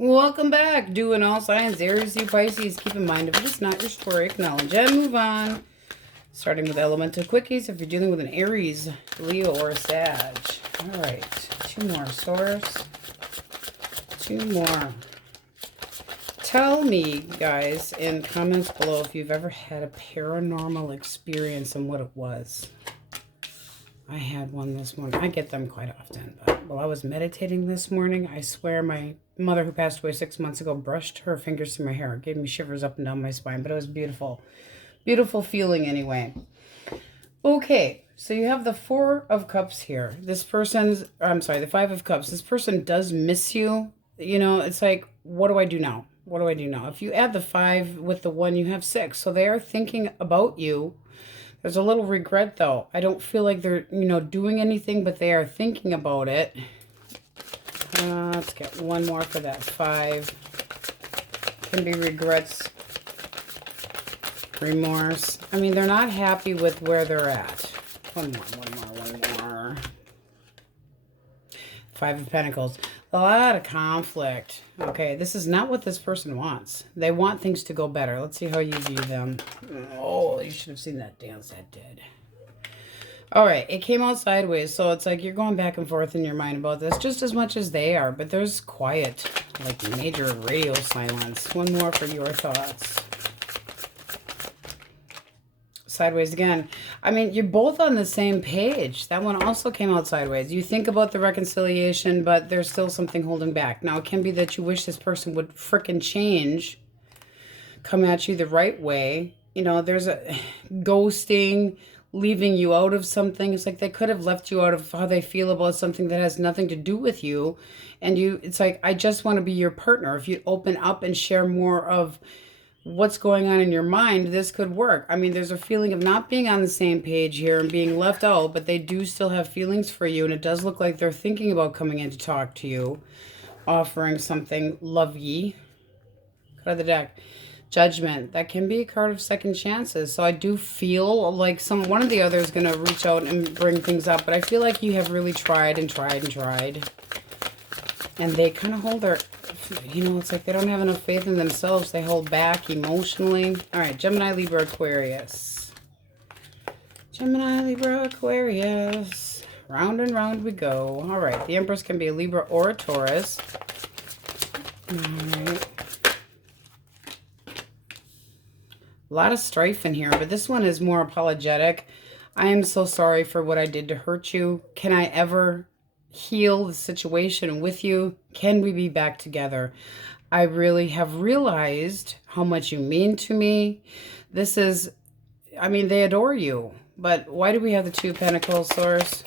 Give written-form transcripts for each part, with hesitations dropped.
Welcome back. Doing all signs, Aries, you Pisces. Keep in mind, if it is not your story, acknowledge and move on. Starting with elemental quickies, if you're dealing with an Aries, Leo, or a Sag. All right, two more, Taurus. Two more. Tell me, guys, in comments below if you've ever had a paranormal experience and what it was. I had one this morning. I get them quite often, but while I was meditating this morning, I swear my mother, who passed away 6 months ago, brushed her fingers through my hair. It gave me shivers up and down my spine, but it was beautiful. Beautiful feeling anyway. Okay, so you have the Four of Cups here. This person's, I'm sorry, the Five of Cups. This person does miss you. You know, it's like, what do I do now? What do I do now? If you add the 5 with the 1, you have 6. So they are thinking about you. There's a little regret, though. I don't feel like they're, doing anything, but they are thinking about it. Let's get one more for that 5. Can be regrets, remorse. I mean, they're not happy with where they're at. One more. 5 of Pentacles. A lot of conflict. Okay, this is not what this person wants. They want things to go better. Let's see how you view them. Oh, you should have seen that dance that did. All right, it came out sideways, so it's like you're going back and forth in your mind about this just as much as they are, but there's quiet, like major radio silence. One more for your thoughts. Sideways again. I mean, you're both on the same page. That one also came out sideways. You think about the reconciliation, but there's still something holding back. Now, it can be that you wish this person would frickin' change, come at you the right way. You know, there's a ghosting, leaving you out of something. It's like they could have left you out of how they feel about something that has nothing to do with you. And it's like, I just want to be your partner. If you open up and share more of what's going on in your mind, this could work. I mean, there's a feeling of not being on the same page here and being left out, but they do still have feelings for you, and it does look like they're thinking about coming in to talk to you, offering something lovey. Card of the deck. Judgment. That can be a card of second chances. So I do feel like one of the others is going to reach out and bring things up, but I feel like you have really tried and tried and tried. And they kind of hold their, it's like they don't have enough faith in themselves. They hold back emotionally. All right, Gemini, Libra, Aquarius. Gemini, Libra, Aquarius. Round and round we go. All right, the Empress can be a Libra or a Taurus. All right. A lot of strife in here, but this one is more apologetic. I am so sorry for what I did to hurt you. Can I ever heal the situation with you? Can we be back together? I really have realized how much you mean to me. This is, I mean, they adore you, but why do we have the Two of Pentacles, Source?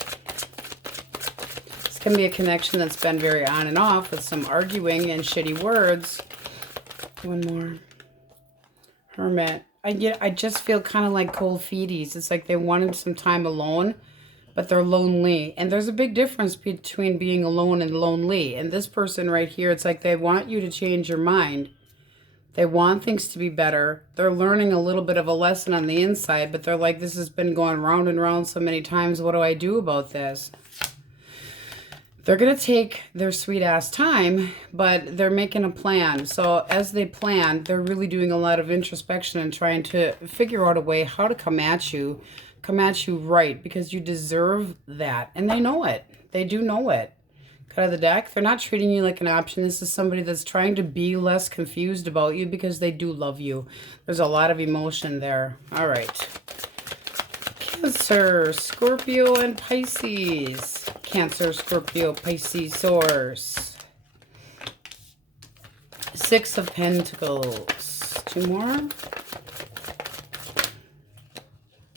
This can be a connection that's been very on and off with some arguing and shitty words. One more. Hermit. I just feel kind of like cold feeties. It's like they wanted some time alone, but they're lonely. And there's a big difference between being alone and lonely. And this person right here, it's like they want you to change your mind. They want things to be better. They're learning a little bit of a lesson on the inside, but they're like, this has been going round and round so many times. What do I do about this? They're going to take their sweet ass time, but they're making a plan. So as they plan, they're really doing a lot of introspection and trying to figure out a way how to come at you right, because you deserve that. And they know it. They do know it. Cut of the deck. They're not treating you like an option. This is somebody that's trying to be less confused about you because they do love you. There's a lot of emotion there. All right. Cancer, Scorpio, and Pisces. Cancer, Scorpio, Pisces, Source. 6 of Pentacles. 2 more.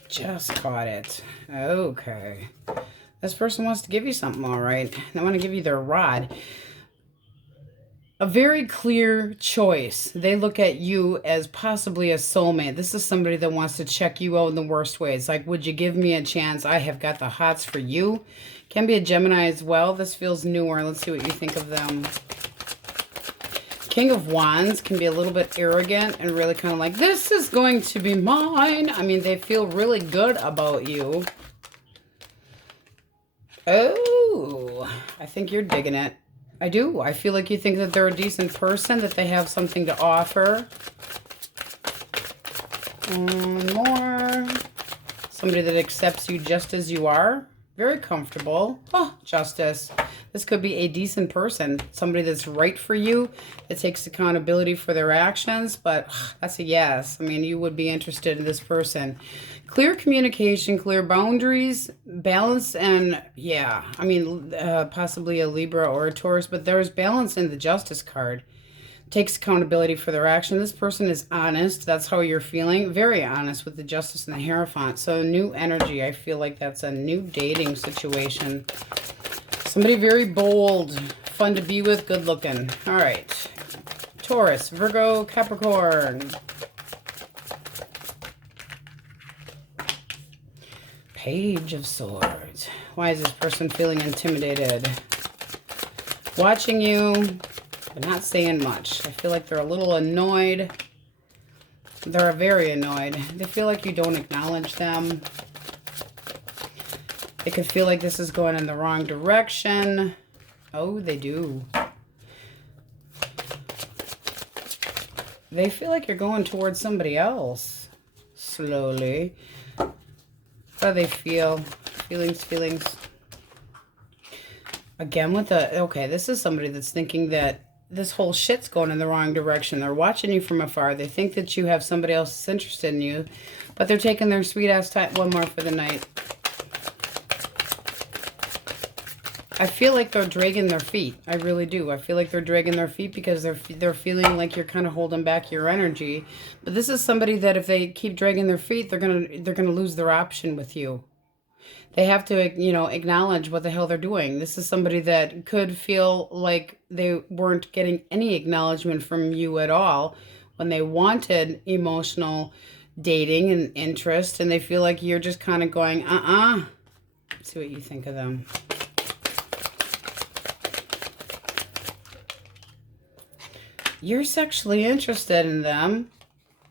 Just caught it. Okay. This person wants to give you something, all right. They want to give you their rod. A very clear choice. They look at you as possibly a soulmate. This is somebody that wants to check you out in the worst ways. Like, would you give me a chance? I have got the hots for you. Can be a Gemini as well. This feels newer. Let's see what you think of them. King of Wands can be a little bit arrogant and really kind of like, this is going to be mine. I mean, they feel really good about you. Oh, I think you're digging it. I do. I feel like you think that they're a decent person, that they have something to offer. More. Somebody that accepts you just as you are. Very comfortable. Oh, Justice. This could be a decent person. Somebody that's right for you, that takes accountability for their actions. But that's a yes. I mean, you would be interested in this person. Clear communication, clear boundaries, balance, and yeah. I mean, possibly a Libra or a Taurus, but there's balance in the Justice card. Takes accountability for their action. This person is honest. That's how you're feeling. Very honest with the Justice and the Hierophant. So new energy. I feel like that's a new dating situation. Somebody very bold. Fun to be with. Good looking. All right. Taurus, Virgo, Capricorn. Page of Swords. Why is this person feeling intimidated? Watching you, but not saying much. I feel like they're a little annoyed. They're very annoyed. They feel like you don't acknowledge them. They could feel like this is going in the wrong direction. Oh, they do. They feel like you're going towards somebody else. Slowly. How do they feel? Feelings. Again with the... Okay, this is somebody that's thinking that this whole shit's going in the wrong direction. They're watching you from afar. They think that you have somebody else that's interested in you. But they're taking their sweet-ass time. One more for the night. I feel like they're dragging their feet. I really do. I feel like they're dragging their feet because they're feeling like you're kind of holding back your energy. But this is somebody that if they keep dragging their feet, they're gonna lose their option with you. They have to, you know, acknowledge what the hell they're doing. This is somebody that could feel like they weren't getting any acknowledgement from you at all when they wanted emotional dating and interest, and they feel like you're just kind of going, Let's see what you think of them. You're sexually interested in them,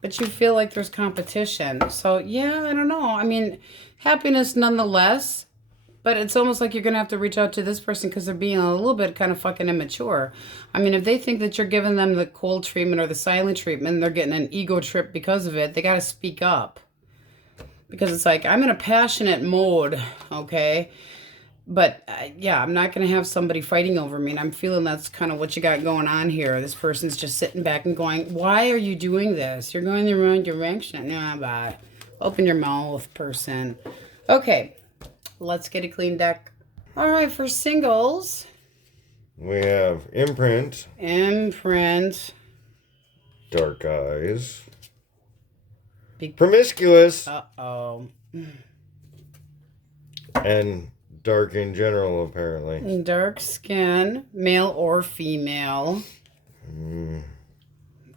but you feel like there's competition. So, yeah, I don't know. I mean, happiness nonetheless, but it's almost like you're going to have to reach out to this person because they're being a little bit kind of fucking immature. I mean, if they think that you're giving them the cold treatment or the silent treatment, and they're getting an ego trip because of it, they got to speak up. Because it's like, I'm in a passionate mode, okay? But, yeah, I'm not going to have somebody fighting over me. And I'm feeling that's kind of what you got going on here. This person's just sitting back and going, why are you doing this? You're going the wrong direction. Nah, bye. Open your mouth, person. Okay, let's get a clean deck. All right, for singles. We have Imprint. Dark Eyes. Promiscuous. Uh-oh. And dark in general, apparently. Dark skin, male or female.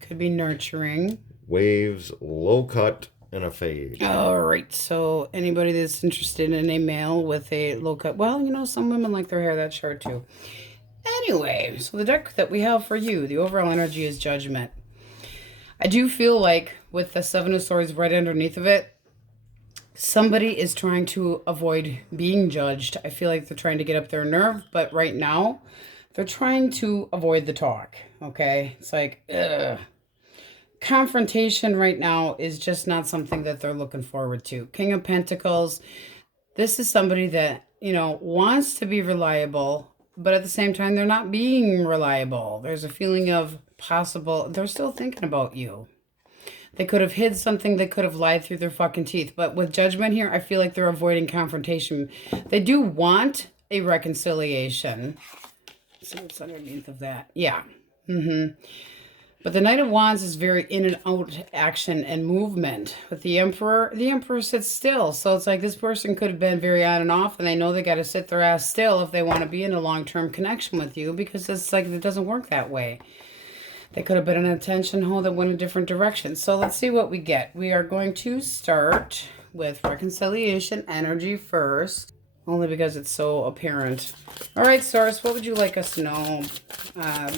Could be nurturing. Waves, low cut, and a fade. All right, so anybody that's interested in a male with a low cut, well, you know, some women like their hair that short too. Anyway, so the deck that we have for you, the overall energy is Judgment. I do feel like with the Seven of Swords right underneath of it, somebody is trying to avoid being judged. I feel like they're trying to get up their nerve, but right now, they're trying to avoid the talk, okay? It's like, ugh. Confrontation right now is just not something that they're looking forward to. King of Pentacles, this is somebody that, you know, wants to be reliable, but at the same time, they're not being reliable. There's a feeling of possible, they're still thinking about you. They could have hid something. They could have lied through their fucking teeth. But with Judgment here, I feel like they're avoiding confrontation. They do want a reconciliation. Let's see what's underneath of that. Yeah. But the Knight of Wands is very in and out action and movement. With the Emperor sits still. So it's like this person could have been very on and off, and they know they got to sit their ass still if they want to be in a long-term connection with you, because it's like it doesn't work that way. They could have been an attention hole that went a different direction. So let's see what we get. We are going to start with reconciliation energy first, only because it's so apparent. All right, Source, what would you like us to know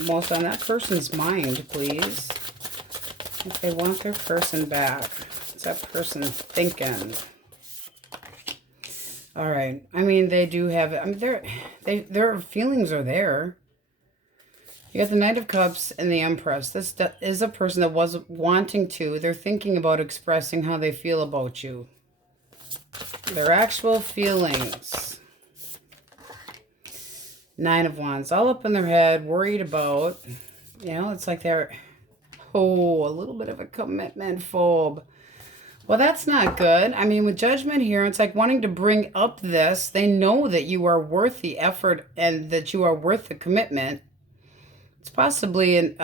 most on that person's mind, please? If they want their person back, what's that person thinking? All right. I mean, they do have, I mean, their feelings are there. You got the Knight of Cups and the Empress. This is a person that was wanting to. They're thinking about expressing how they feel about you. Their actual feelings. Nine of Wands. All up in their head, worried about. You know, it's like they're, a little bit of a commitment phobe. Well, that's not good. I mean, with Judgment here, it's like wanting to bring up this. They know that you are worth the effort and that you are worth the commitment. It's possibly an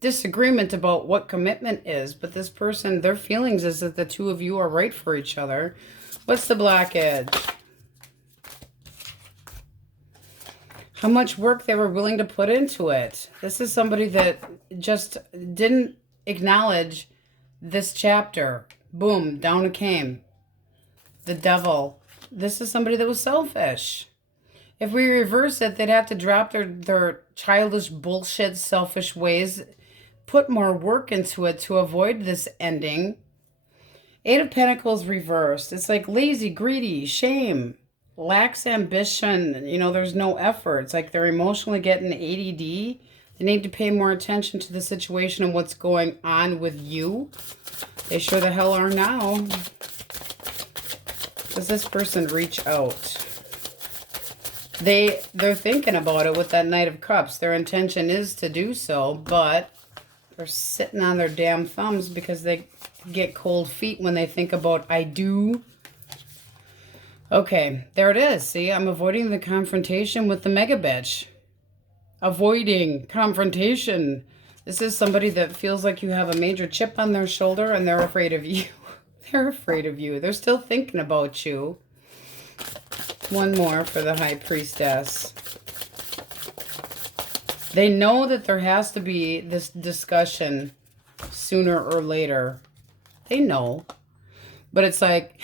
disagreement about what commitment is, but this person, their feelings is that the two of you are right for each other. What's the Black Edge? How much work they were willing to put into it. This is somebody that just didn't acknowledge this chapter. Boom, down it came. The Devil. This is somebody that was selfish. If we reverse it, they'd have to drop their childish bullshit, selfish ways, put more work into it to avoid this ending. Eight of Pentacles reversed. It's like lazy, greedy, shame, lacks ambition. You know, there's no effort. It's like they're emotionally getting ADD. They need to pay more attention to the situation and what's going on with you. They sure the hell are now. Does this person reach out? They're thinking about it with that Knight of Cups. Their intention is to do so, but they're sitting on their damn thumbs because they get cold feet when they think about I do. Okay, there it is. See, I'm avoiding the confrontation with the mega bitch. Avoiding confrontation. This is somebody that feels like you have a major chip on their shoulder and they're afraid of you. They're afraid of you. They're still thinking about you. One more for the High Priestess. They know that there has to be this discussion sooner or later. They know. But it's like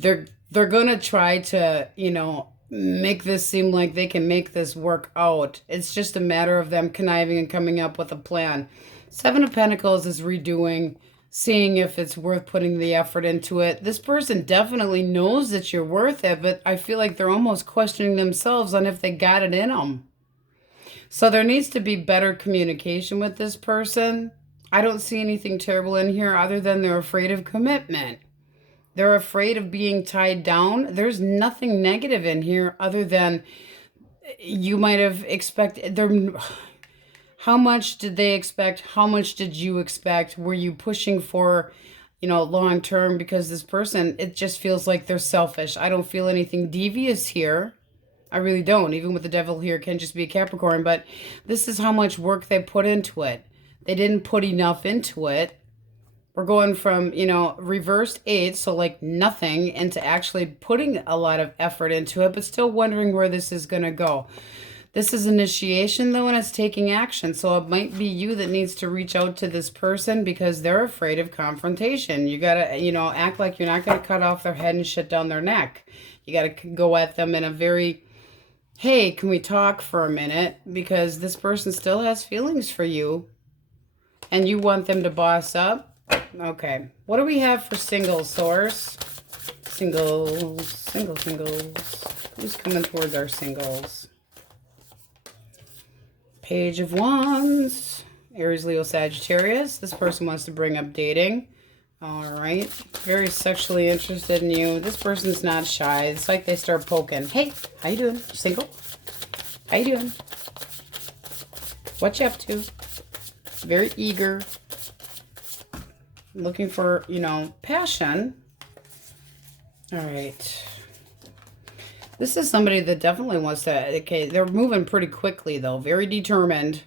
they're going to try to, you know, make this seem like they can make this work out. It's just a matter of them conniving and coming up with a plan. Seven of Pentacles is redoing, seeing if it's worth putting the effort into it. This person definitely knows that you're worth it, but I feel like they're almost questioning themselves on if they got it in them. So there needs to be better communication with this person. I don't see anything terrible in here other than they're afraid of commitment. They're afraid of being tied down. There's nothing negative in here other than you might have expected. How much did they expect? How much did you expect? Were you pushing for, you know, long term? Because this person, it just feels like they're selfish. I don't feel anything devious here. I really don't. Even with the Devil here, it can just be a Capricorn. But this is how much work they put into it. They didn't put enough into it. We're going from, you know, reversed 8, so like nothing, into actually putting a lot of effort into it, but still wondering where this is going to go. This is initiation, though, and it's taking action. So it might be you that needs to reach out to this person because they're afraid of confrontation. You got to, you know, act like you're not going to cut off their head and shut down their neck. You got to go at them in a very, hey, can we talk for a minute? Because this person still has feelings for you and you want them to boss up. Okay, what do we have for singles, Source? Singles. Who's coming towards our singles? Page of Wands. Aries, Leo, Sagittarius. This person wants to bring up dating. All right. Very sexually interested in you. This person's not shy. It's like they start poking. Hey, how you doing? Single? How you doing? What you up to? Very eager. Looking for, you know, passion. All right. This is somebody that definitely wants to, okay, they're moving pretty quickly, though. Very determined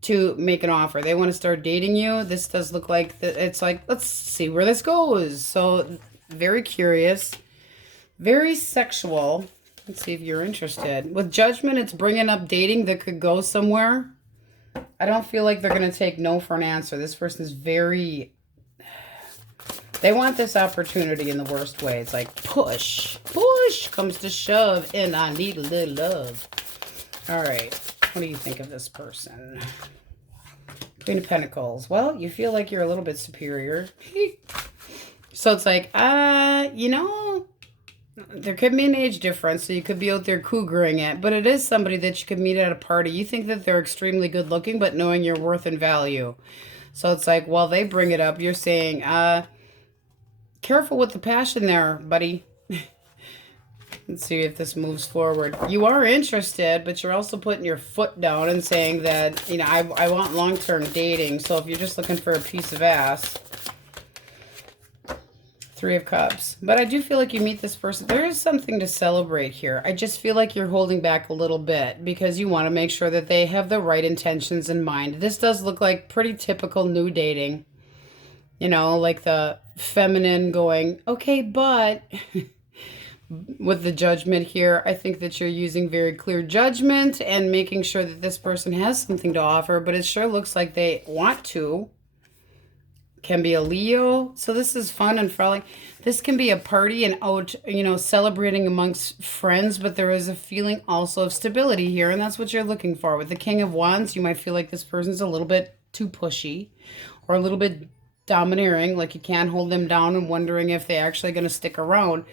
to make an offer. They want to start dating you. This does look like, it's like, let's see where this goes. So, very curious. Very sexual. Let's see if you're interested. With Judgment, it's bringing up dating that could go somewhere. I don't feel like they're going to take no for an answer. This person is very... They want this opportunity in the worst way. It's like push comes to shove, and I need a little love. All right. What do you think of this person? Queen of Pentacles. Well, you feel like you're a little bit superior. So it's like, you know, there could be an age difference, so you could be out there cougering it, but it is somebody that you could meet at a party. You think that they're extremely good looking, but knowing your worth and value. So it's like, while they bring it up, you're saying, careful with the passion there, buddy. Let's see if this moves forward. You are interested, but you're also putting your foot down and saying that, you know, I want long-term dating. So if you're just looking for a piece of ass, Three of Cups. But I do feel like you meet this person. There is something to celebrate here. I just feel like you're holding back a little bit because you want to make sure that they have the right intentions in mind. This does look like pretty typical new dating. You know, like the feminine going, okay, but... With the Judgment here, I think that you're using very clear judgment and making sure that this person has something to offer, but it sure looks like they want to. Can be a Leo. So this is fun and frolic. This can be a party and out, you know, celebrating amongst friends, but there is a feeling also of stability here, and that's what you're looking for. With the King of Wands, you might feel like this person's a little bit too pushy or a little bit domineering, like you can't hold them down and wondering if they're actually going to stick around.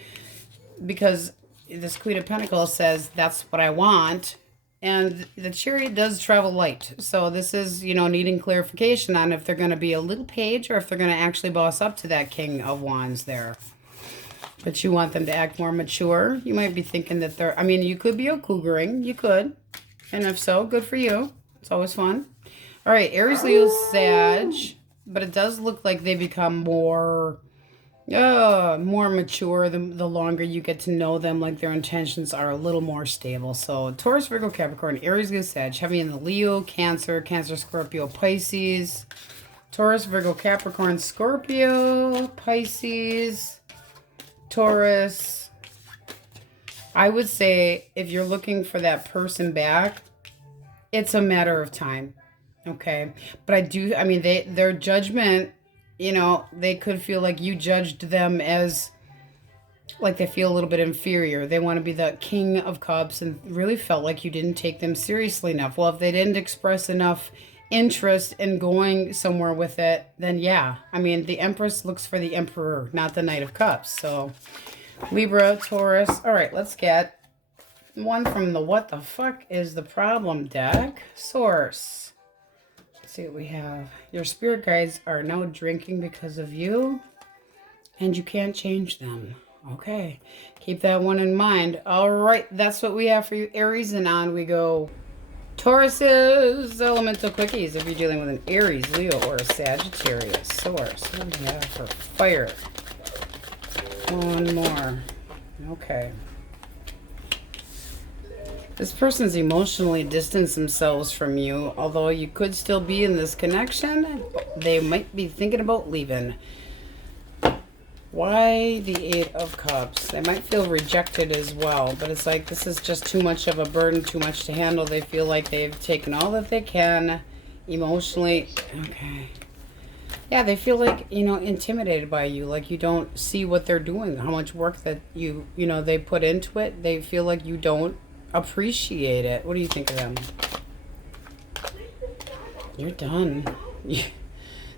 Because this Queen of Pentacles says, that's what I want. And the Chariot does travel light. So this is, you know, needing clarification on if they're going to be a little page or if they're going to actually boss up to that King of Wands there. But you want them to act more mature. You might be thinking that they're, I mean, you could be a cougering. You could. And if so, good for you. It's always fun. All right, Aries, Leo, Sag. But it does look like they become more mature the longer you get to know them, like their intentions are a little more stable. So Taurus, Virgo, Capricorn, Aries, Leo, Sag, heavy in the Leo, Cancer, Scorpio, Pisces. Taurus, Virgo, Capricorn, Scorpio, Pisces, Taurus. I would say if you're looking for that person back, it's a matter of time. Okay. But I mean, their judgment, you know, they could feel like you judged them as, like they feel a little bit inferior. They want to be the King of Cups and really felt like you didn't take them seriously enough. Well, if they didn't express enough interest in going somewhere with it, then yeah. I mean, the Empress looks for the Emperor, not the Knight of Cups. So Libra, Taurus. All right, let's get one from the What the Fuck is the Problem deck. Source. See what we have. Your spirit guides are now drinking because of you, and you can't change them. Okay, keep that one in mind. All right, that's what we have for you, Aries, and on we go. Taurus's elemental quickies. If you're dealing with an Aries, Leo, or a Sagittarius. Source. What do we have for fire? One more. Okay. This person's emotionally distanced themselves from you, although you could still be in this connection. They might be thinking about leaving. Why the Eight of Cups? They might feel rejected as well, but it's like this is just too much of a burden, too much to handle. They feel like they've taken all that they can emotionally. Okay. Yeah, they feel like, you know, intimidated by you, like you don't see what they're doing, how much work that you know, they put into it. They feel like you don't appreciate it. What do you think of them? You're done.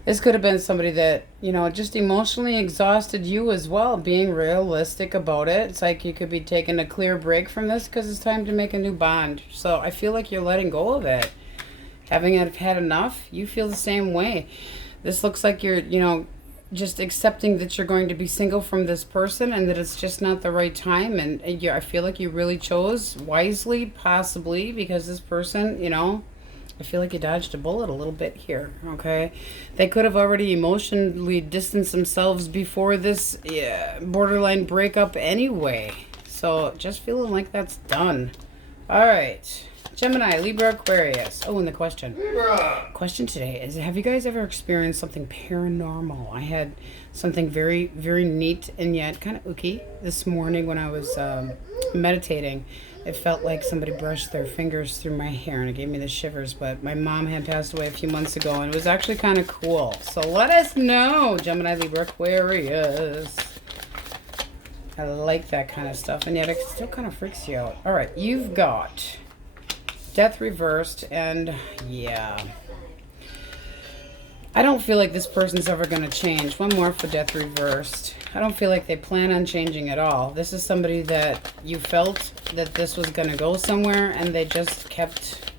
This could have been somebody that, you know, just emotionally exhausted you as well, being realistic about it. It's like you could be taking a clear break from this because it's time to make a new bond. So I feel like you're letting go of it. Having had enough, you feel the same way. This looks like you're, you know, just accepting that you're going to be single from this person and that it's just not the right time. And I feel like you really chose wisely, possibly, because this person, you know, I feel like you dodged a bullet a little bit here, okay? They could have already emotionally distanced themselves before this borderline breakup anyway. So just feeling like that's done. All right. Gemini, Libra, Aquarius. Oh, and the question. Libra. Question today is, have you guys ever experienced something paranormal? I had something very, very neat and yet kind of ooky this morning when I was meditating. It felt like somebody brushed their fingers through my hair and it gave me the shivers, but my mom had passed away a few months ago and it was actually kind of cool. So let us know, Gemini, Libra, Aquarius. I like that kind of stuff, and yet it still kind of freaks you out. All right, you've got Death reversed, and yeah. I don't feel like this person's ever going to change. One more for Death Reversed. I don't feel like they plan on changing at all. This is somebody that you felt that this was going to go somewhere, and they just kept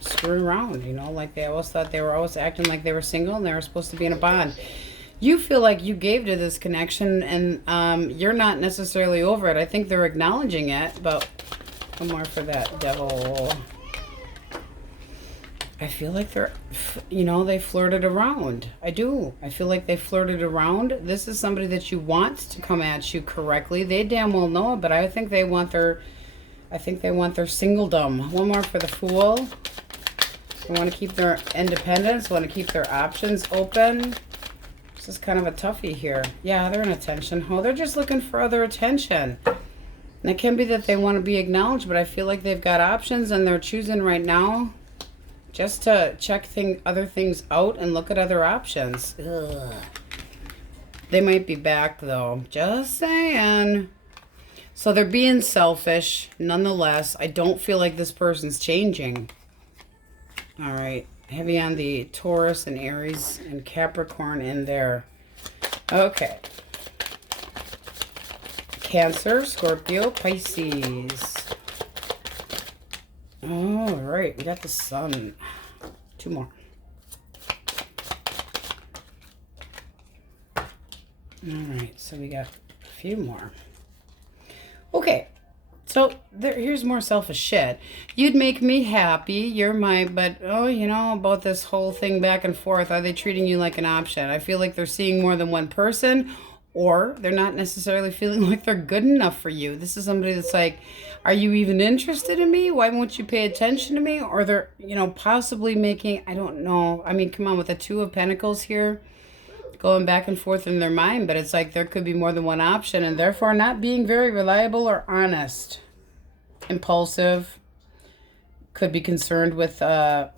screwing around, you know, like they always thought they were always acting like they were single and they were supposed to be in a bond. You feel like you gave to this connection, and you're not necessarily over it. I think they're acknowledging it, but one more for that Devil. I feel like they're, you know, they flirted around. I do. I feel like they flirted around. This is somebody that you want to come at you correctly. They damn well know it, but I think they want their, singledom. One more for the Fool. They want to keep their independence, want to keep their options open. This is kind of a toughie here. Yeah, they're in attention. Oh, they're just looking for other attention. And it can be that they want to be acknowledged, but I feel like they've got options and they're choosing right now just to check other things out and look at other options. Ugh. They might be back, though. Just saying. So they're being selfish. Nonetheless, I don't feel like this person's changing. All right. Heavy on the Taurus and Aries and Capricorn in there. Okay. Cancer, Scorpio, Pisces. All right, we got the Sun. 2 more. All right, so we got a few more. Okay, so here's more selfish shit. You'd make me happy, you're my, but, oh, you know, about this whole thing back and forth. Are they treating you like an option? I feel like they're seeing more than one person, or they're not necessarily feeling like they're good enough for you. This is somebody that's like, are you even interested in me? Why won't you pay attention to me? Or they're, you know, possibly making, I don't know. I mean, come on, with the Two of Pentacles here, going back and forth in their mind, but it's like there could be more than one option, and therefore not being very reliable or honest. Impulsive. Could be concerned with I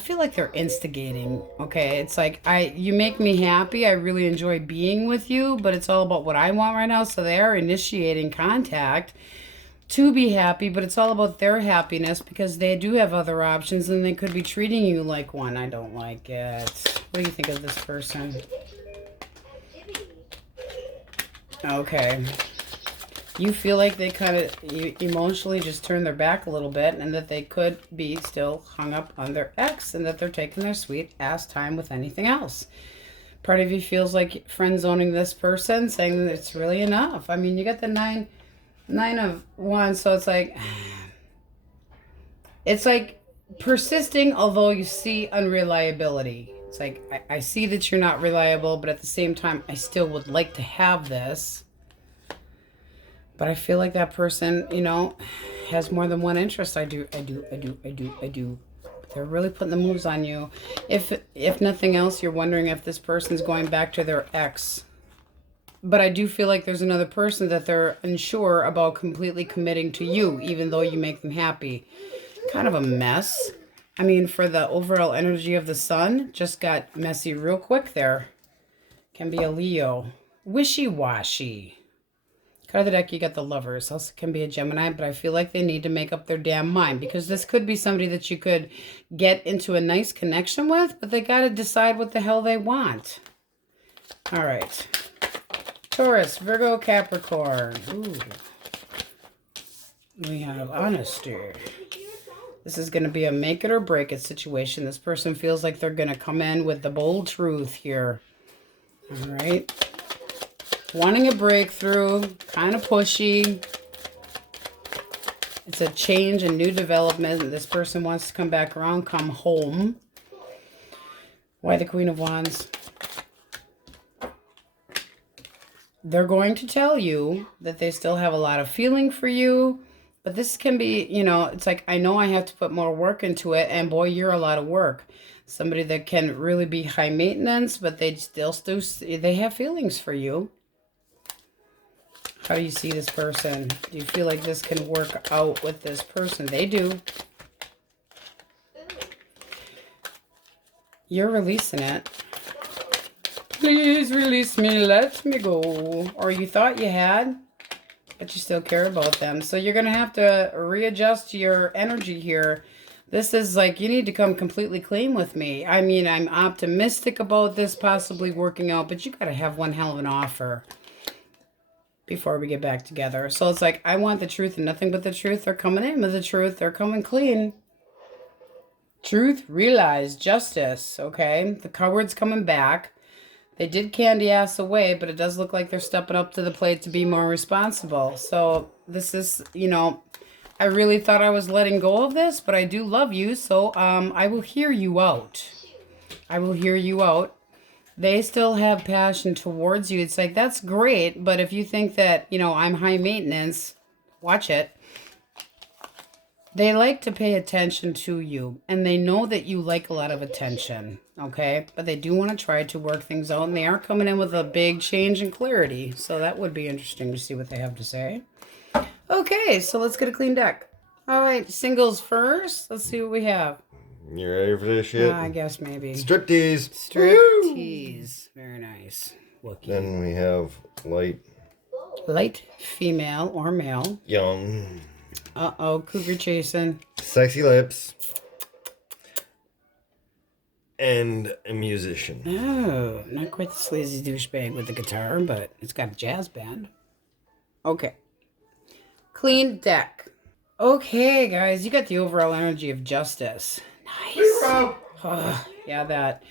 feel like they're instigating. Okay, it's like, you make me happy, I really enjoy being with you, but it's all about what I want right now. So they are initiating contact to be happy, but it's all about their happiness because they do have other options, and they could be treating you like one. I don't like it. What do you think of this person? Okay. You feel like they kind of emotionally just turn their back a little bit, and that they could be still hung up on their ex, and that they're taking their sweet ass time with anything else. Part of you feels like friend zoning this person, saying that it's really enough. I mean, you got the nine of Wands, so it's like persisting, although you see unreliability. It's like, I see that you're not reliable, but at the same time, I still would like to have this. But I feel like that person, you know, has more than one interest. I do. They're really putting the moves on you. If nothing else, you're wondering if this person's going back to their ex. But I do feel like there's another person that they're unsure about completely committing to you, even though you make them happy. Kind of a mess. I mean, for the overall energy of the Sun, just got messy real quick there. Can be a Leo. Wishy-washy. Card of the deck, you got the Lovers. Also can be a Gemini, but I feel like they need to make up their damn mind, because this could be somebody that you could get into a nice connection with, but they got to decide what the hell they want. All right. Taurus, Virgo, Capricorn. Ooh. We have honesty. This is going to be a make it or break it situation. This person feels like they're going to come in with the bold truth here. All right. Wanting a breakthrough, kind of pushy. It's a change and new development. This person wants to come back around, come home. Why the Queen of Wands? They're going to tell you that they still have a lot of feeling for you, but this can be, you know, it's like, I know I have to put more work into it, and boy, you're a lot of work. Somebody that can really be high maintenance, but they they have feelings for you. How do you see this person? Do you feel like this can work out with this person? They do. You're releasing it. Please release me, let me go. Or you thought you had, but you still care about them. So you're going to have to readjust your energy here. This is like, you need to come completely clean with me. I mean, I'm optimistic about this possibly working out, but you got to have one hell of an offer before we get back together. So it's like, I want the truth and nothing but the truth. They're coming in with the truth. They're coming clean. Truth, realize, justice, okay? The coward's coming back. They did candy ass away, but it does look like they're stepping up to the plate to be more responsible. So this is, you know, I really thought I was letting go of this, but I do love you, so I will hear you out. I will hear you out. They still have passion towards you. It's like, that's great, but if you think that, you know, I'm high maintenance, watch it. They like to pay attention to you, and they know that you like a lot of attention, okay? But they do want to try to work things out, and they are coming in with a big change in clarity, so that would be interesting to see what they have to say. Okay, so let's get a clean deck. All right, singles first. Let's see what we have. You ready for this shit? I guess maybe. Striptease. Striptease. Very nice. Wookie. Then we have Light female or male. young, Uh-oh, cougar chasing. sexy lips, and a musician. Oh, not quite the sleazy douchebag with the guitar, but it's got a jazz band. Okay. Clean deck. Okay, guys, you got the overall energy of justice. Nice. Oh, yeah, that.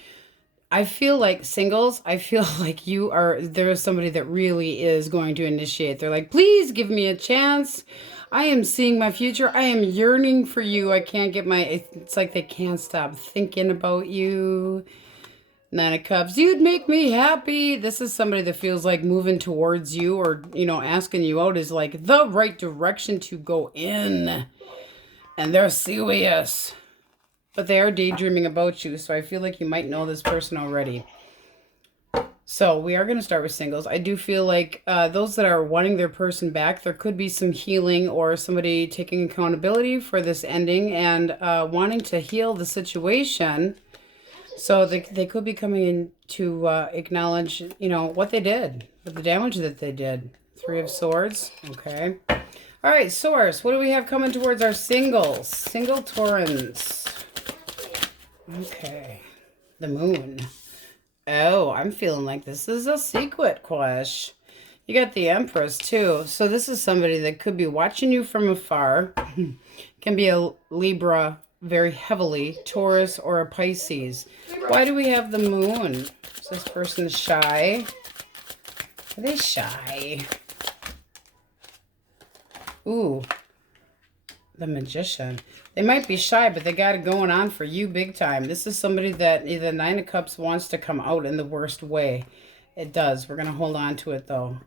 I feel like singles, I feel like there's somebody that really is going to initiate. They're like, please give me a chance. I am seeing my future. I am yearning for you. I can't get it's like they can't stop thinking about you. Nine of Cups. You'd make me happy. This is somebody that feels like moving towards you or, you know, asking you out is like the right direction to go in. And they're serious. But they are daydreaming about you. So I feel like you might know this person already. So we are going to start with singles. I do feel like those that are wanting their person back, there could be some healing or somebody taking accountability for this ending and wanting to heal the situation. So they could be coming in to acknowledge, you know, what they did, the damage that they did. Three of Swords. Okay. All right, Source. What do we have coming towards our singles? Single Taurans. Okay. The Moon. Oh, I'm feeling like this is a secret quash. You got the Empress, too. So this is somebody that could be watching you from afar. Can be a Libra very heavily, Taurus, or a Pisces. Why do we have the Moon? Is this person shy? Are they shy? Ooh, the Magician. They might be shy, but they got it going on for you big time. This is somebody that either Nine of Cups wants to come out in the worst way. It does. We're going to hold on to it, though.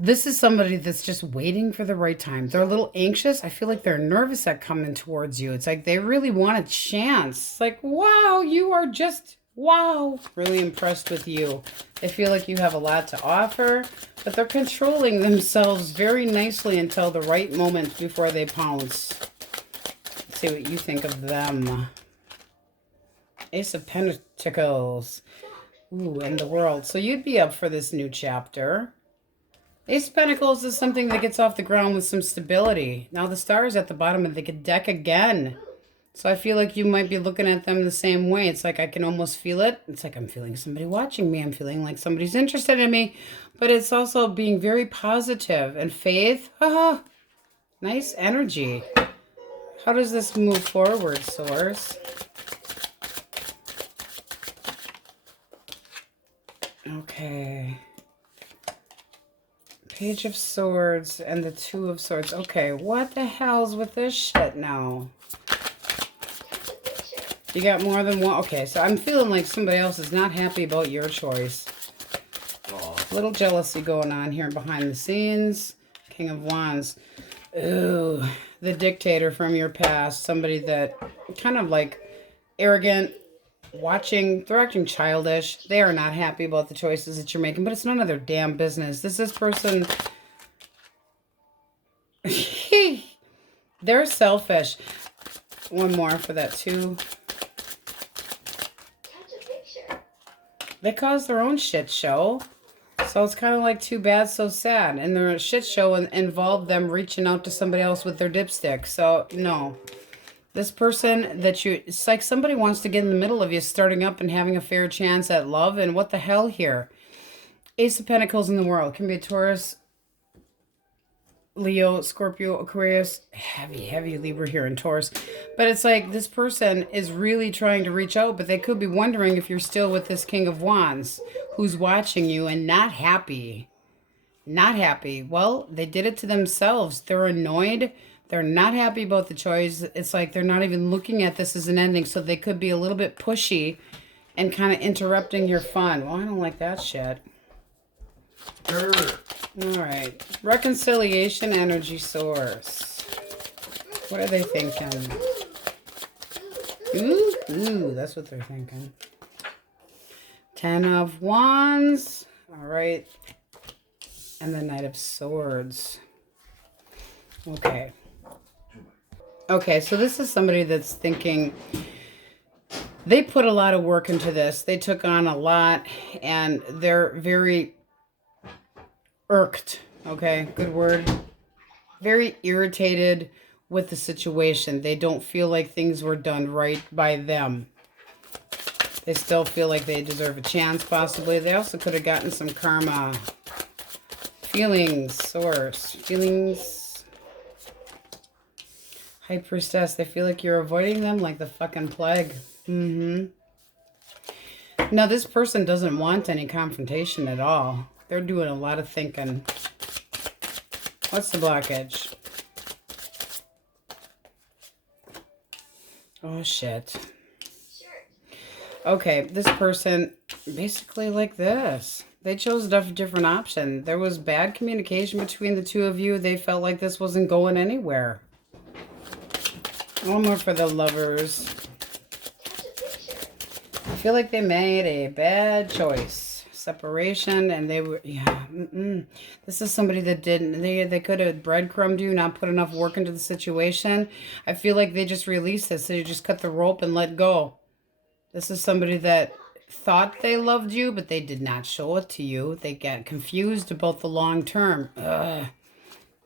This is somebody that's just waiting for the right time. They're a little anxious. I feel like they're nervous at coming towards you. It's like they really want a chance. It's like, wow, you are just, wow. Really impressed with you. They feel like you have a lot to offer, but they're controlling themselves very nicely until the right moment before they pounce. Let's see what you think of them. Ace of Pentacles. Ooh, and the World. So you'd be up for this new chapter. Ace of Pentacles is something that gets off the ground with some stability. Now the Star is at the bottom of the deck again. So I feel like you might be looking at them the same way. It's like I can almost feel it. It's like I'm feeling somebody watching me. I'm feeling like somebody's interested in me. But it's also being very positive. And faith. Haha. Nice energy. How does this move forward, Source? Okay. Page of Swords and the Two of Swords. Okay, what the hell's with this shit now? You got more than one? Okay, so I'm feeling like somebody else is not happy about your choice. A little jealousy going on here behind the scenes. King of Wands. Ooh, the dictator from your past. Somebody that kind of like arrogant, they're acting childish. They are not happy about the choices that you're making, but it's none of their damn business. This person, they're selfish. One more for that too. They caused their own shit show. So it's kind of like too bad, so sad. And their shit show involved them reaching out to somebody else with their dipstick. So, no. This person that you, it's like somebody wants to get in the middle of you starting up and having a fair chance at love. And what the hell here? Ace of Pentacles in the world. Can be a Taurus, Leo, Scorpio, Aquarius. Heavy Libra here in Taurus. But it's like this person is really trying to reach out, but they could be wondering if you're still with this King of Wands who's watching you and not happy. Not happy. Well, they did it to themselves. They're annoyed. They're not happy about the choice. It's like they're not even looking at this as an ending, so they could be a little bit pushy and kind of interrupting your fun. Well, I don't like that shit. All right. Reconciliation energy source. What are they thinking? Ooh, that's what they're thinking. 10 of Wands. All right. And the Knight of Swords. Okay. Okay, so this is somebody that's thinking they put a lot of work into this. They took on a lot and they're very irked. Okay, good word. Very irritated with the situation. They don't feel like things were done right by them. They still feel like they deserve a chance, possibly. They also could have gotten some karma. Feelings, source. Feelings. High Priestess. They feel like you're avoiding them like the fucking plague. Now, this person doesn't want any confrontation at all. They're doing a lot of thinking. What's the blockage? Oh, shit. Okay, this person, basically like this. They chose a different option. There was bad communication between the two of you. They felt like this wasn't going anywhere. One more for the lovers. I feel like they made a bad choice. Separation, and they were, yeah. This is somebody that didn't, they could have breadcrumbed you, not put enough work into the situation. I feel like they just released this. They just cut the rope and let go. This is somebody that thought they loved you, but they did not show it to you. They got confused about the long term. Ugh.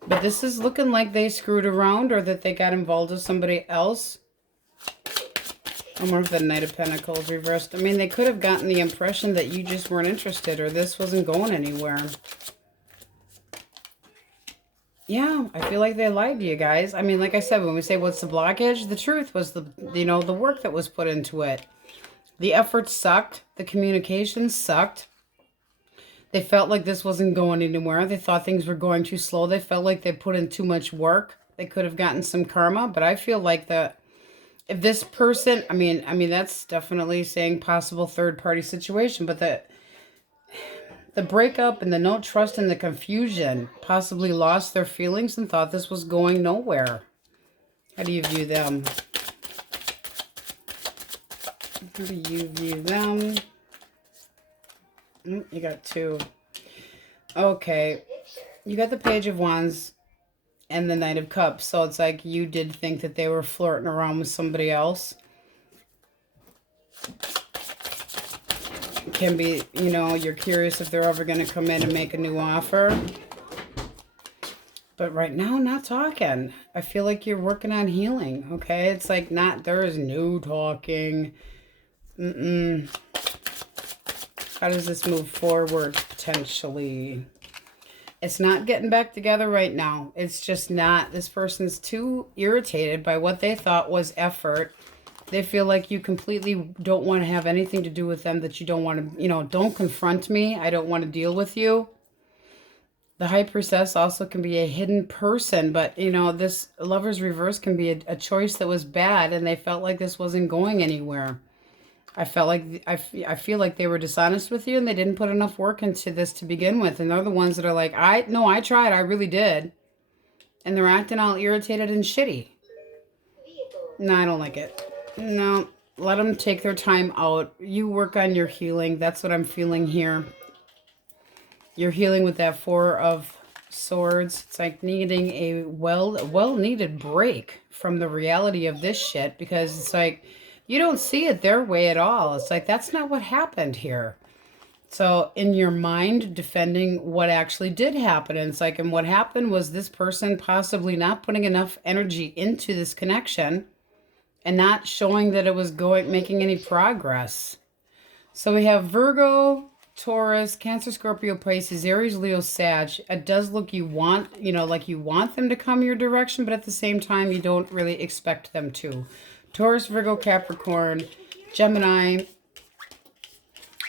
But this is looking like they screwed around or that they got involved with somebody else. I'm more of the Knight of Pentacles reversed. I mean, they could have gotten the impression that you just weren't interested or this wasn't going anywhere. Yeah, I feel like they lied to you guys. I mean, like I said, when we say what's the blockage, the truth was the work that was put into it. The effort sucked. The communication sucked. They felt like this wasn't going anywhere. They thought things were going too slow. They felt like they put in too much work. They could have gotten some karma, but I feel like if this person, I mean that's definitely saying possible third-party situation, but the breakup and the no trust and the confusion possibly lost their feelings and thought this was going nowhere. How do you view them? How do you view them? You got two. Okay. You got the Page of Wands and the Knight of Cups. So it's like you did think that they were flirting around with somebody else. It can be, you're curious if they're ever going to come in and make a new offer. But right now, not talking. I feel like you're working on healing, okay? It's like there is no talking. How does this move forward, potentially? It's not getting back together right now. It's just not. This person's too irritated by what they thought was effort. They feel like you completely don't want to have anything to do with them, that you don't want to, don't confront me. I don't want to deal with you. The High Priestess also can be a hidden person, but, this Lover's Reverse can be a choice that was bad, and they felt like this wasn't going anywhere. I feel like they were dishonest with you and they didn't put enough work into this to begin with. And they're the ones that are like, I tried. I really did. And they're acting all irritated and shitty. No, I don't like it. No, let them take their time out. You work on your healing. That's what I'm feeling here. You're healing with that Four of Swords. It's like needing a well-needed break from the reality of this shit, because it's like, you don't see it their way at all. It's like, that's not what happened here. So in your mind, defending what actually did happen. And it's like, and what happened was this person possibly not putting enough energy into this connection. and not showing that it was making any progress. So we have Virgo, Taurus, Cancer, Scorpio, Pisces, Aries, Leo, Sag. It does look like you want them to come your direction, but at the same time, you don't really expect them to. Taurus, Virgo, Capricorn, Gemini.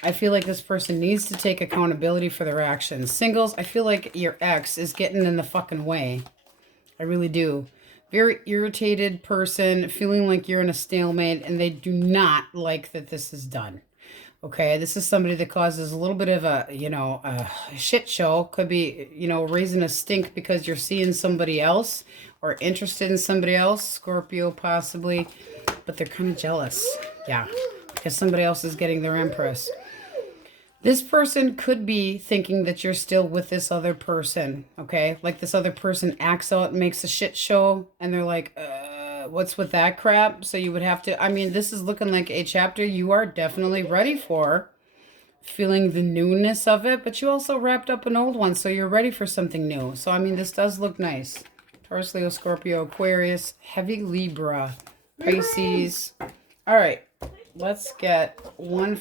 I feel like this person needs to take accountability for their actions. Singles, I feel like your ex is getting in the fucking way. I really do. Very irritated person, feeling like you're in a stalemate, and they do not like that this is done. Okay, this is somebody that causes a little bit of a shit show. Could be, raising a stink because you're seeing somebody else or interested in somebody else. Scorpio, possibly. But they're kind of jealous. Yeah, because somebody else is getting their Empress. This person could be thinking that you're still with this other person, okay? Like this other person acts out and makes a shit show, and they're like, what's with that crap? So you would have to, this is looking like a chapter you are definitely ready for, feeling the newness of it, but you also wrapped up an old one, so you're ready for something new. So, this does look nice. Taurus, Leo, Scorpio, Aquarius, heavy Libra, Pisces. All right. Let's get one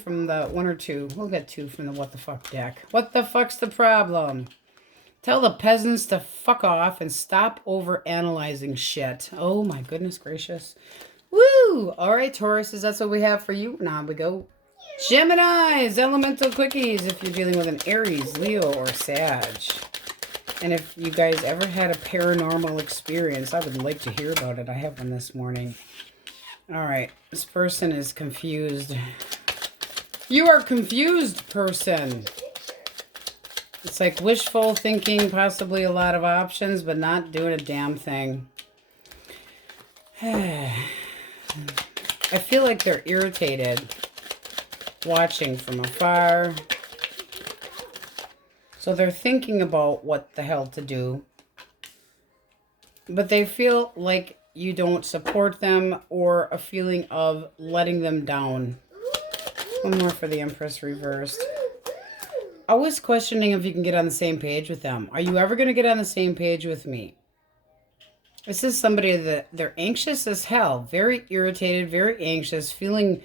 or two. We'll get two from the What the Fuck deck. What the fuck's the problem? Tell the peasants to fuck off and stop over analyzing shit. Oh my goodness gracious. Woo! All right, Tauruses, that's what we have for you. Now we go. Geminis, elemental quickies if you're dealing with an Aries, Leo, or Sag. And if you guys ever had a paranormal experience, I would like to hear about it. I have one this morning. All right, this person is confused. You are confused, person. It's like wishful thinking, possibly a lot of options, but not doing a damn thing. I feel like they're irritated, watching from afar. So they're thinking about what the hell to do. But they feel like you don't support them, or a feeling of letting them down. One more for the Empress reversed. Always questioning if you can get on the same page with them. Are you ever going to get on the same page with me? This is somebody that they're anxious as hell. Very irritated, very anxious, feeling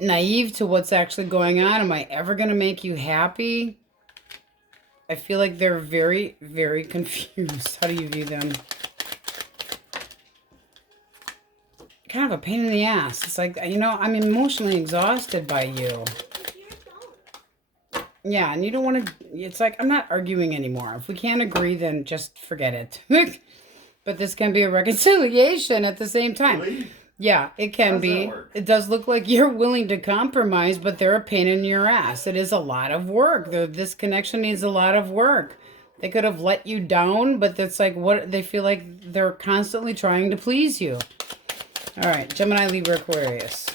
naive to what's actually going on. Am I ever going to make you happy? I feel like they're very, very confused. How do you view them? Kind of a pain in the ass. It's like, I'm emotionally exhausted by you. Yeah, and you don't want to, it's like, I'm not arguing anymore. If we can't agree, then just forget it. But this can be a reconciliation at the same time. Really? Yeah, it can be. It does look like you're willing to compromise, but they're a pain in your ass. It is a lot of work. This connection needs a lot of work. They could have let you down, but it's like, what they feel like they're constantly trying to please you. All right, Gemini, Libra, Aquarius.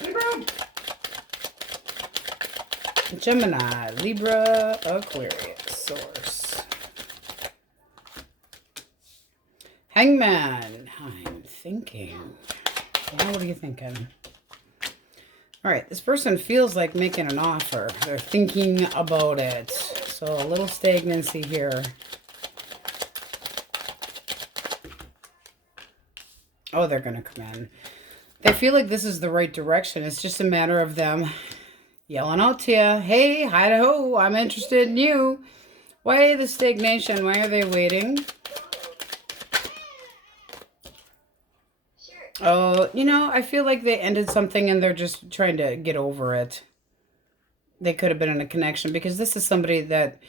Gemini, Libra, Aquarius. Source. Hangman. I'm thinking. Yeah, what are you thinking? All right, this person feels like making an offer. They're thinking about it. So a little stagnancy here. Oh, they're going to come in. They feel like this is the right direction. It's just a matter of them yelling out to you, hey, hi-ho, I'm interested in you. Why the stagnation? Why are they waiting? Oh, I feel like they ended something and they're just trying to get over it. They could have been in a connection because this is somebody that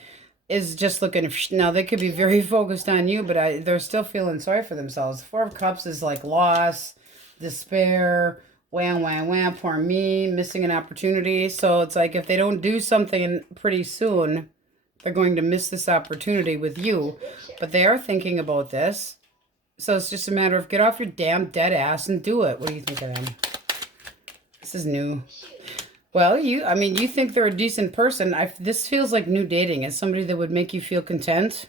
is just looking. Now, they could be very focused on you, but they're still feeling sorry for themselves. Four of Cups is like loss, despair, wham, wham, wham, poor me, missing an opportunity. So it's like if they don't do something pretty soon, they're going to miss this opportunity with you. But they are thinking about this. So it's just a matter of get off your damn dead ass and do it. What do you think of them? This is new. Well, you think they're a decent person. This feels like new dating. It's somebody that would make you feel content,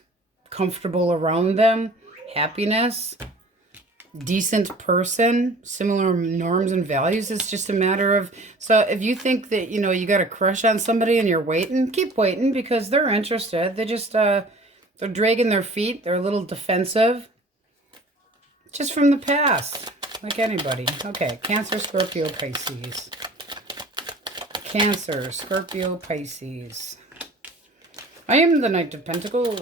comfortable around them, happiness, decent person, similar norms and values. It's just a matter of, so if you think that, you got a crush on somebody and you're waiting, keep waiting because they're interested. They just, they're dragging their feet. They're a little defensive. Just from the past. like anybody. Okay, Cancer, Scorpio, Pisces. Cancer, Scorpio, Pisces. I am the Knight of Pentacles.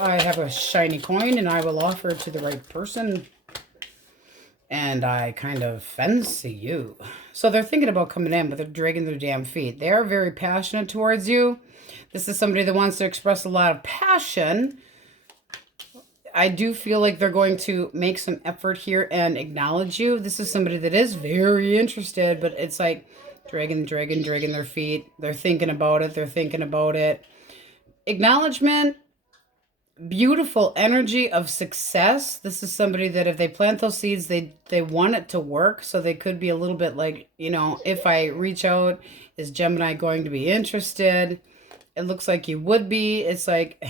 I have a shiny coin and I will offer it to the right person. And I kind of fancy you. So they're thinking about coming in, but they're dragging their damn feet. They are very passionate towards you. This is somebody that wants to express a lot of passion. I do feel like they're going to make some effort here and acknowledge you. This is somebody that is very interested, but it's like dragging their feet. They're thinking about it. They're thinking about it. Acknowledgement. Beautiful energy of success. This is somebody that if they plant those seeds, they want it to work. So they could be a little bit like, you know, if I reach out, is Gemini going to be interested? It looks like you would be. It's like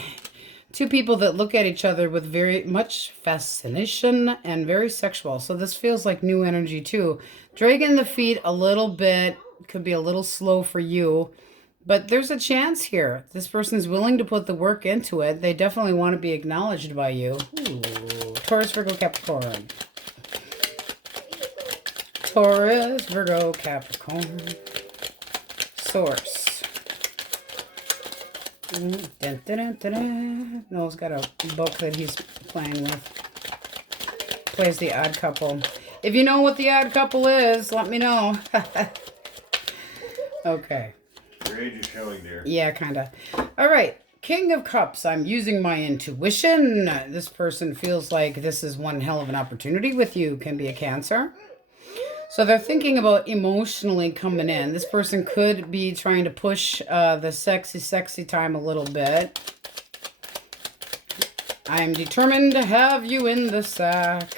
two people that look at each other with very much fascination and very sexual. So this feels like new energy too. Dragging the feet a little bit. Could be a little slow for you. But there's a chance here. This person's willing to put the work into it. They definitely want to be acknowledged by you. Ooh. Taurus, Virgo, Capricorn. Taurus, Virgo, Capricorn. Source. Dun, dun, dun, dun, dun. Noel's got a book that he's playing with. Plays the odd couple. If you know what the odd couple is, let me know. Okay. Your age is showing, dear. Yeah, kind of. All right. King of Cups. I'm using my intuition. This person feels like this is one hell of an opportunity with you. Can be a Cancer. So they're thinking about emotionally coming in. This person could be trying to push the sexy time a little bit. I'm determined to have you in the sack.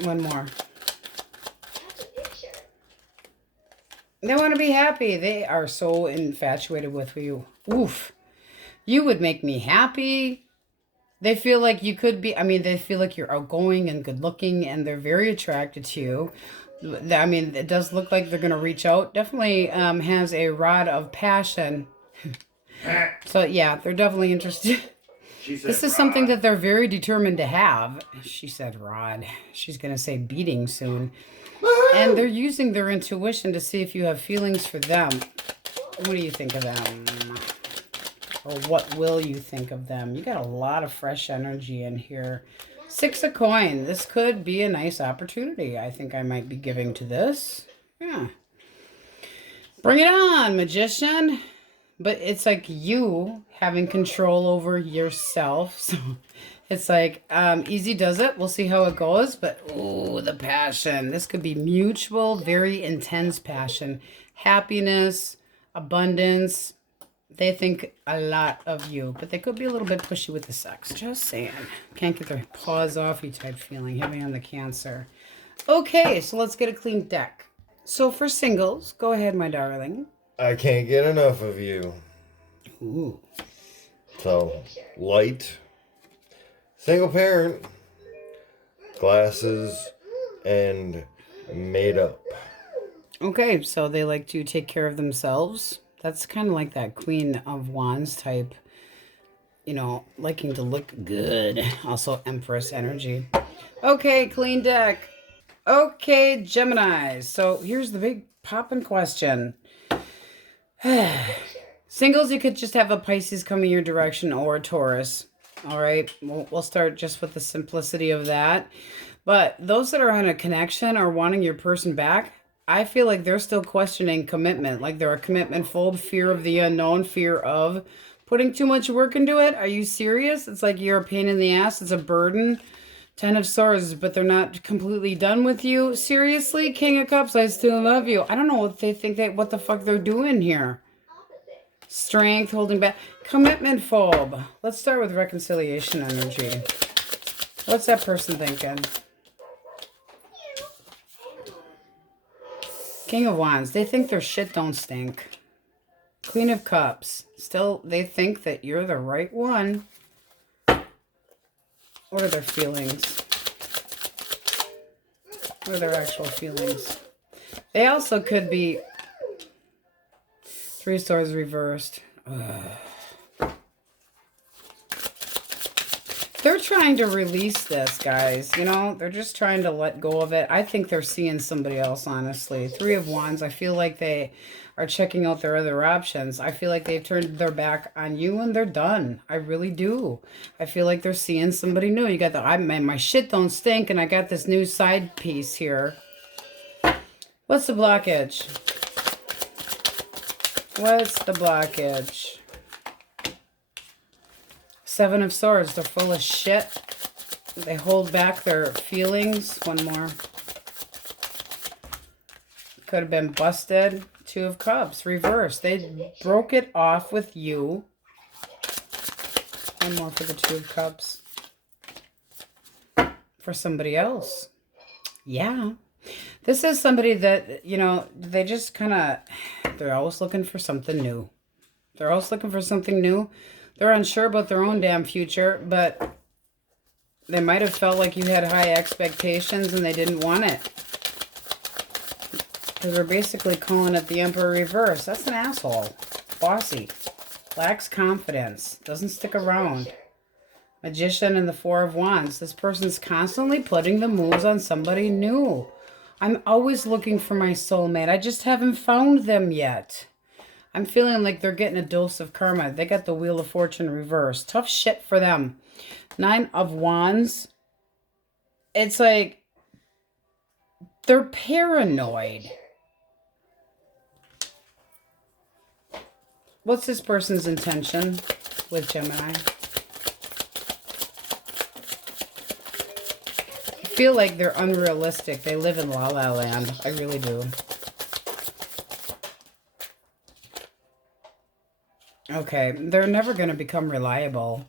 One more. They want to be happy. They are so infatuated with you. Oof. You would make me happy. They feel like you could be, I mean, they feel like you're outgoing and good looking and they're very attracted to you. I mean, it does look like they're going to reach out. Definitely has a rod of passion. So, yeah, they're definitely interested. This is something that they're very determined to have. She said rod. She's going to say beating soon. And they're using their intuition to see if you have feelings for them. What do you think of them? Or what will you think of them? You got a lot of fresh energy in here. 6 of coin. This could be a nice opportunity. I think I might be giving to this. Yeah. Bring it on, Magician. But it's like you having control over yourself. So it's like, easy does it. We'll see how it goes. But, ooh, the passion. This could be mutual, very intense passion. Happiness, abundance. They think a lot of you. But they could be a little bit pushy with the sex. Just saying. Can't get their paws off-y type feeling. Heavy on the Cancer. Okay, so let's get a clean deck. So for singles, go ahead, my darling. I can't get enough of you. Ooh. So, light, single parent, glasses, and made up. Okay, so they like to take care of themselves. That's kind of like that Queen of Wands type, you know, liking to look good. Also Empress energy. Okay, clean deck. Okay, Gemini. So here's the big poppin' question. Singles, you could just have a Pisces coming your direction or a Taurus. All right, we'll start just with the simplicity of that. But those that are on a connection or wanting your person back, I feel like they're still questioning commitment. Like they're a commitment phobe, fear of the unknown, fear of putting too much work into it. Are you serious? It's like you're a pain in the ass. It's a burden. 10 of Swords, but they're not completely done with you. Seriously, King of Cups, I still love you. I don't know what they think what the fuck they're doing here. Strength, holding back. Commitment phobe. Let's start with reconciliation energy. What's that person thinking? King of Wands. They think their shit don't stink. Queen of Cups. Still, they think that you're the right one. What are their feelings? What are their actual feelings? They also could be 3 Swords reversed. They're trying to release this, guys. You know, they're just trying to let go of it. I think they're seeing somebody else, honestly. Three of Wands, I feel like they are checking out their other options. I feel like they've turned their back on you and they're done. I really do. I feel like they're seeing somebody new. You got the, man, my shit don't stink, and I got this new side piece here. What's the blockage? What's the blockage? Seven of Swords. They're full of shit. They hold back their feelings. One more. Could have been busted. Two of Cups. Reverse. They broke it off with you. One more for the Two of Cups. For somebody else. Yeah. This is somebody that, you know, they just kind of, they're always looking for something new. They're always looking for something new. They're unsure about their own damn future, but they might have felt like you had high expectations and they didn't want it. Because they're basically calling it the Emperor reverse. That's an asshole. Bossy. Lacks confidence. Doesn't stick around. Magician and the Four of Wands. This person's constantly putting the moves on somebody new. I'm always looking for my soulmate. I just haven't found them yet. I'm feeling like they're getting a dose of karma. They got the Wheel of Fortune reversed. Tough shit for them. Nine of Wands. It's like they're paranoid. What's this person's intention with Gemini? I feel like they're unrealistic. They live in La La Land. I really do. Okay, they're never going to become reliable.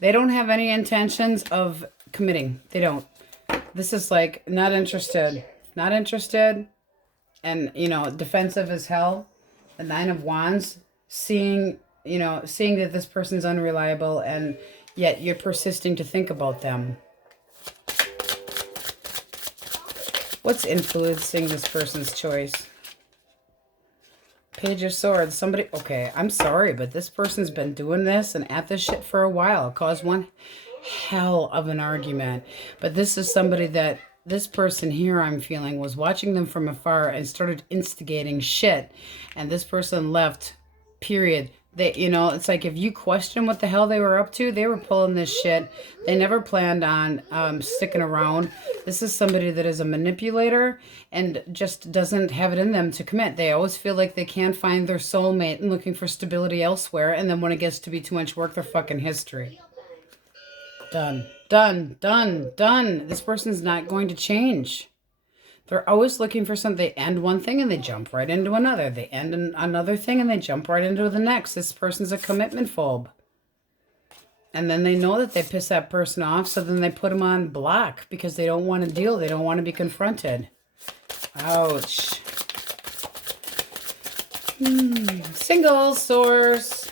They don't have any intentions of committing. They don't. This is like, not interested. Not interested. And, you know, defensive as hell. The Nine of Wands. Seeing that this person's unreliable, and yet you're persisting to think about them. What's influencing this person's choice? Page of Swords. Somebody, okay, I'm sorry, but this person's been doing this and at this shit for a while. It caused one hell of an argument. But this is somebody that, this person here I'm feeling was watching them from afar and started instigating shit. And this person left, period. They, you know, it's like if you question what the hell they were up to, they were pulling this shit. They never planned on sticking around. This is somebody that is a manipulator and just doesn't have it in them to commit. They always feel like they can't find their soulmate and looking for stability elsewhere. And then when it gets to be too much work, they're fucking history. Done. Done. Done. Done. This person's not going to change. They're always looking for something. They end one thing and they jump right into another. They end another thing and they jump right into the next. This person's a commitment phobe. And then they know that they piss that person off, so then they put them on block because they don't want to deal. They don't want to be confronted. Ouch. Single source.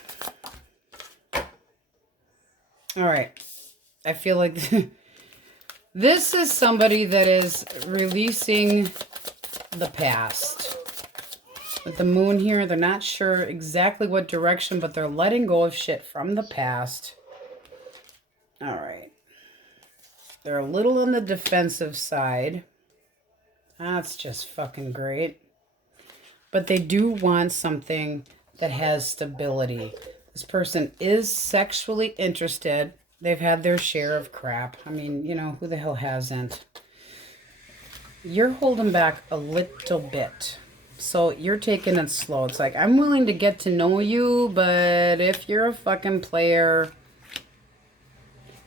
All right. I feel like this is somebody that is releasing the past. With the moon here, they're not sure exactly what direction, but they're letting go of shit from the past. All right. They're a little on the defensive side. That's just fucking great. But they do want something that has stability. This person is sexually interested. They've had their share of crap. I mean, you know, who the hell hasn't? You're holding back a little bit. So you're taking it slow. It's like, I'm willing to get to know you, but if you're a fucking player,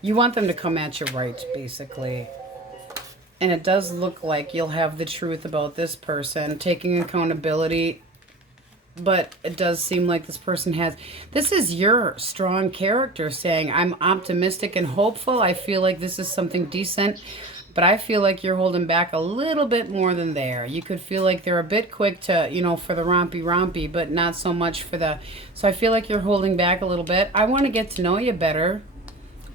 you want them to come at you right, basically. And it does look like you'll have the truth about this person, taking accountability. But it does seem like this person has... This is your strong character saying, I'm optimistic and hopeful. I feel like this is something decent. But I feel like you're holding back a little bit more than they are. You could feel like they're a bit quick to, you know, for the rompy, but not so much for the... So I feel like you're holding back a little bit. I want to get to know you better.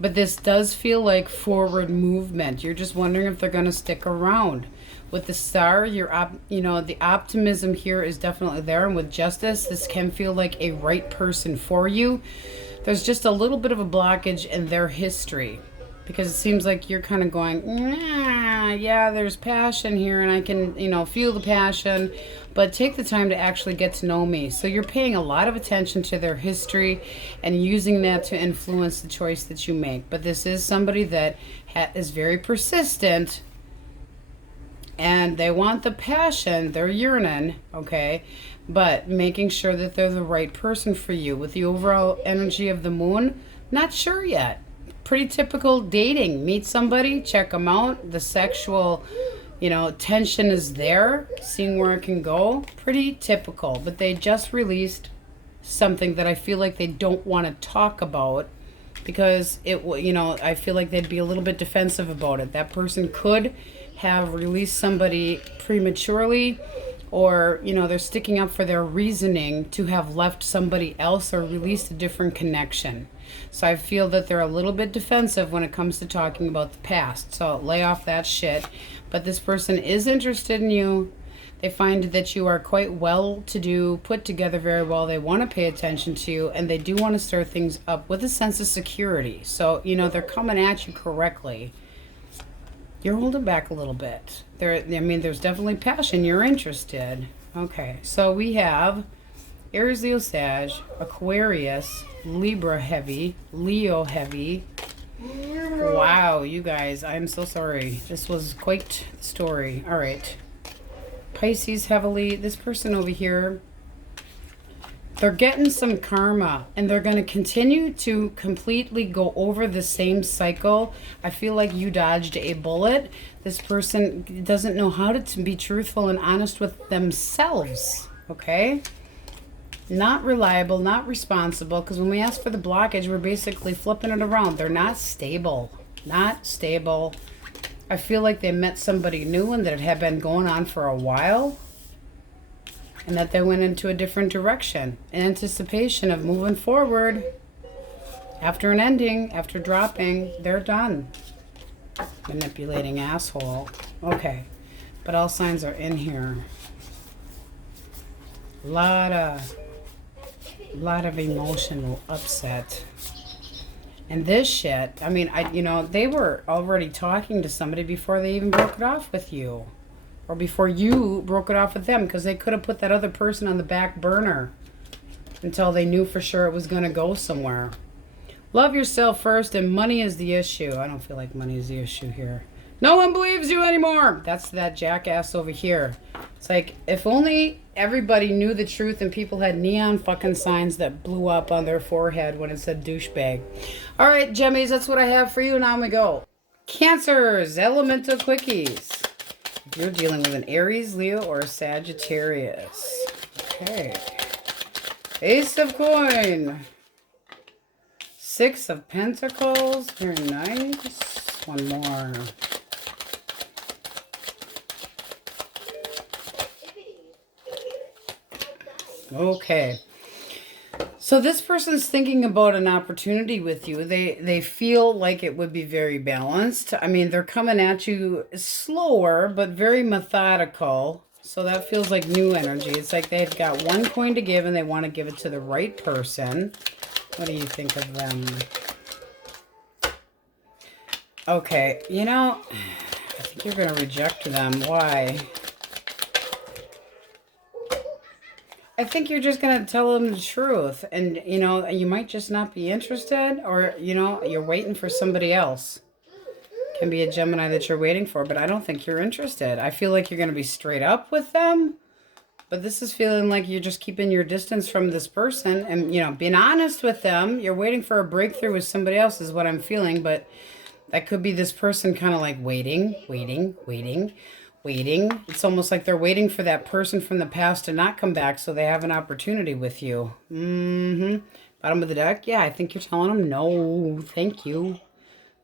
But this does feel like forward movement. You're just wondering if they're going to stick around. With the star, you know, the optimism here is definitely there. And with justice, this can feel like a right person for you. There's just a little bit of a blockage in their history. Because it seems like you're kind of going, nah, yeah, there's passion here and I can, you know, feel the passion, but take the time to actually get to know me. So you're paying a lot of attention to their history and using that to influence the choice that you make. But this is somebody that is very persistent and they want the passion, they're yearning, okay? But making sure that they're the right person for you. With the overall energy of the moon, not sure yet. Pretty typical dating. Meet somebody, check them out. The sexual, you know, tension is there. Seeing where it can go. Pretty typical. But they just released something that I feel like they don't want to talk about because it, you know, I feel like they'd be a little bit defensive about it. That person could have released somebody prematurely, or, you know, they're sticking up for their reasoning to have left somebody else or released a different connection. So I feel that they're a little bit defensive when it comes to talking about the past. So lay off that shit. But this person is interested in you. They find that you are quite well-to-do, put together very well. They want to pay attention to you, and they do want to stir things up with a sense of security. So, you know, they're coming at you correctly. You're holding back a little bit. I mean, there's definitely passion. You're interested. Okay, so we have Aries, Leo, Sag, Aquarius, Libra heavy, Leo heavy. Wow, you guys, I'm so sorry. This was quite the story. All right. Pisces heavily. This person over here, they're getting some karma and they're going to continue to completely go over the same cycle. I feel like you dodged a bullet. This person doesn't know how to be truthful and honest with themselves, okay? Not reliable, not responsible, because when we ask for the blockage, we're basically flipping it around. They're not stable, not stable. I feel like they met somebody new and that it had been going on for a while, and that they went into a different direction in anticipation of moving forward. After an ending, after dropping, they're done. Manipulating asshole. Okay, but all signs are in here. Lot of emotional upset. And this shit, I mean, you know, they were already talking to somebody before they even broke it off with you. Or before you broke it off with them, because they could have put that other person on the back burner until they knew for sure it was going to go somewhere. Love yourself first, and money is the issue. I don't feel like money is the issue here. No one believes you anymore. That's that jackass over here. It's like, if only everybody knew the truth and people had neon fucking signs that blew up on their forehead when it said douchebag. All right, Gemmies, that's what I have for you. Now we go. Cancers, elemental quickies. If you're dealing with an Aries, Leo, or a Sagittarius. Okay. Ace of coin. Six of pentacles. Very nice. One more. Okay. So this person's thinking about an opportunity with you. They feel like it would be very balanced. I mean, they're coming at you slower, but very methodical. So that feels like new energy. It's like they've got one coin to give and they want to give it to the right person. What do you think of them? Okay, you know, I think you're going to reject them. Why? I think you're just going to tell them the truth. And, you know, you might just not be interested, or, you know, you're waiting for somebody else. Can be a Gemini that you're waiting for, but I don't think you're interested. I feel like you're going to be straight up with them, but this is feeling like you're just keeping your distance from this person and, you know, being honest with them. You're waiting for a breakthrough with somebody else is what I'm feeling, but that could be this person kind of like waiting. It's almost like they're waiting for that person from the past to not come back so they have an opportunity with you. Bottom of the deck. Yeah, I think you're telling them no, thank you.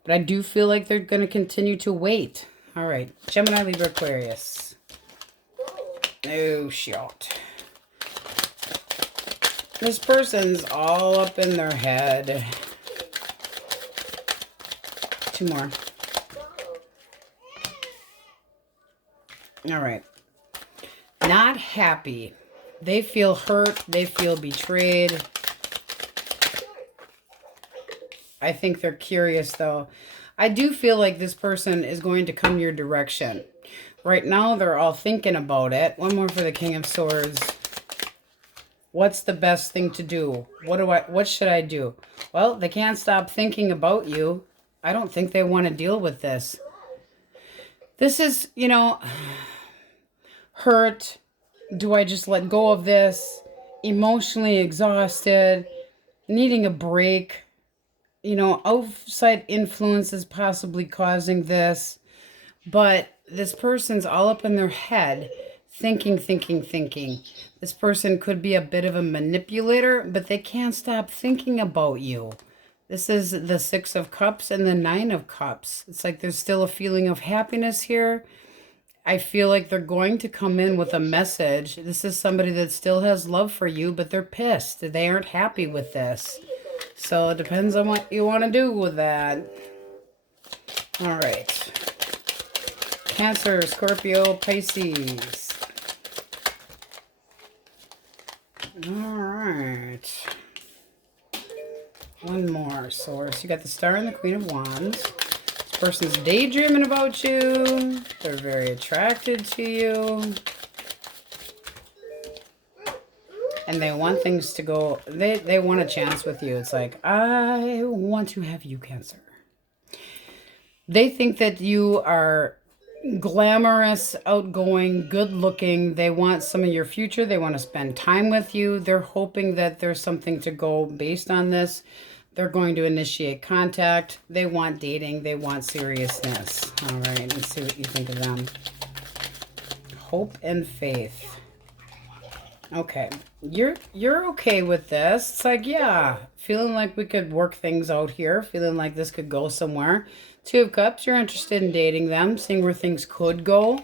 But I do feel like they're going to continue to wait. All right. Gemini, Libra, Aquarius. Oh, shit. This person's all up in their head. Two more. All right. Not happy. They feel hurt. They feel betrayed. I think they're curious, though. I do feel like this person is going to come your direction. Right now, they're all thinking about it. One more for the King of Swords. What's the best thing to do? What should I do? Well, they can't stop thinking about you. I don't think they want to deal with this. This is, you know, hurt. Do I just let go of this? Emotionally exhausted, needing a break. You know, outside influences possibly causing this. But this person's all up in their head, thinking. This person could be a bit of a manipulator, but they can't stop thinking about you. This is the Six of Cups and the Nine of Cups. It's like there's still a feeling of happiness here. I feel like they're going to come in with a message. This is somebody that still has love for you, but they're pissed. They aren't happy with this. So it depends on what you want to do with that. All right. Cancer, Scorpio, Pisces. All right. One more source. You got the Star and the Queen of Wands. This person's daydreaming about you. They're very attracted to you. And they want things to go, they want a chance with you. It's like, I want to have you, Cancer. They think that you are glamorous, outgoing, good looking. They want some of your future. They want to spend time with you. They're hoping that there's something to go based on this. They're going to initiate contact. They want dating. They want seriousness. All right, let's see what you think of them. Hope and faith. Okay, you're okay with this. It's like, yeah, feeling like we could work things out here, feeling like this could go somewhere. Two of Cups, you're interested in dating them, seeing where things could go.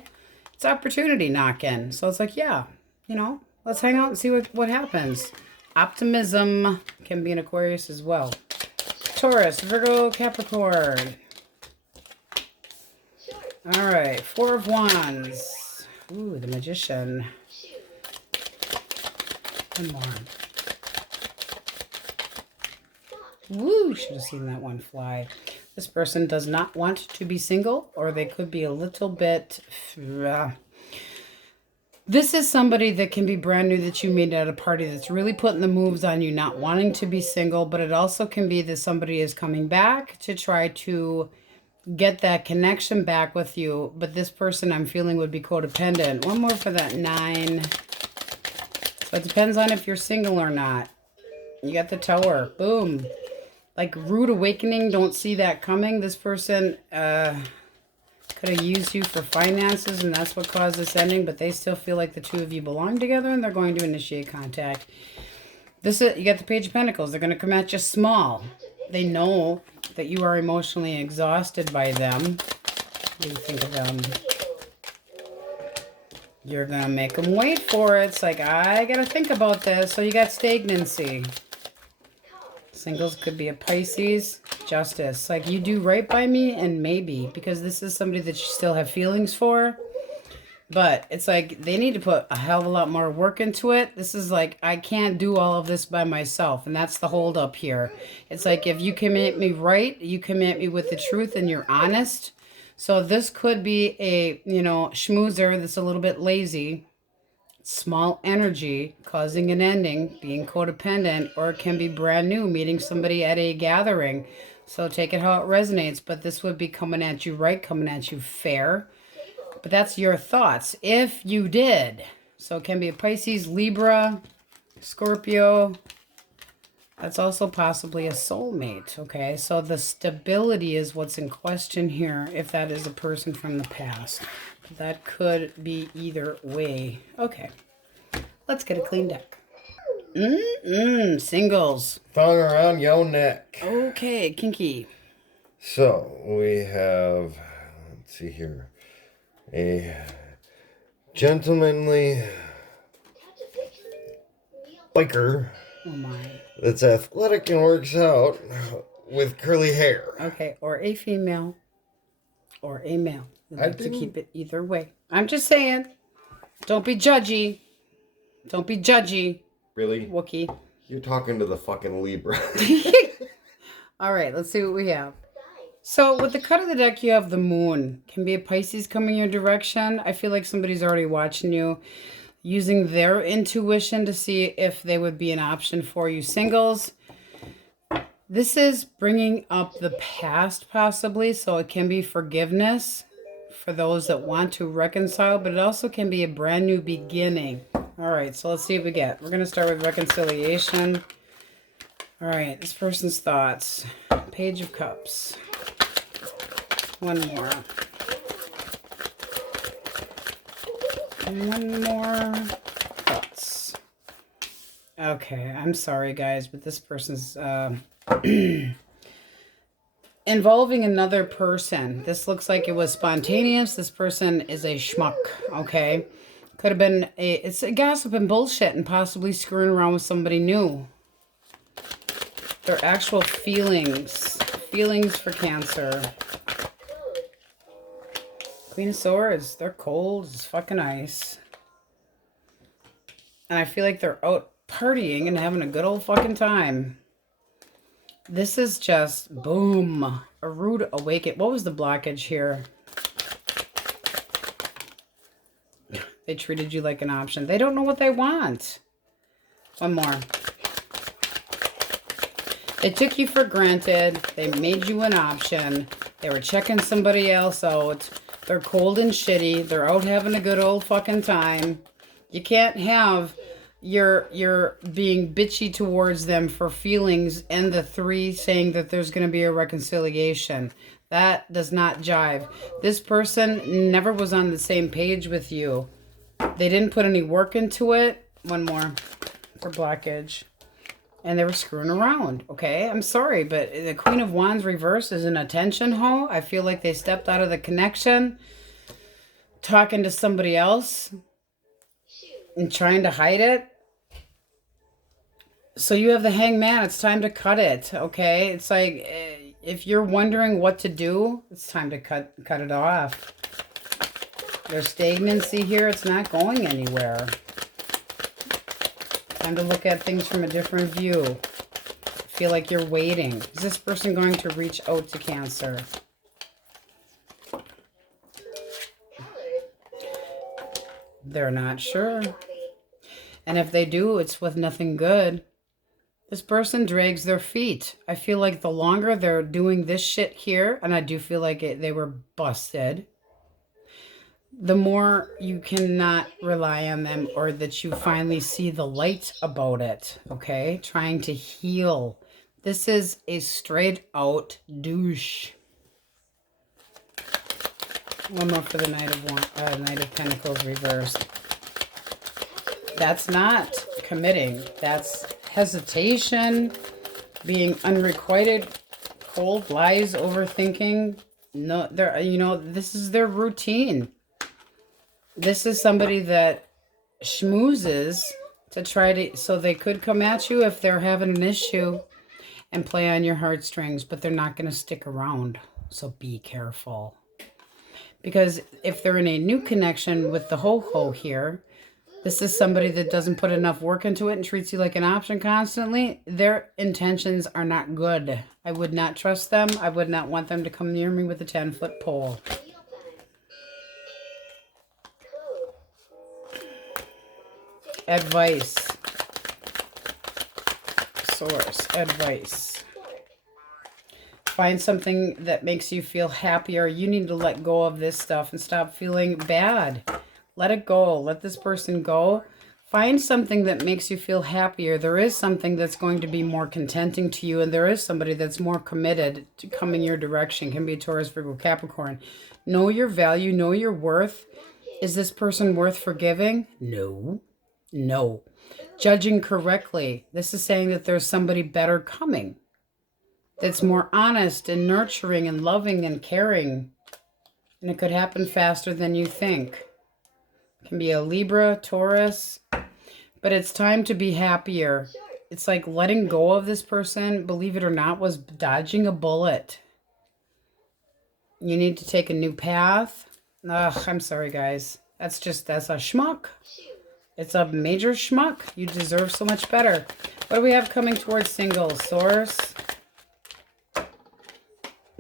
It's opportunity knocking. So it's like, yeah, you know, let's hang out and see what happens. Optimism can be an Aquarius as well. Taurus, Virgo, Capricorn. All right, Four of Wands. Ooh, the Magician. One more. Woo, should have seen that one fly. This person does not want to be single, or they could be a little bit... This is somebody that can be brand new that you meet at a party that's really putting the moves on you, not wanting to be single, but it also can be that somebody is coming back to try to get that connection back with you, but this person I'm feeling would be codependent. One more for that 9. So it depends on if you're single or not. You got the Tower. Boom. Like rude awakening. Don't see that coming. This person could have used you for finances, and that's what caused this ending. But they still feel like the two of you belong together, and they're going to initiate contact. This is, you got the Page of Pentacles. They're going to come at you small. They know that you are emotionally exhausted by them. What do you think of them? You're going to make them wait for it. It's like, I got to think about this. So you got stagnancy. Singles could be a Pisces. Justice. Like, you do right by me and maybe. Because this is somebody that you still have feelings for. But it's like, they need to put a hell of a lot more work into it. This is like, I can't do all of this by myself. And that's the hold up here. It's like, if you commit me right, you commit me with the truth and you're honest. So this could be a, you know, schmoozer that's a little bit lazy, small energy, causing an ending, being codependent, or it can be brand new, meeting somebody at a gathering. So take it how it resonates, but this would be coming at you right, coming at you fair. But that's your thoughts, if you did. So it can be a Pisces, Libra, Scorpio. That's also possibly a soulmate, okay? So the stability is what's in question here, if that is a person from the past. That could be either way. Okay, let's get a clean deck. Singles. Thong around your neck. Okay, kinky. So we have, let's see here, a gentlemanly biker. Oh my. That's athletic and works out with curly hair. Okay, or a female or a male. We'd like to keep it either way. I'm just saying, don't be judgy. Don't be judgy. Really? Wookie. You're talking to the fucking Libra. All right, let's see what we have. So with the cut of the deck, you have the moon. Can be a Pisces coming your direction. I feel like somebody's already watching you, using their intuition to see if they would be an option for you singles. This is bringing up the past possibly, so it can be forgiveness for those that want to reconcile, but it also can be a brand new beginning. All right, so let's see what we get. We're going to start with reconciliation. All right, this person's thoughts. Page of Cups. One more. One more. Thoughts. Okay, I'm sorry, guys, but this person's involving another person. This looks like it was spontaneous. This person is a schmuck, okay? Could have been it's a gossip and bullshit and possibly screwing around with somebody new. Their actual feelings for Cancer. Queen of Swords, they're cold as fucking ice. And I feel like they're out partying and having a good old fucking time. This is just, boom, a rude awakening. What was the blockage here? They treated you like an option. They don't know what they want. One more. They took you for granted. They made you an option. They were checking somebody else out. They're cold and shitty. They're out having a good old fucking time. You can't have you're being bitchy towards them for feelings and the 3 saying that there's going to be a reconciliation. That does not jive. This person never was on the same page with you. They didn't put any work into it. One more for blockage. And they were screwing around, okay? I'm sorry, but the Queen of Wands reverse is an attention hoe. I feel like they stepped out of the connection, talking to somebody else and trying to hide it. So you have the Hangman. It's time to cut it, okay? It's like, if you're wondering what to do, it's time to cut it off. There's stagnancy here. It's not going anywhere. Time to look at things from a different view. Feel like you're waiting. Is this person going to reach out to Cancer? They're not sure. And if they do, it's with nothing good. This person drags their feet. I feel like the longer they're doing this shit here, and I do feel like they were busted, the more you cannot rely on them, or that you finally see the light about it, okay? Trying to heal. This is a straight out douche. One more for the Knight of Pentacles reversed. That's not committing. That's hesitation, being unrequited, cold, lies, overthinking. No, this is their routine. This is somebody that schmoozes to try to, so they could come at you if they're having an issue and play on your heartstrings, but they're not going to stick around. So be careful. Because if they're in a new connection with the ho-ho here, this is somebody that doesn't put enough work into it and treats you like an option constantly. Their intentions are not good. I would not trust them. I would not want them to come near me with a 10-foot pole. Advice. Source. Advice. Find something that makes you feel happier. You need to let go of this stuff and stop feeling bad. Let it go. Let this person go. Find something that makes you feel happier. There is something that's going to be more contenting to you, and there is somebody that's more committed to coming your direction. Can be a Taurus, Virgo, Capricorn. Know your value. Know your worth. Is this person worth forgiving? No. No. Judging correctly. This is saying that there's somebody better coming. That's more honest and nurturing and loving and caring. And it could happen faster than you think. It can be a Libra, Taurus. But it's time to be happier. It's like letting go of this person, believe it or not, was dodging a bullet. You need to take a new path. Ugh, I'm sorry, guys. That's a schmuck. It's a major schmuck. You deserve so much better. What do we have coming towards singles? Source.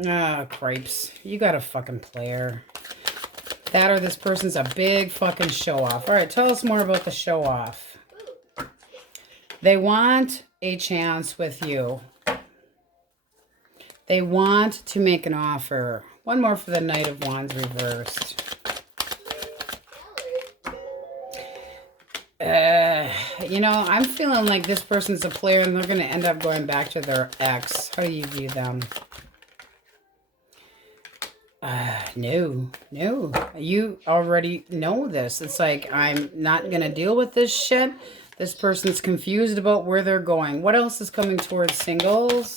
Ah, cripes. You got a fucking player. That or this person's a big fucking show-off. All right, tell us more about the show-off. They want a chance with you. They want to make an offer. One more for the Knight of Wands reversed. You know, I'm feeling like this person's a player and they're going to end up going back to their ex. How do you view them? No. You already know this. It's like, I'm not going to deal with this shit. This person's confused about where they're going. What else is coming towards singles?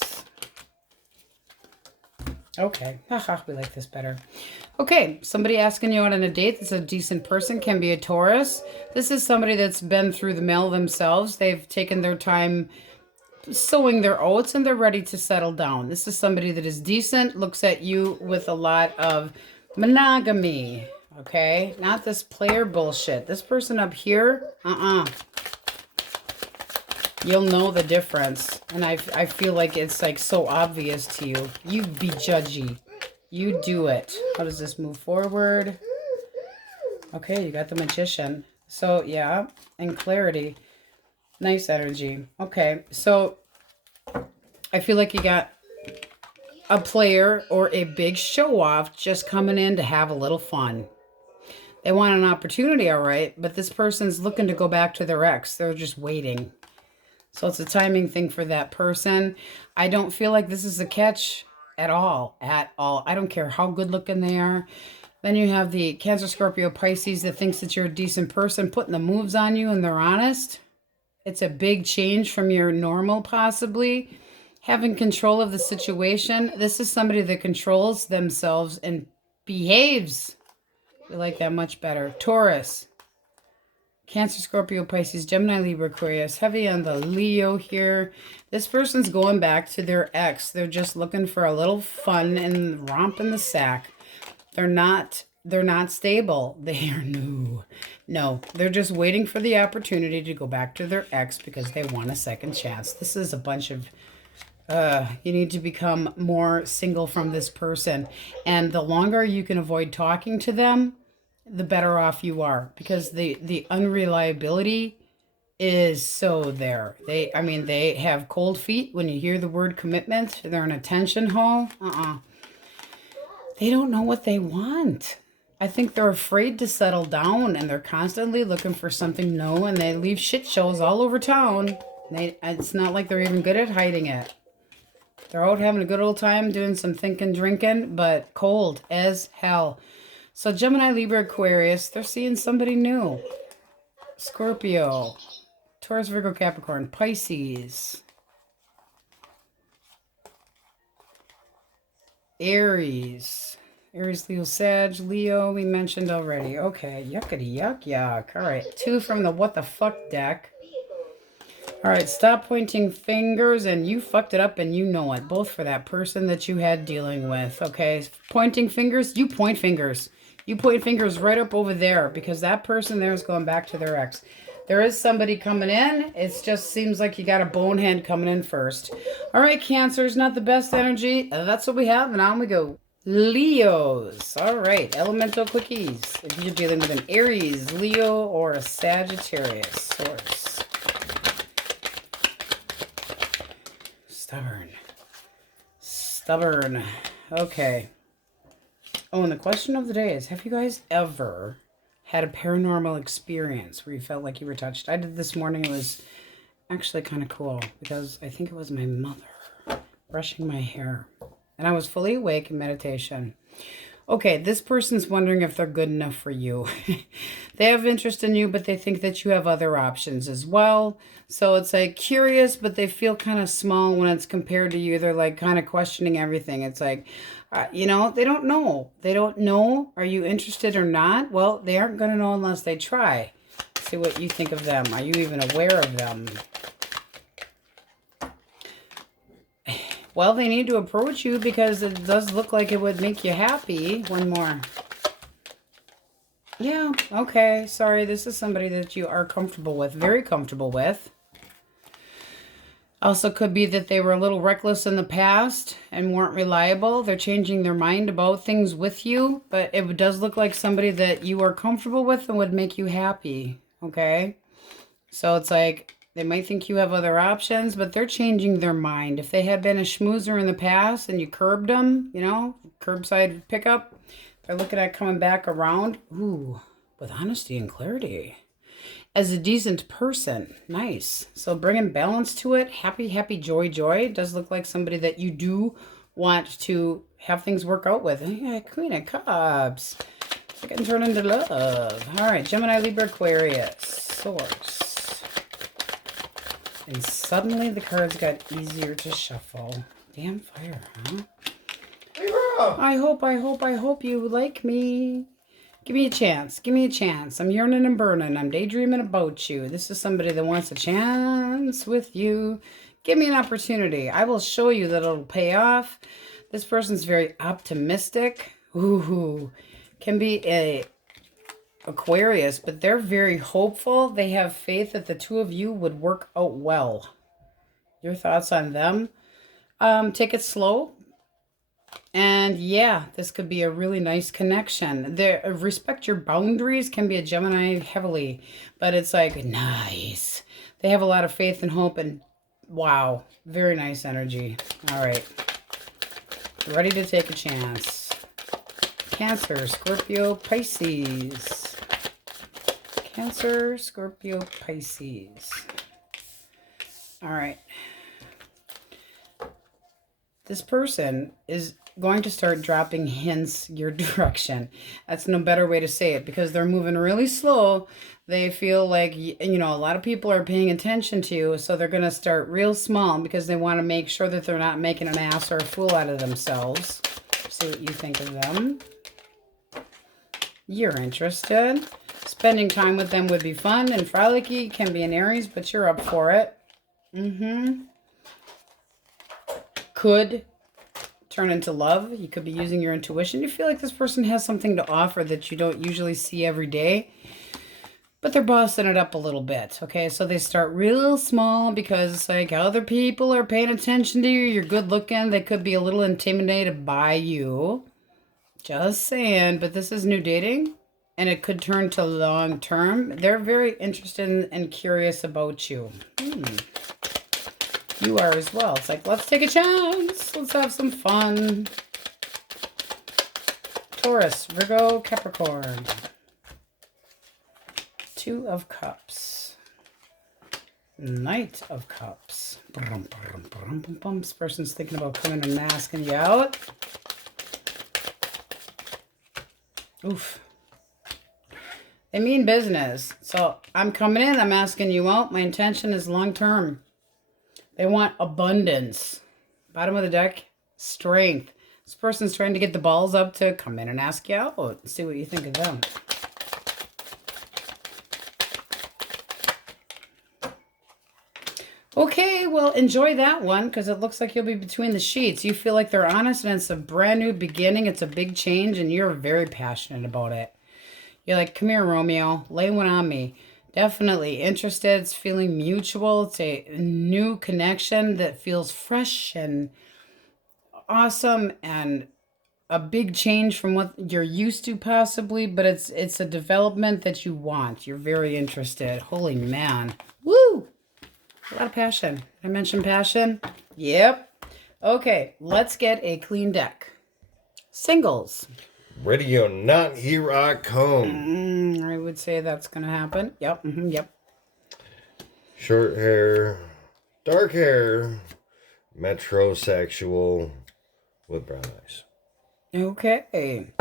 Okay. Haha, we like this better. Okay, somebody asking you out on a date that's a decent person, can be a Taurus. This is somebody that's been through the mail themselves. They've taken their time sowing their oats and they're ready to settle down. This is somebody that is decent, looks at you with a lot of monogamy. Okay, not this player bullshit. This person up here, you'll know the difference. And I feel like it's like so obvious to you. You be judgy. You do it. How does this move forward? Okay, you got the Magician. So, yeah, and clarity. Nice energy. Okay, so I feel like you got a player or a big show-off just coming in to have a little fun. They want an opportunity, all right, but this person's looking to go back to their ex. They're just waiting. So it's a timing thing for that person. I don't feel like this is a catch at all. I don't care how good looking they are. Then you have the Cancer, Scorpio, Pisces that thinks that you're a decent person, putting the moves on you and they're honest. It's a big change from your normal, possibly. Having control of the situation. This is somebody that controls themselves and behaves. We like that much better. Taurus. Cancer, Scorpio, Pisces, Gemini, Libra, Aquarius. Heavy on the Leo here. This person's going back to their ex. They're just looking for a little fun and romp in the sack. They're not stable. They are no. They're just waiting for the opportunity to go back to their ex because they want a second chance. This is a bunch of you need to become more single from this person. And the longer you can avoid talking to them, the better off you are, because the unreliability is so there. They have cold feet when you hear the word commitment. They're an attention haul. They don't know what they want. I think they're afraid to settle down and they're constantly looking for something new, and they leave shit shows all over town. It's not like they're even good at hiding it. They're out having a good old time doing some thinking, drinking, but cold as hell. So Gemini, Libra, Aquarius, they're seeing somebody new. Scorpio, Taurus, Virgo, Capricorn, Pisces, Aries, Leo, Sag, Leo, we mentioned already. Okay, yuckity yuck. All right, 2 from the what the fuck deck. All right, stop pointing fingers, and you fucked it up and you know it. Both for that person that you had dealing with, okay? Pointing fingers, you point fingers. You point fingers right up over there because that person there is going back to their ex. There is somebody coming in. It just seems like you got a bonehead coming in first. All right, Cancer's not the best energy. That's what we have, and on we go. Leos. All right, elemental quickies. If you're dealing with an Aries, Leo, or a Sagittarius source. Stubborn. Okay. Oh, and the question of the day is, have you guys ever had a paranormal experience where you felt like you were touched? I did this morning. It was actually kind of cool because I think it was my mother brushing my hair. And I was fully awake in meditation. Okay, this person's wondering if they're good enough for you. They have interest in you, but they think that you have other options as well. So it's like curious, but they feel kind of small when it's compared to you. They're like kind of questioning everything. It's like, they don't know. They don't know. Are you interested or not? Well, they aren't going to know unless they try. See what you think of them. Are you even aware of them? Well, they need to approach you because it does look like it would make you happy. One more. Yeah, okay. Sorry, this is somebody that you are comfortable with. Very comfortable with. Also could be that they were a little reckless in the past and weren't reliable. They're changing their mind about things with you, but it does look like somebody that you are comfortable with and would make you happy, okay? So it's like they might think you have other options, but they're changing their mind. If they had been a schmoozer in the past and you curbed them, you know, curbside pickup, they're looking at coming back around. Ooh, with honesty and clarity. As a decent person. Nice. So bringing balance to it. Happy, happy, joy, joy. It does look like somebody that you do want to have things work out with. Yeah, Queen of Cups. It's getting turned into love. All right, Gemini, Libra, Aquarius. Source. And suddenly the cards got easier to shuffle. Damn fire, huh? I hope you like me. Give me a chance. Give me a chance. I'm yearning and burning. I'm daydreaming about you. This is somebody that wants a chance with you. Give me an opportunity. I will show you that it'll pay off. This person's very optimistic. Ooh, can be a Aquarius, but they're very hopeful. They have faith that the two of you would work out well. Your thoughts on them? Take it slow. And yeah, this could be a really nice connection. There, respect your boundaries can be a Gemini heavily, but it's like nice. They have a lot of faith and hope, and wow, very nice energy. All right, ready to take a chance. Cancer, Scorpio, Pisces. Cancer, Scorpio, Pisces. All right. This person is going to start dropping hints your direction. That's no better way to say it, because they're moving really slow. They feel like, you know, a lot of people are paying attention to you, so they're going to start real small because they want to make sure that they're not making an ass or a fool out of themselves. See what you think of them. You're interested. Spending time with them would be fun and frolicky. Can be an Aries, but you're up for it. Could turn into love. You could be using your intuition. You feel like this person has something to offer that you don't usually see every day, but they're bossing it up a little bit. Okay, so they start real small because it's like other people are paying attention to you. You're good looking. They could be a little intimidated by you. Just saying, but this is new dating and it could turn to long term. They're very interested and curious about you. You are as well. It's like, let's take a chance. Let's have some fun. Taurus, Virgo, Capricorn. Two of Cups. Knight of Cups. This person's thinking about coming and asking you out. Oof. They mean business. So I'm coming in. I'm asking you out. My intention is long term. They want abundance. Bottom of the deck, strength. This person's trying to get the balls up to come in and ask you out. See what you think of them. Okay, well, enjoy that one because it looks like you'll be between the sheets. You feel like they're honest and it's a brand new beginning. It's a big change and you're very passionate about it. You're like, come here, Romeo. Lay one on me. Definitely interested. It's feeling mutual. It's a new connection that feels fresh and awesome and a big change from what you're used to possibly, but it's a development that you want. You're very interested. Holy man. Woo! A lot of passion. I mentioned passion? Yep. Okay, let's get a clean deck. Singles. Ready or not, here I come. I would say that's going to happen. Yep. Yep. Short hair, dark hair, metrosexual with brown eyes. Okay.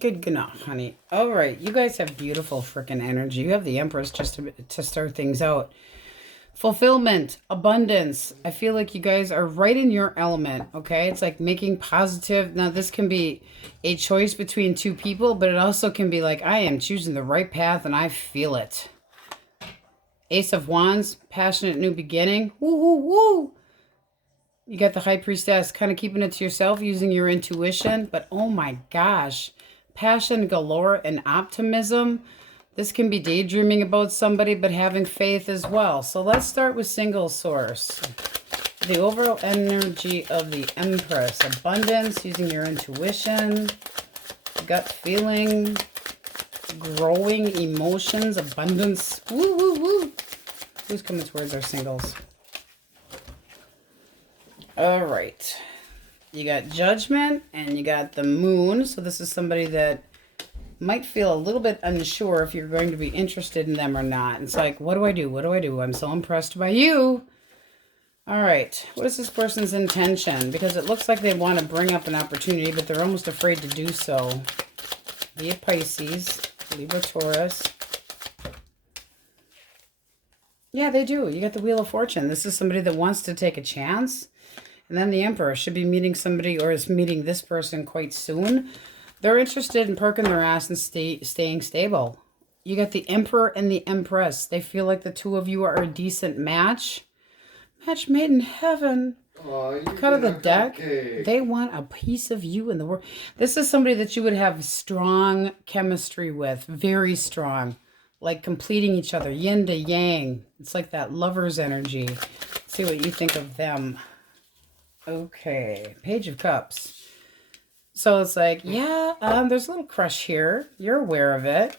Good enough, honey. All right. You guys have beautiful freaking energy. You have the Empress just to start things out. Fulfillment, abundance. I feel like you guys are right in your element, okay? It's like making positive. Now, this can be a choice between two people, but it also can be like, I am choosing the right path and I feel it. Ace of Wands, passionate new beginning. Woo, woo, woo. You got the High Priestess, kind of keeping it to yourself, using your intuition. But oh my gosh, passion galore and optimism. This can be daydreaming about somebody, but having faith as well. So let's start with single source. The overall energy of the Empress. Abundance, using your intuition, gut feeling, growing emotions, abundance. Woo, woo, woo. Who's coming towards our singles? All right. You got Judgment and you got the Moon. So this is somebody that might feel a little bit unsure if you're going to be interested in them or not. It's like, what do I do? What do I do? I'm so impressed by you. All right. What is this person's intention? Because it looks like they want to bring up an opportunity, but they're almost afraid to do so. Be a Pisces, Libra, Taurus. Yeah, they do. You got the Wheel of Fortune. This is somebody that wants to take a chance. And then the Emperor should be meeting somebody, or is meeting this person quite soon. They're interested in perking their ass and staying stable. You got the Emperor and the Empress. They feel like the two of you are a decent match. Match made in heaven. Oh, Cut of the deck. They want a piece of you in the world. This is somebody that you would have strong chemistry with. Very strong. Like completing each other. Yin to yang. It's like that lover's energy. Let's see what you think of them. Okay, Page of Cups. So it's like, yeah, there's a little crush here. You're aware of it.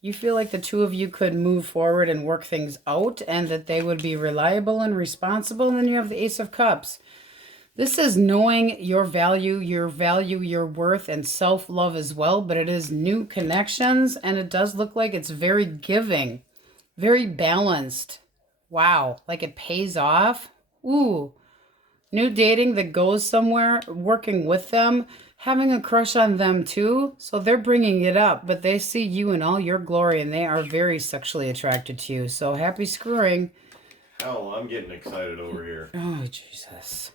You feel like the two of you could move forward and work things out and that they would be reliable and responsible. And then you have the Ace of Cups. This is knowing your value, your worth, and self-love as well. But it is new connections, and it does look like it's very giving, very balanced. Wow, like it pays off. Ooh. New dating that goes somewhere, working with them, having a crush on them too. So they're bringing it up, but they see you in all your glory and they are very sexually attracted to you. So happy screwing. Oh, I'm getting excited over here. Oh, Jesus.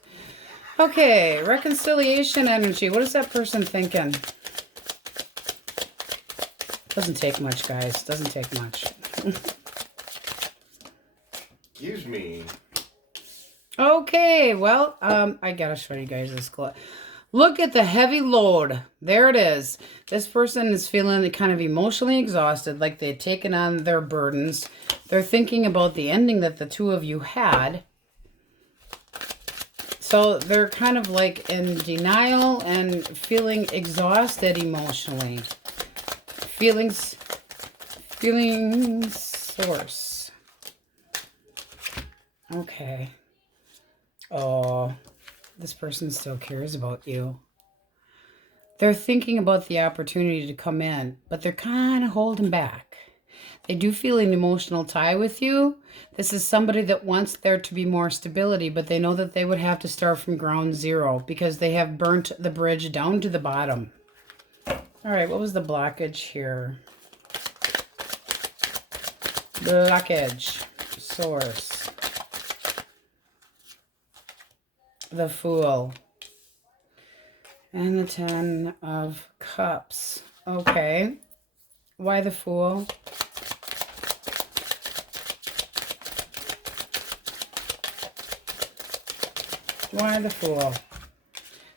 Okay, reconciliation energy. What is that person thinking? Doesn't take much, guys. Doesn't take much. Excuse me. Okay, well, I gotta show you guys this clip. Look at the heavy load. There it is. This person is feeling kind of emotionally exhausted, like they've taken on their burdens. They're thinking about the ending that the two of you had. So they're kind of like in denial and feeling exhausted emotionally. Feelings source. Okay. Oh, this person still cares about you. They're thinking about the opportunity to come in, but they're kind of holding back. They do feel an emotional tie with you. This is somebody that wants there to be more stability, but they know that they would have to start from ground zero because they have burnt the bridge down to the bottom. All right, what was the blockage here? Blockage. Source. The Fool. And the Ten of Cups. Okay. Why the Fool? Why the Fool?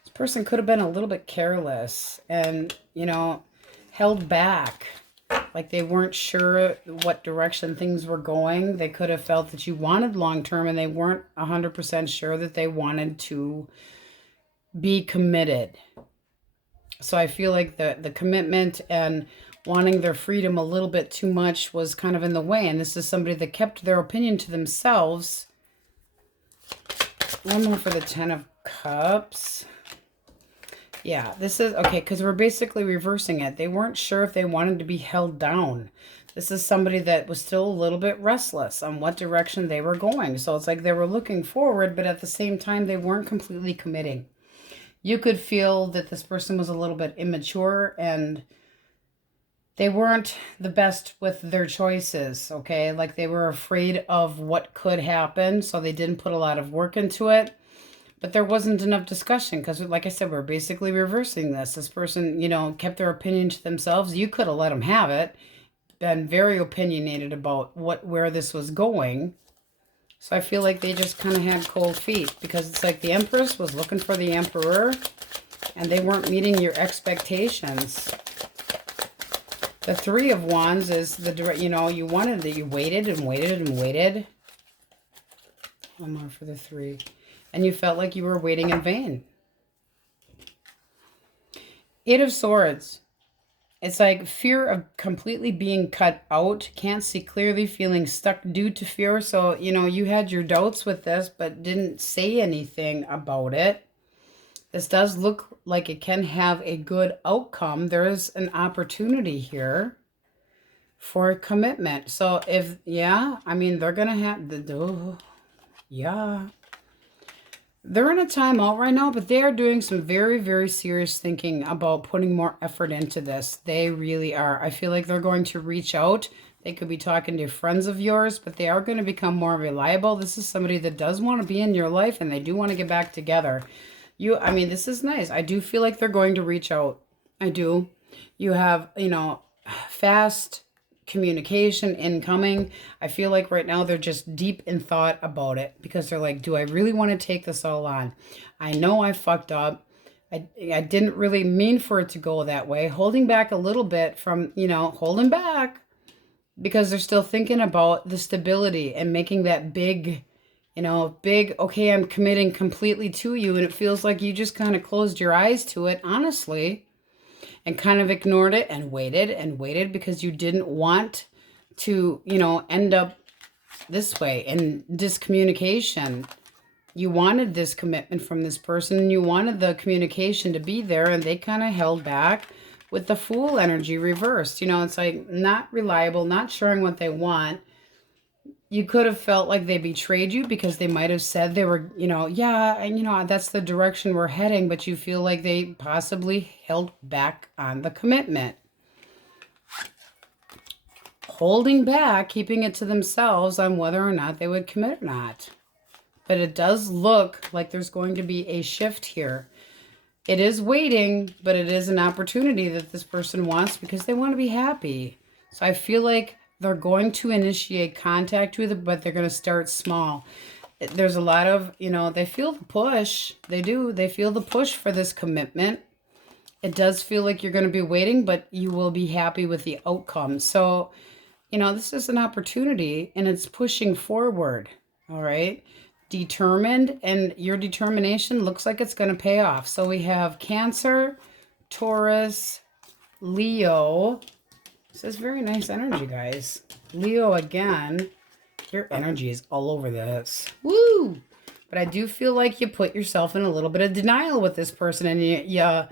This person could have been a little bit careless and, you know, held back. Like they weren't sure what direction things were going. They could have felt that you wanted long-term and they weren't 100% sure that they wanted to be committed. So I feel like the commitment and wanting their freedom a little bit too much was kind of in the way. And this is somebody that kept their opinion to themselves. One more for the Ten of Cups. Yeah, this is, okay, because we're basically reversing it. They weren't sure if they wanted to be held down. This is somebody that was still a little bit restless on what direction they were going. So it's like they were looking forward, but at the same time, they weren't completely committing. You could feel that this person was a little bit immature and they weren't the best with their choices, okay? Like they were afraid of what could happen, so they didn't put a lot of work into it. But there wasn't enough discussion because, like I said, we're basically reversing this. This person, you know, kept their opinion to themselves. You could have let them have it. Been very opinionated about where this was going. So I feel like they just kind of had cold feet because it's like the Empress was looking for the Emperor and they weren't meeting your expectations. The Three of Wands is the direct, you know, you wanted that, you waited and waited and waited. One more for the 3. And you felt like you were waiting in vain. 8 of Swords. It's like fear of completely being cut out. Can't see clearly, feeling stuck due to fear. So, you know, you had your doubts with this, but didn't say anything about it. This does look like it can have a good outcome. There is an opportunity here for a commitment. So if, yeah, I mean, they're going to have the, yeah. They're in a timeout right now, but they are doing some very, very serious thinking about putting more effort into this. They really are. I feel like they're going to reach out. They could be talking to friends of yours, but they are going to become more reliable. This is somebody that does want to be in your life, and they do want to get back together. I mean, this is nice. I do feel like they're going to reach out. I do. You have, you know, fast communication incoming. I feel like right now they're just deep in thought about it because they're like, do I really want to take this all on? I know I fucked up. I didn't really mean for it to go that way. Holding back a little bit from, you know, holding back because they're still thinking about the stability and making that big, you know, okay, I'm committing completely to you. And it feels like you just kind of closed your eyes to it, honestly. And kind of ignored it and waited because you didn't want to, you know, end up this way in discommunication. You wanted this commitment from this person and you wanted the communication to be there, and they kind of held back with the Fool energy reversed. You know, it's like not reliable, not sharing what they want. You could have felt like they betrayed you because they might have said they were, you know, yeah, and you know, that's the direction we're heading, but you feel like they possibly held back on the commitment. Holding back, keeping it to themselves on whether or not they would commit or not. But it does look like there's going to be a shift here. It is waiting, but it is an opportunity that this person wants because they want to be happy. So I feel like they're going to initiate contact with it, but they're going to start small. There's a lot of, you know, they feel the push. They do. They feel the push for this commitment. It does feel like you're going to be waiting, but you will be happy with the outcome. So, you know, this is an opportunity and it's pushing forward. All right. Determined, and your determination looks like it's going to pay off. So we have Cancer, Taurus, Leo. This is very nice energy, guys. Leo again. Your energy is all over this. Woo! But I do feel like you put yourself in a little bit of denial with this person, and you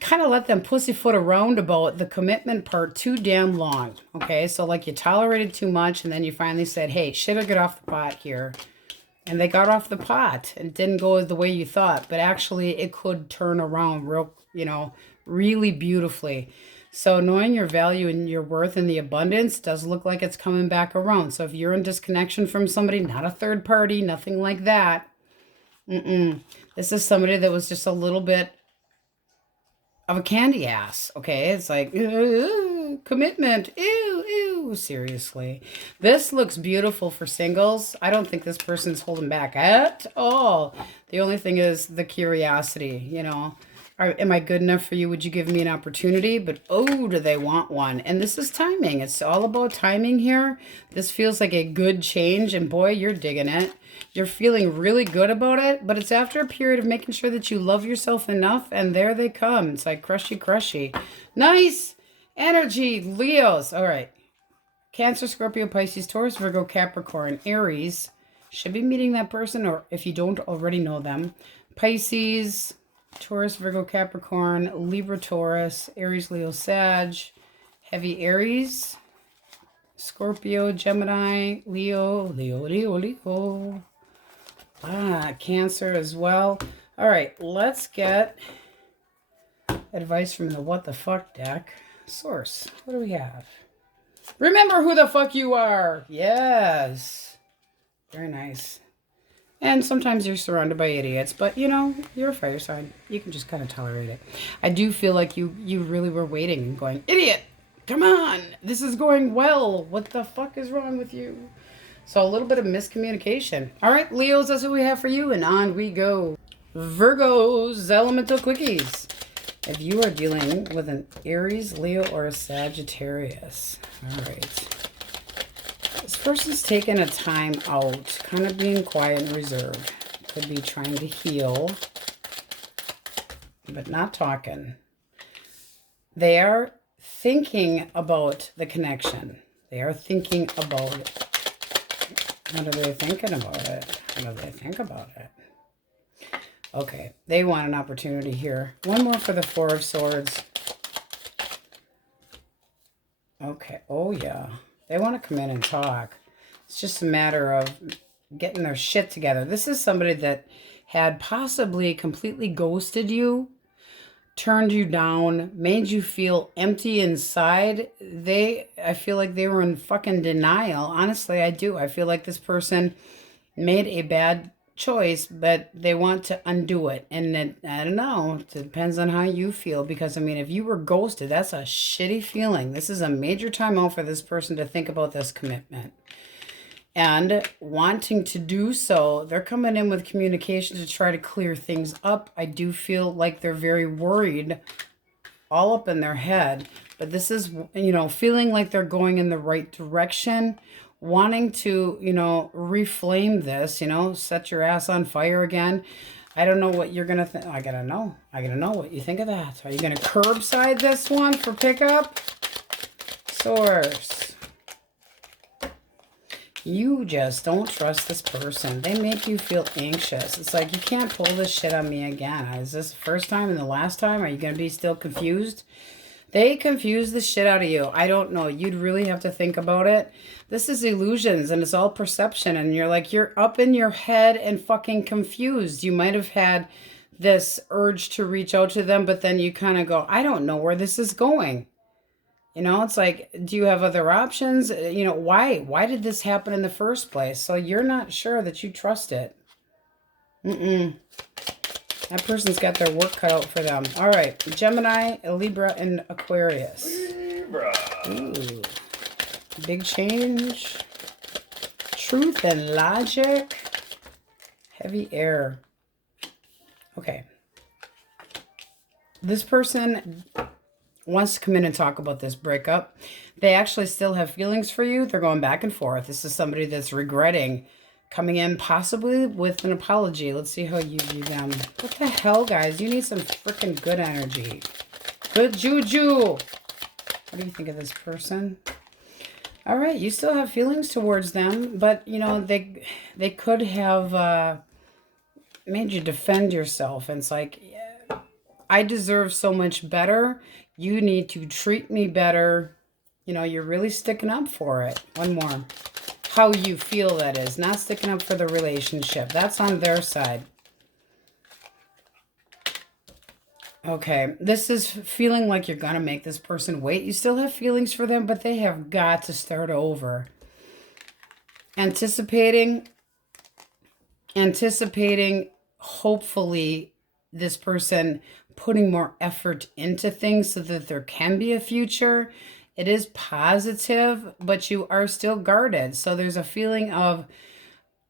kind of let them pussyfoot around about the commitment part too damn long. Okay, so like you tolerated too much, and then you finally said, hey, shit, or get off the pot here. And they got off the pot. It didn't go the way you thought, but actually it could turn around real, you know, really beautifully. So knowing your value and your worth and the abundance does look like it's coming back around. So if you're in disconnection from somebody, not a third party, nothing like that. This is somebody that was just a little bit of a candy ass. Okay, it's like commitment. Ew, seriously. This looks beautiful for singles. I don't think this person's holding back at all. The only thing is the curiosity, you know. Am I good enough for you? Would you give me an opportunity? But oh, do they want one? And this is timing. It's all about timing here. This feels like a good change, and boy, you're digging it. You're feeling really good about it, but it's after a period of making sure that you love yourself enough, and there they come. It's like crushy. Nice energy, Leos. All right. Cancer, Scorpio, Pisces, Taurus, Virgo, Capricorn, Aries. Should be meeting that person, or if you don't already know them. Pisces, Taurus, Virgo, Capricorn, Libra, Taurus, Aries, Leo, Sag, Heavy Aries, Scorpio, Gemini, Leo. Cancer as well. All right, let's get advice from the What the Fuck deck. Source, what do we have? Remember who the fuck you are. Yes. Very nice. And sometimes you're surrounded by idiots, but you know, you're a fire sign. You can just kind of tolerate it. I do feel like you really were waiting and going, idiot, come on, this is going well. What the fuck is wrong with you? So a little bit of miscommunication. All right, Leos, that's what we have for you, and on we go. Virgos, elemental quickies. if you are dealing with an Aries, Leo, or a Sagittarius. All right. This person's taking a time out, kind of being quiet and reserved. Could be trying to heal, but not talking. They are thinking about the connection. They are thinking about it. What are they thinking about it? What do they think about it? Okay, they want an opportunity here. One more for the Four of Swords. Okay, oh yeah. They want to come in and talk. It's just a matter of getting their shit together. This is somebody that had possibly completely ghosted you, turned you down, made you feel empty inside. I feel like they were in fucking denial. Honestly, I do. I feel like this person made a bad choice, but they want to undo it. And I don't know. It depends on how you feel. Because, I mean, if you were ghosted, that's a shitty feeling. This is a major time out for this person to think about this commitment. And wanting to do so, they're coming in with communication to try to clear things up. I do feel like they're very worried, all up in their head. But this is, you know, feeling like they're going in the right direction, wanting to, you know, reflame this, you know, set your ass on fire again. I don't know what you're going to think. I got to know. I got to know what you think of that. Are you going to curbside this one for pickup? Source. You just don't trust this person. They make you feel anxious. It's like, you can't pull this shit on me again. Is this the first time and the last time? Are you going to be still confused? They confuse the shit out of you. I don't know. You'd really have to think about it. This is illusions and it's all perception. And you're like, you're up in your head and fucking confused. You might have had this urge to reach out to them, but then you kind of go, I don't know where this is going. You know, it's like, do you have other options? You know, why did this happen in the first place? So you're not sure that you trust it. That person's got their work cut out for them. All right, Gemini, Libra, and Aquarius. Libra. Ooh, big change. Truth and logic. Heavy air. Okay. This person wants to come in and talk about this breakup. They actually still have feelings for you. They're going back and forth. This is somebody that's regretting coming in possibly with an apology. Let's see how you view them. What the hell, guys? You need some freaking good energy. Good juju. What do you think of this person? All right, you still have feelings towards them, but, you know, they could have made you defend yourself. And it's like, yeah, I deserve so much better. You need to treat me better. You know, you're really sticking up for it. One more. How you feel, that is. Not sticking up for the relationship. That's on their side. Okay. This is feeling like you're going to make this person wait. You still have feelings for them, but they have got to start over. Anticipating, hopefully, this person putting more effort into things so that there can be a future. It is positive, but you are still guarded. So there's a feeling of,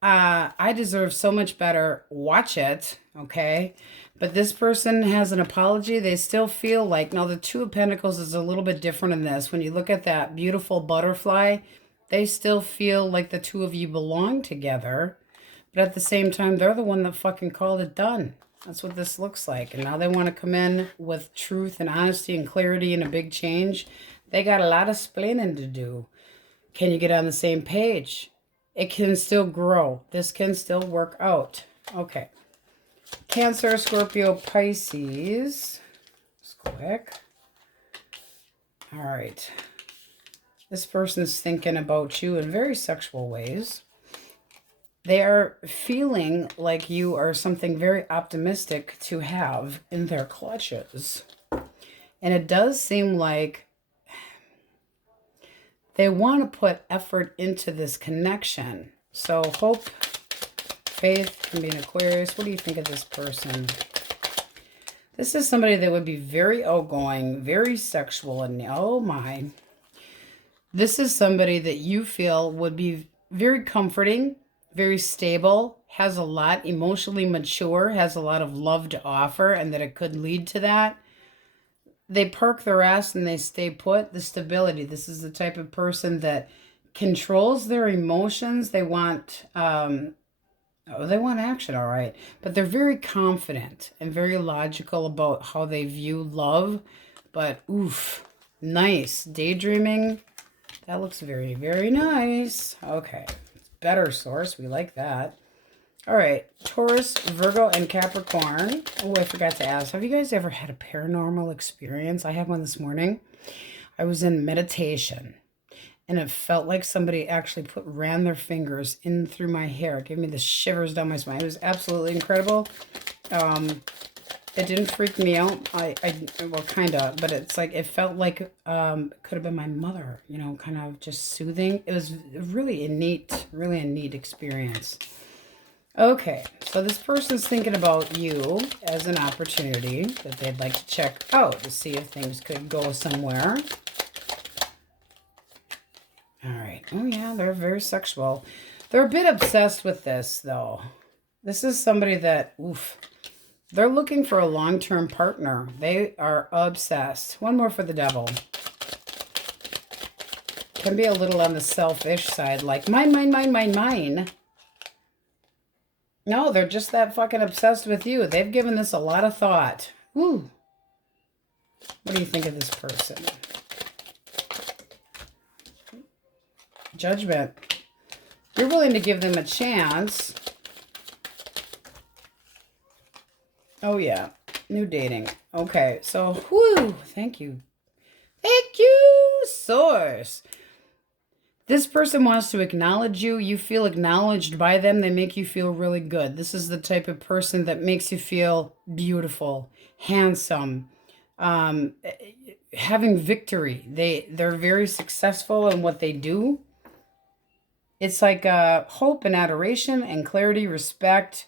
I deserve so much better. Watch it, okay? But this person has an apology. They still feel like, now the Two of Pentacles is a little bit different in this. When you look at that beautiful butterfly, they still feel like the two of you belong together. But at the same time, they're the one that fucking called it done. That's what this looks like. And now they want to come in with truth and honesty and clarity and a big change. They got a lot of splaining to do. Can you get on the same page? It can still grow. This can still work out. Okay. Cancer, Scorpio, Pisces. Just quick. All right. This person's thinking about you in very sexual ways. They are feeling like you are something very optimistic to have in their clutches. And it does seem like they want to put effort into this connection. So hope, faith can be an Aquarius. What do you think of this person? This is somebody that would be very outgoing, very sexual, and oh my. This is somebody that you feel would be very comforting, very stable, has a lot, emotionally mature, has a lot of love to offer, and that it could lead to that. they park their ass and they stay put. The stability. This is the type of person that controls their emotions. They want, they want action, all right. But they're very confident and very logical about how they view love. But, oof, nice. Daydreaming. That looks very, very nice. Okay. Better source. We like that. All right. Taurus, Virgo, and Capricorn. Oh, I forgot to ask. Have you guys ever had a paranormal experience? I had one this morning. I was in meditation, and it felt like somebody actually ran their fingers in through my hair. It gave me the shivers down my spine. It was absolutely incredible. It didn't freak me out. Well, kind of, but it's like, it felt like it could have been my mother, you know, kind of just soothing. It was really a neat experience. Okay, so this person's thinking about you as an opportunity that they'd like to check out to see if things could go somewhere. All right. Oh, yeah, they're very sexual. They're a bit obsessed with this, though. This is somebody that, oof, they're looking for a long-term partner. They are obsessed. One more for the devil. Can be a little on the selfish side, like mine, mine, mine, mine, mine. No, they're just that fucking obsessed with you. They've given this a lot of thought. Woo. What do you think of this person? Judgment. You're willing to give them a chance. Oh, yeah. New dating. Okay, so, whoo, thank you. Thank you, source. This person wants to acknowledge you. You feel acknowledged by them. They make you feel really good. This is the type of person that makes you feel beautiful, handsome, having victory. They're very successful in what they do. It's like hope and adoration and clarity, respect.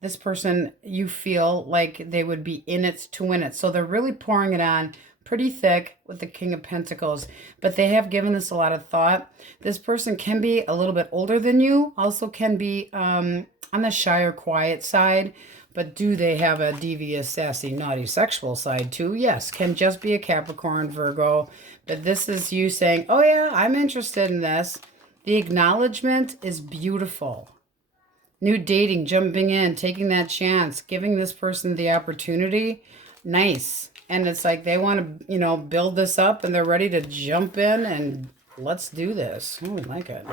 This person, you feel like they would be in it to win it. So they're really pouring it on pretty thick with the King of Pentacles. But they have given this a lot of thought. This person can be a little bit older than you. Also can be on the shy or quiet side. But do they have a devious, sassy, naughty, sexual side too? Yes. Can just be a Capricorn, Virgo. But this is you saying, oh yeah, I'm interested in this. The acknowledgement is beautiful. New dating, jumping in, taking that chance, giving this person the opportunity. Nice. And it's like they want to, you know, build this up and they're ready to jump in and let's do this. Oh, I like it.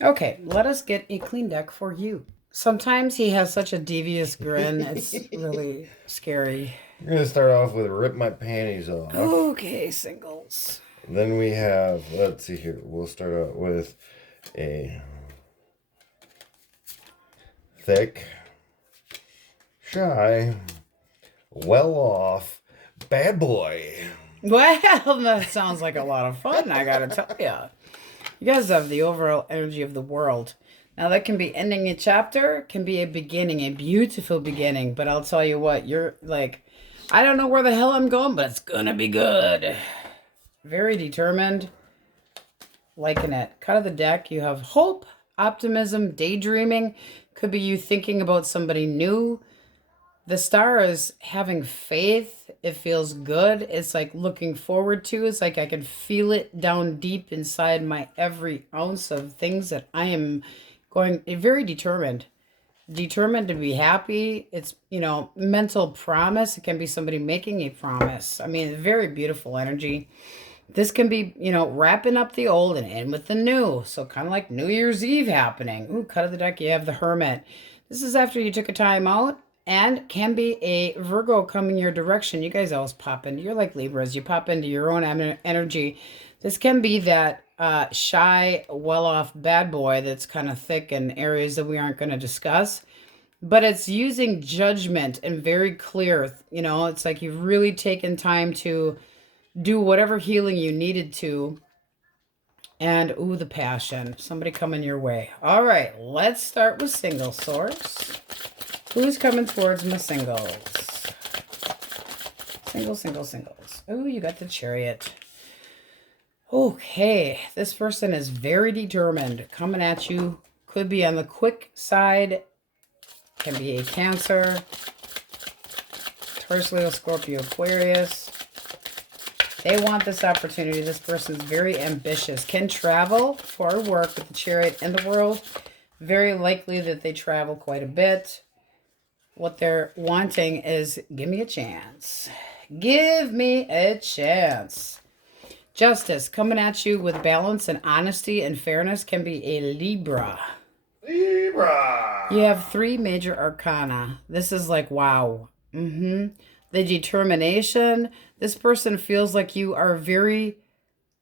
Okay, let us get a clean deck for you. Sometimes he has such a devious grin. It's really scary. We're going to start off with Rip My Panties Off. Okay, singles. Then we have, let's see here. We'll start out with a thick, shy, well-off bad boy. Well, that sounds like a lot of fun, I gotta tell you. You guys have the overall energy of the world. Now, that can be ending a chapter, can be a beginning, a beautiful beginning. But I'll tell you what, you're like, I don't know where the hell I'm going, but it's gonna be good. Very determined. Liking it. Cut of the deck, you have hope, optimism, daydreaming. Could be you thinking about somebody new. The star is having faith. It feels good. It's like looking forward to. It's like I can feel it down deep inside my every ounce of things that I am going, very determined. Determined to be happy. It's, you know, mental promise. It can be somebody making a promise. I mean, very beautiful energy. This can be, you know, wrapping up the old and in with the new. So kind of like New Year's Eve happening. Ooh, cut of the deck, you have the Hermit. This is after you took a time out. And can be a Virgo coming your direction. You guys always pop into, you're like Libras. You pop into your own energy. This can be that shy, well-off bad boy that's kind of thick in areas that we aren't going to discuss. But it's using judgment and very clear. You know, it's like you've really taken time to do whatever healing you needed to. And, ooh, the passion. Somebody coming your way. All right, let's start with single source. Who's coming towards my singles? Singles. Oh, you got the Chariot. Okay, this person is very determined. Coming at you. Could be on the quick side. Can be a Cancer. Taurus, Leo, Scorpio, Aquarius. They want this opportunity. This person's very ambitious. Can travel for work with the Chariot and the World. Very likely that they travel quite a bit. What they're wanting is, give me a chance. Give me a chance. Justice, coming at you with balance and honesty and fairness, can be a Libra. Libra. You have 3 major arcana. This is like, wow. The determination. This person feels like you are very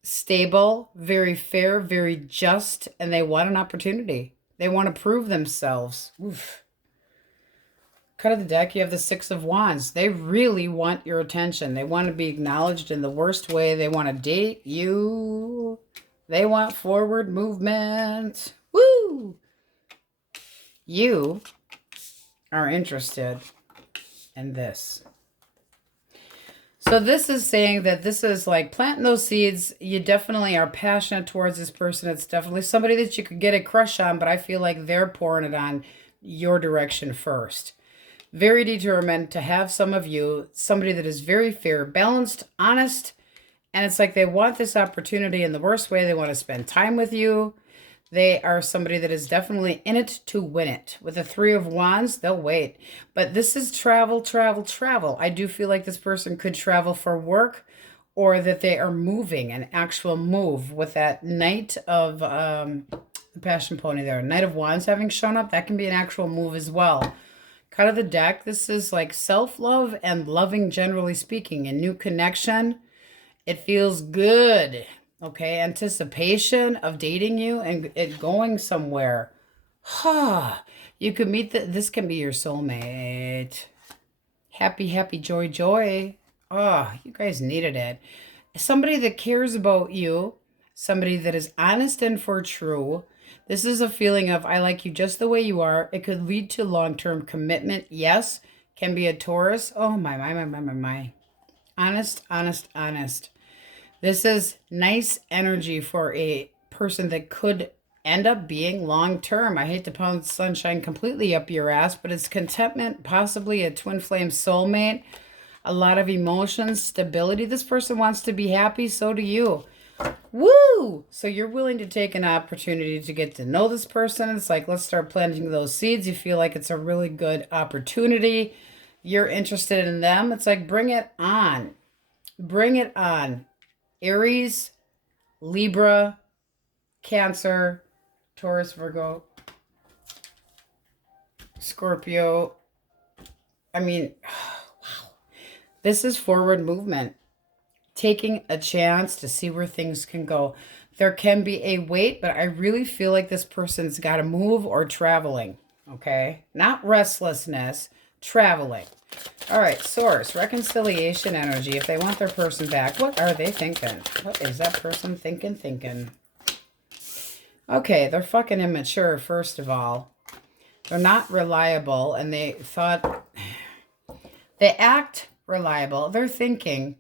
stable, very fair, very just, and they want an opportunity. They want to prove themselves. Oof. Cut of the deck, you have the 6 of Wands. They really want your attention. They want to be acknowledged in the worst way. They want to date you. They want forward movement. Woo! You are interested in this. So this is saying that this is like planting those seeds. You definitely are passionate towards this person. It's definitely somebody that you could get a crush on, but I feel like they're pouring it on your direction first. Very determined to have some of you, somebody that is very fair, balanced, honest, and it's like they want this opportunity in the worst way. They want to spend time with you. They are somebody that is definitely in it to win it. With the 3 of Wands, they'll wait. But this is travel, travel, travel. I do feel like this person could travel for work, or that they are moving, an actual move. With that Knight of the Passion Pony there, Knight of Wands having shown up, that can be an actual move as well. Cut of the deck, this is like self-love and loving, generally speaking. A new connection. It feels good. Okay, anticipation of dating you and it going somewhere. You could meet this can be your soulmate. Happy, happy, joy, joy. Oh, you guys needed it. Somebody that cares about you. Somebody that is honest and for true. This is a feeling of, I like you just the way you are. It could lead to long-term commitment. Yes. Can be a Taurus. Oh, my. Honest, honest, honest. This is nice energy for a person that could end up being long-term. I hate to pound sunshine completely up your ass, but it's contentment, possibly a twin flame soulmate, a lot of emotions, stability. This person wants to be happy, so do you. Woo! So you're willing to take an opportunity to get to know this person. It's like, let's start planting those seeds. You feel like it's a really good opportunity. You're interested in them. It's like, bring it on. Bring it on. Aries, Libra, Cancer, Taurus, Virgo, Scorpio. I mean, wow. This is forward movement. Taking a chance to see where things can go. There can be a wait, but I really feel like this person's got to move or traveling. Okay? Not restlessness, traveling. All right, source, reconciliation energy. If they want their person back, what are they thinking? What is that person thinking? Okay, they're fucking immature, first of all. They're not reliable, and they act reliable. They're thinking,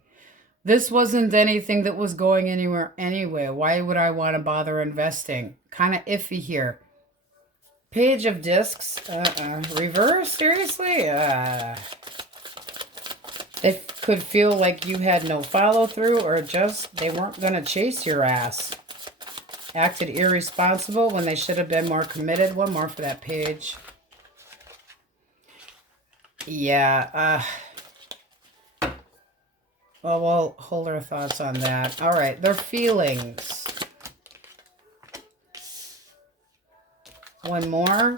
this wasn't anything that was going anywhere anyway. Why would I want to bother investing? Kind of iffy here. Page of Discs. Reverse? Seriously? They could feel like you had no follow-through, or just they weren't going to chase your ass. Acted irresponsible when they should have been more committed. One more for that page. Yeah. Well, we'll hold our thoughts on that. All right. Their feelings. One more.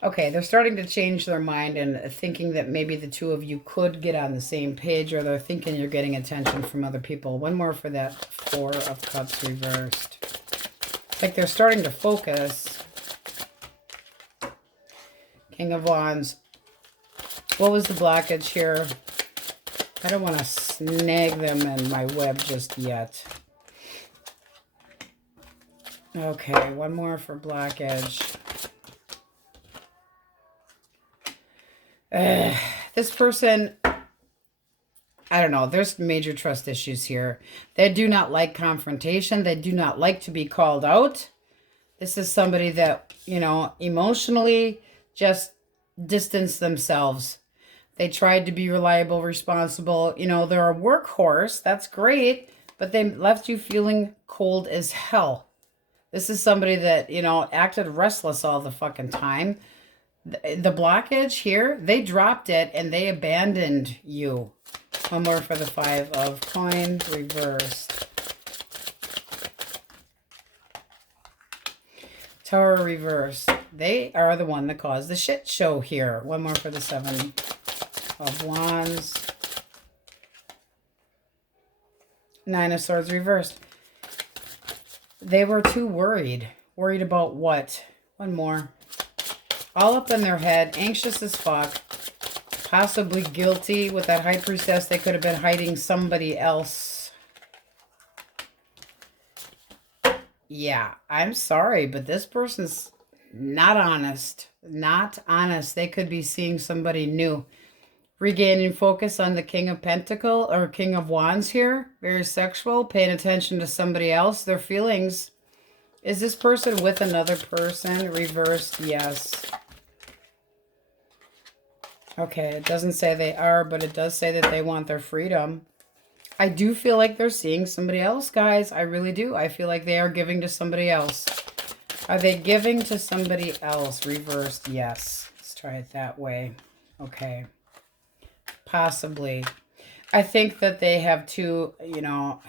Okay, they're starting to change their mind and thinking that maybe the two of you could get on the same page, or they're thinking you're getting attention from other people. One more for that 4 of Cups reversed. It's like they're starting to focus. King of Wands. What was the blockage here? I don't want to snag them in my web just yet. Okay, one more for blockage. This person, I don't know, there's major trust issues here. They do not like confrontation. They do not like to be called out. This is somebody that, you know, emotionally just distance themselves. They tried to be reliable, responsible. You know, they're a workhorse. That's great. But they left you feeling cold as hell. This is somebody that, you know, acted restless all the fucking time. The blockage here, they dropped it and they abandoned you. One more for the 5 of coins reversed. Tower reversed. They are the one that caused the shit show here. One more for the 7 of wands. 9 of swords reversed. They were too worried. Worried about what? One more. All up in their head, anxious as fuck, possibly guilty. With that high priestess, they could have been hiding somebody else. Yeah, I'm sorry, but this person's not honest. Not honest. They could be seeing somebody new. Regaining focus on the King of Pentacles or King of Wands here. Very sexual, paying attention to somebody else. Their feelings. Is this person with another person? Reversed, yes. Okay, it doesn't say they are, but it does say that they want their freedom. I do feel like they're seeing somebody else, guys. I really do. I feel like they are giving to somebody else. Are they giving to somebody else? Reversed, yes. Let's try it that way. Okay. Possibly. I think that they have two, you know...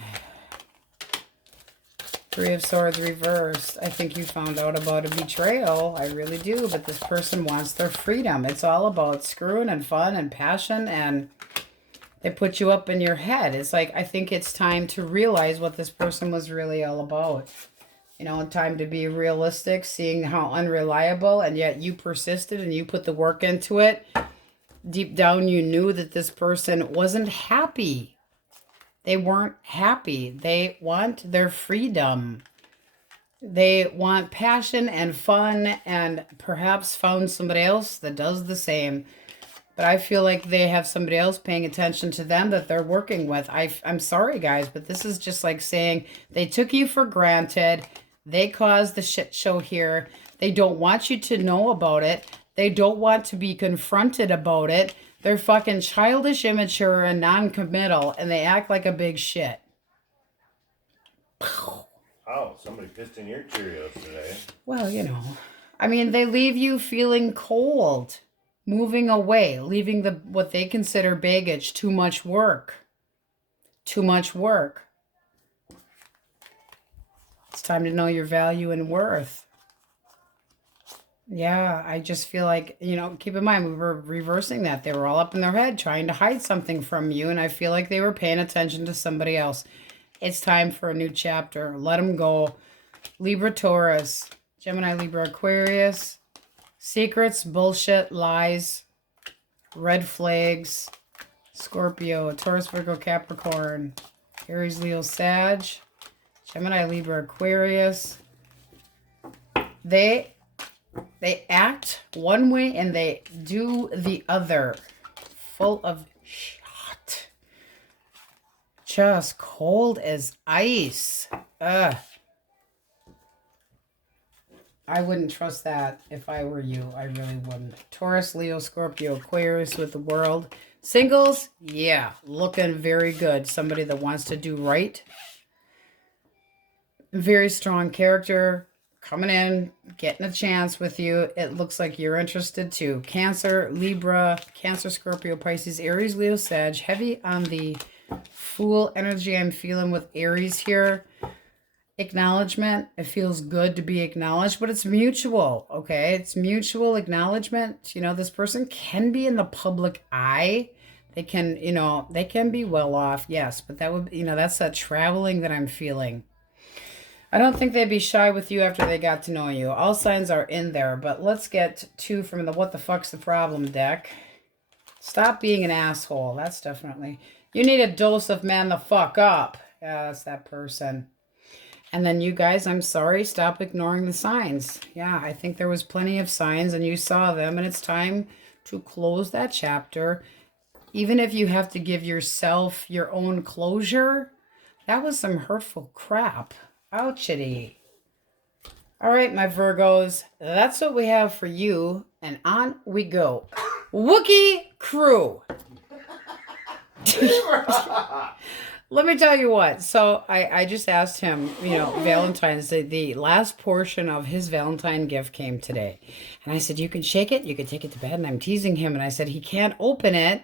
3 of Swords reversed. I think you found out about a betrayal. I really do. But this person wants their freedom. It's all about screwing and fun and passion. And they put you up in your head. It's like, I think it's time to realize what this person was really all about. You know, time to be realistic, seeing how unreliable. And yet you persisted and you put the work into it. Deep down you knew that this person wasn't happy. They weren't happy. They want their freedom. They want passion and fun and perhaps found somebody else that does the same. But I feel like they have somebody else paying attention to them that they're working with. I'm sorry, guys, but this is just like saying they took you for granted. They caused the shit show here. They don't want you to know about it. They don't want to be confronted about it. They're fucking childish, immature, and non-committal, and they act like a big shit. Oh, somebody pissed in your Cheerios today. Well, you know. I mean, they leave you feeling cold, moving away, leaving what they consider baggage, too much work. Too much work. It's time to know your value and worth. Yeah, I just feel like, you know, keep in mind, we were reversing that. They were all up in their head trying to hide something from you, and I feel like they were paying attention to somebody else. It's time for a new chapter. Let them go. Libra, Taurus, Gemini, Libra, Aquarius. Secrets, bullshit, lies, red flags. Scorpio, Taurus, Virgo, Capricorn. Aries, Leo, Sag. Gemini, Libra, Aquarius. They act one way and they do the other. Full of shit. Just cold as ice. Ugh. I wouldn't trust that if I were you. I really wouldn't. Taurus, Leo, Scorpio, Aquarius with the world. Singles, yeah, looking very good. Somebody that wants to do right. Very strong character. Coming in, getting a chance with you. It looks like you're interested too. Cancer, Libra, Cancer, Scorpio, Pisces, Aries, Leo, Sag. Heavy on the Fool energy I'm feeling with Aries here. Acknowledgement. It feels good to be acknowledged, but it's mutual, okay? It's mutual acknowledgement. You know, this person can be in the public eye. They can, you know, they can be well off, yes, but that would, you know, that's that traveling that I'm feeling. I don't think they'd be shy with you after they got to know you. All signs are in there, but let's get two from the What the Fuck's the Problem deck. Stop being an asshole. That's definitely... You need a dose of man the fuck up. Yeah, that's that person. And then you guys, I'm sorry, stop ignoring the signs. Yeah, I think there was plenty of signs and you saw them, and it's time to close that chapter. Even if you have to give yourself your own closure, that was some hurtful crap. Ouchity. All right, my Virgos, that's what we have for you, and on we go. Wookie! crew. Let me tell you what. So I just asked him, you know, Valentine's, the last portion of his Valentine gift came today. And I said, you can shake it, you can take it to bed. And I'm teasing him. And I said, he can't open it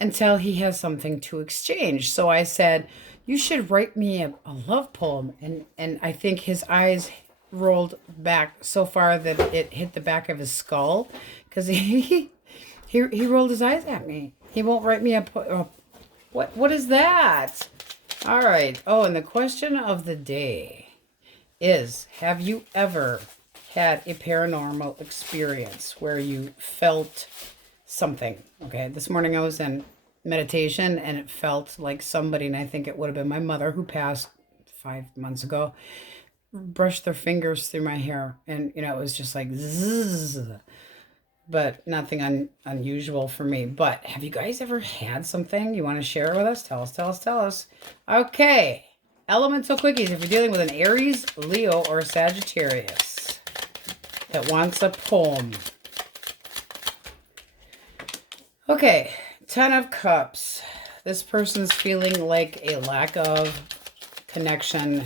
until he has something to exchange. So I said, you should write me a love poem. And I think his eyes rolled back so far that it hit the back of his skull. Because he rolled his eyes at me. He won't write me a What is that? All right. Oh, and the question of the day is, have you ever had a paranormal experience where you felt something? Okay, this morning I was in meditation and it felt like somebody, and I think it would have been my mother who passed 5 months ago, brushed their fingers through my hair. And, you know, it was just like zzz. But nothing unusual for me. But have you guys ever had something you want to share with us? Tell us. Okay. Elemental quickies. If you're dealing with an Aries, Leo, or Sagittarius that wants a poem. Okay. 10 of Cups. This person's feeling like a lack of connection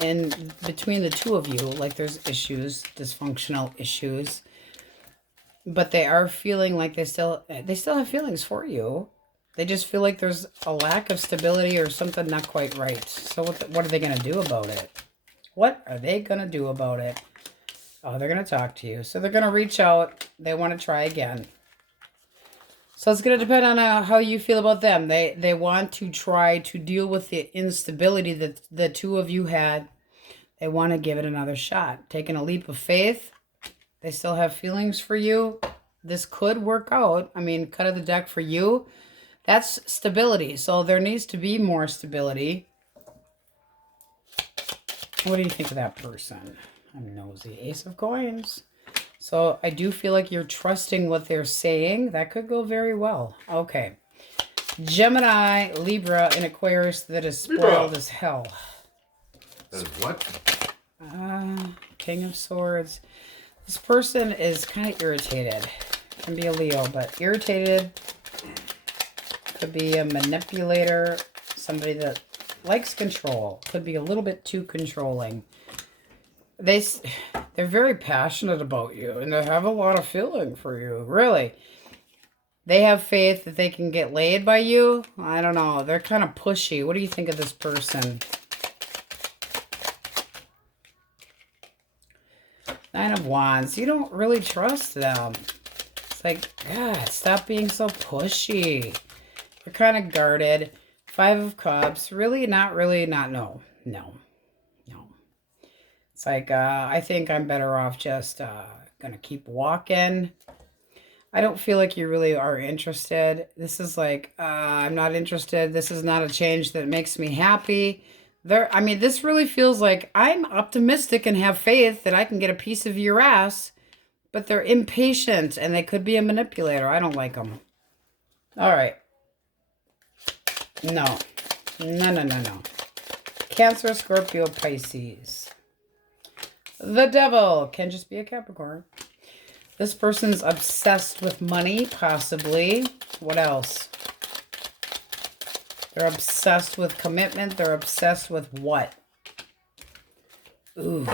in between the two of you. Like there's issues, dysfunctional issues. But they are feeling like they still have feelings for you. They just feel like there's a lack of stability or something not quite right. So what are they going to do about it? What are they going to do about it? Oh, they're going to talk to you. So they're going to reach out. They want to try again. So it's going to depend on how you feel about them. They want to try to deal with the instability that the two of you had. They want to give it another shot. Taking a leap of faith. They still have feelings for you. This could work out. I mean, cut of the deck for you. That's stability. So there needs to be more stability. What do you think of that person? I'm nosy. Ace of Coins. So I do feel like you're trusting what they're saying. That could go very well. Okay. Gemini, Libra, and Aquarius that is spoiled as hell. That is what? King of Swords. This person is kind of irritated. Can be a Leo, but irritated. Could be a manipulator. Somebody that likes control. Could be a little bit too controlling. They're very passionate about you, and they have a lot of feeling for you. Really. They have faith that they can get laid by you. I don't know. They're kind of pushy. What do you think of this person? 9 of Wands. You don't really trust them. It's like, God, stop being so pushy. You're kind of guarded. 5 of Cups. Really, not no. It's like, I think I'm better off just gonna keep walking. I don't feel like you really are interested. This is like, I'm not interested. This is not a change that makes me happy. I mean, this really feels like I'm optimistic and have faith that I can get a piece of your ass, but they're impatient and they could be a manipulator. I don't like them. All right. No. Cancer, Scorpio, Pisces. The Devil can just be a Capricorn. This person's obsessed with money, possibly. What else? They're obsessed with commitment. They're obsessed with what? Ooh.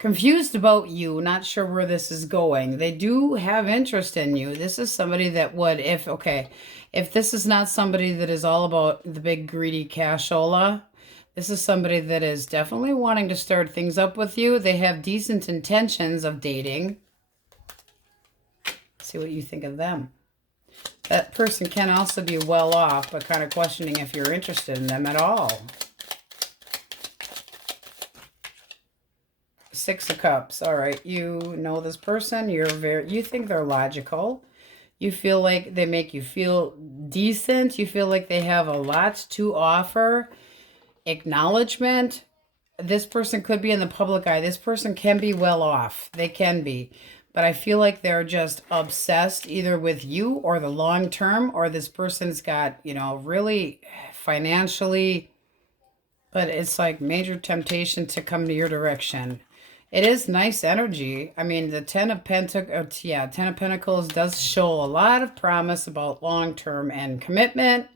Confused about you. Not sure where this is going. They do have interest in you. This is somebody that would, if this is not somebody that is all about the big greedy cashola, this is somebody that is definitely wanting to start things up with you. They have decent intentions of dating. See what you think of them. That person can also be well off, but kind of questioning if you're interested in them at all. 6 of Cups. All right, you know this person. You think they're logical. You feel like they make you feel decent. You feel like they have a lot to offer. Acknowledgement. This person could be in the public eye. This person can be well off. They can be. But I feel like they're just obsessed either with you or the long term, or this person's got, really financially, but it's like major temptation to come to your direction. It is nice energy. I mean, the Ten of Ten of Pentacles does show a lot of promise about long-term and commitment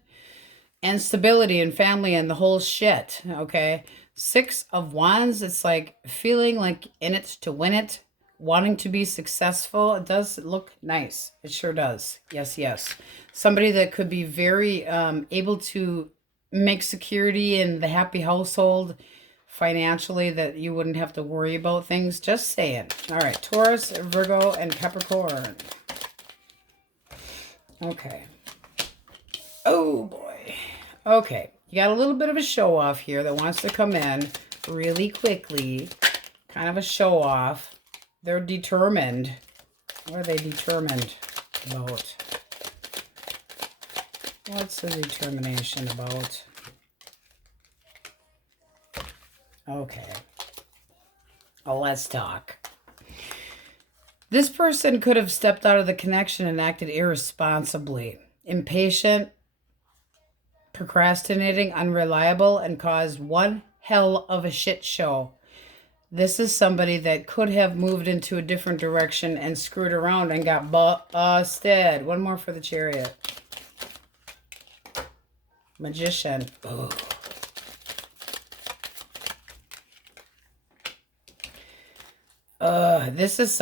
and stability and family and the whole shit, okay? Six of Wands, it's like feeling like in it to win it, wanting to be successful. It does look nice. It sure does. Yes, yes. Somebody that could be very able to make security in the happy household financially, that you wouldn't have to worry about things. Just saying. All right, Taurus, Virgo, and Capricorn. Okay. Oh, boy. Okay, you got a little bit of a show off here that wants to come in really quickly. Kind of a show off. They're determined. What are they determined about? What's the determination about? Okay. Oh, let's talk. This person could have stepped out of the connection and acted irresponsibly, impatient, procrastinating, unreliable, and caused one hell of a shit show. This is somebody that could have moved into a different direction and screwed around and got busted. One more for the Chariot. Magician. Oh. This is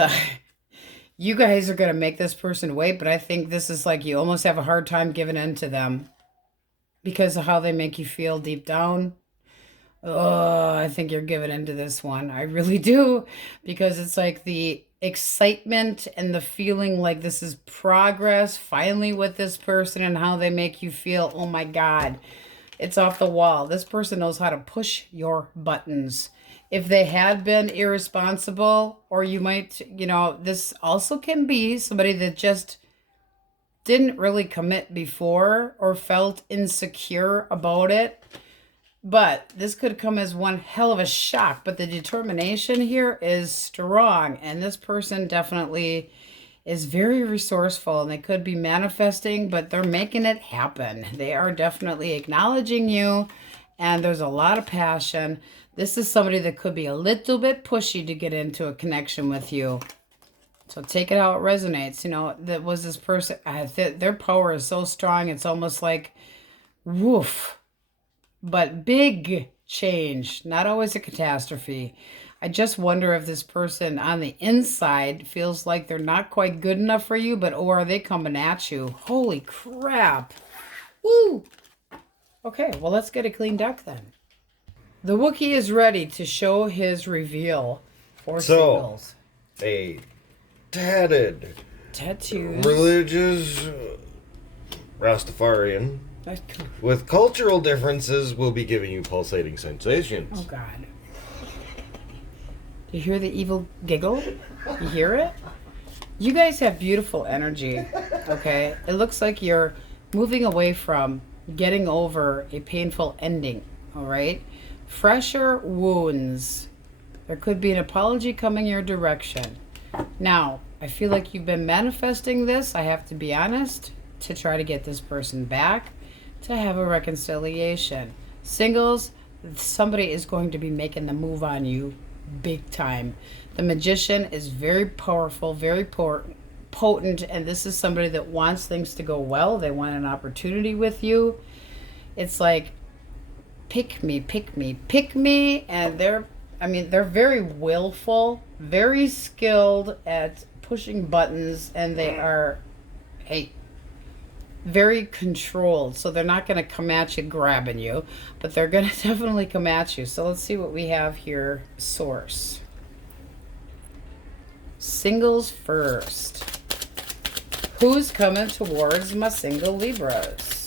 you guys are gonna make this person wait, but I think this is like you almost have a hard time giving in to them because of how they make you feel deep down. Oh, I think you're giving into this one. I really do, because it's like the excitement and the feeling like this is progress finally with this person and how they make you feel. Oh my God, it's off the wall. This person knows how to push your buttons. If they had been irresponsible, or you might, you know, this also can be somebody that just didn't really commit before or felt insecure about it. But this could come as one hell of a shock. But the determination here is strong. And this person definitely is very resourceful. And they could be manifesting, but they're making it happen. They are definitely acknowledging you. And there's a lot of passion. This is somebody that could be a little bit pushy to get into a connection with you. So take it how it resonates. You know, that was this person. Their power is so strong. It's almost like, woof. But big change, not always a catastrophe. I just wonder if this person on the inside feels like they're not quite good enough for you, but or are they coming at you? Holy crap. Woo! Okay, well, let's get a clean deck then. The Wookiee is ready to show his reveal for singles. A tatted, tattoos, religious Rastafarian with cultural differences will be giving you pulsating sensations. Oh God. You hear the evil giggle? You hear it? You guys have beautiful energy, okay? It looks like you're moving away from getting over a painful ending, all right? Fresher wounds. There could be an apology coming your direction. Now, I feel like you've been manifesting this, I have to be honest, to try to get this person back, to have a reconciliation. Singles, somebody is going to be making the move on you big time. The Magician is very powerful, very potent, and this is somebody that wants things to go well. They want an opportunity with you. It's like, pick me, pick me, pick me, and they're very willful, very skilled at pushing buttons, and they are, very controlled. So they're not going to come at you grabbing you, but they're going to definitely come at you. So let's see what we have here. Source. Singles first. Who's coming towards my single Libras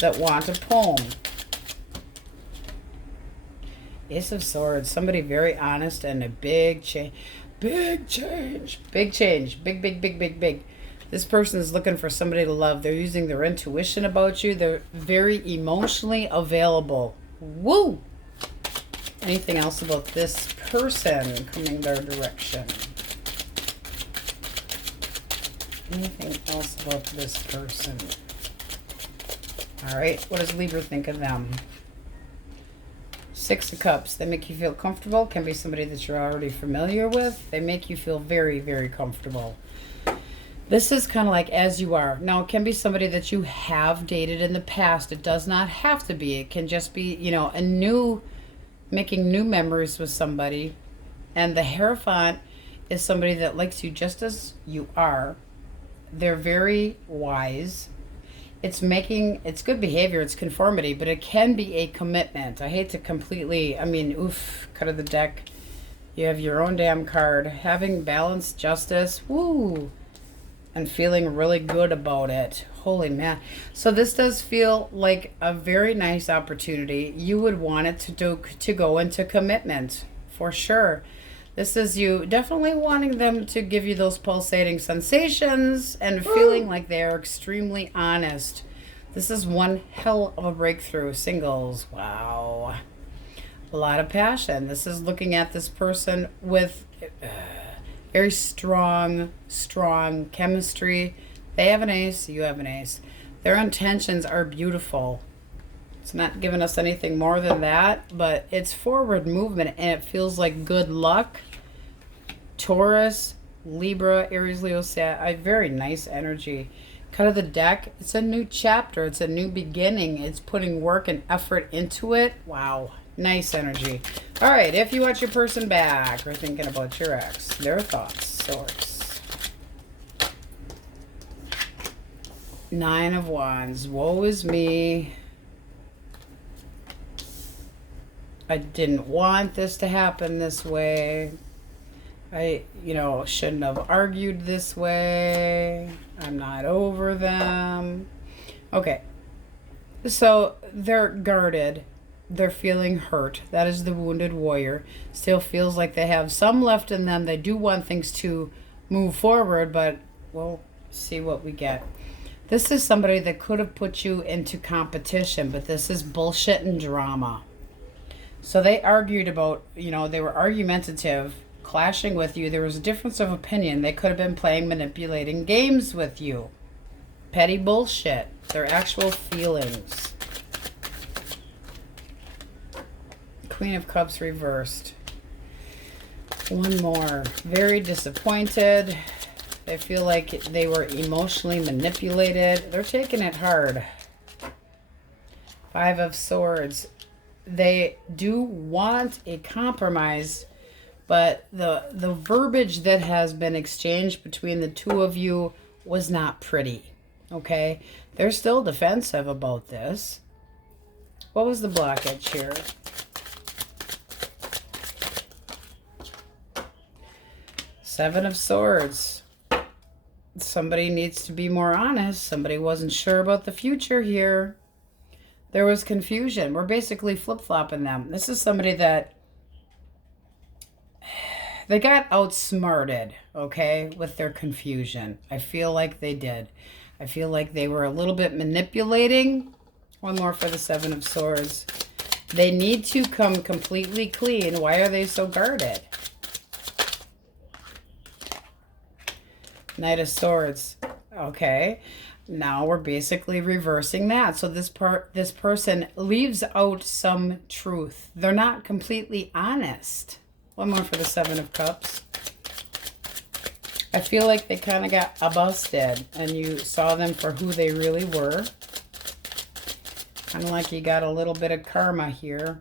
that want a poem? Ace of Swords. Somebody very honest and a big change. Big change. Big change. Big, big, big, big, big. This person is looking for somebody to love. They're using their intuition about you. They're very emotionally available. Woo! Anything else about this person coming their direction? Anything else about this person? All right. What does Libra think of them? Six of Cups. They make you feel comfortable. Can be somebody that you're already familiar with. They make you feel very, very comfortable. This is kind of like as you are. Now, it can be somebody that you have dated in the past. It does not have to be. It can just be, you know, making new memories with somebody. And the Hierophant is somebody that likes you just as you are. They're very wise. It's good behavior, it's conformity, but it can be a commitment. I hate to completely, I mean, oof, cut of the deck. You have your own damn card. Having balance, justice, woo, and feeling really good about it. Holy man. So this does feel like a very nice opportunity. You would want it to go into commitment, for sure. This is you definitely wanting them to give you those pulsating sensations and feeling like they are extremely honest. This is one hell of a breakthrough. Singles. Wow. A lot of passion. This is looking at this person with very strong chemistry. They have an ace. You have an ace. Their intentions are beautiful. It's not giving us anything more than that, but it's forward movement and it feels like good luck. Taurus, Libra, Aries, Leo, Sag, very nice energy. Cut of the deck. It's a new chapter. It's a new beginning. It's putting work and effort into it. Wow. Nice energy. All right. If you want your person back or thinking about your ex, their thoughts, Swords. Nine of Wands. Woe is me. I didn't want this to happen this way. I, shouldn't have argued this way. I'm not over them. Okay. So they're guarded. They're feeling hurt. That is the wounded warrior. Still feels like they have some left in them. They do want things to move forward, but we'll see what we get. This is somebody that could have put you into competition, but this is bullshit and drama. So they argued about, they were argumentative, clashing with you. There was a difference of opinion. They could have been playing manipulating games with you. Petty bullshit. Their actual feelings. Queen of Cups reversed. One more. Very disappointed. They feel like they were emotionally manipulated. They're taking it hard. Five of Swords. They do want a compromise, but the verbiage that has been exchanged between the two of you was not pretty. Okay? They're still defensive about this. What was the blockage here? Seven of Swords. Somebody needs to be more honest. Somebody wasn't sure about the future here. There was confusion. We're basically flip-flopping them. This is somebody that they got outsmarted, okay, with their confusion. I feel like they did. I feel like they were a little bit manipulating. One more for the Seven of Swords. They need to come completely clean. Why are they so guarded? Knight of Swords. Okay. Now we're basically reversing that. So this person leaves out some truth. They're not completely honest. One more for the Seven of Cups. I feel like they kind of got busted and you saw them for who they really were. Kind of like you got a little bit of karma here.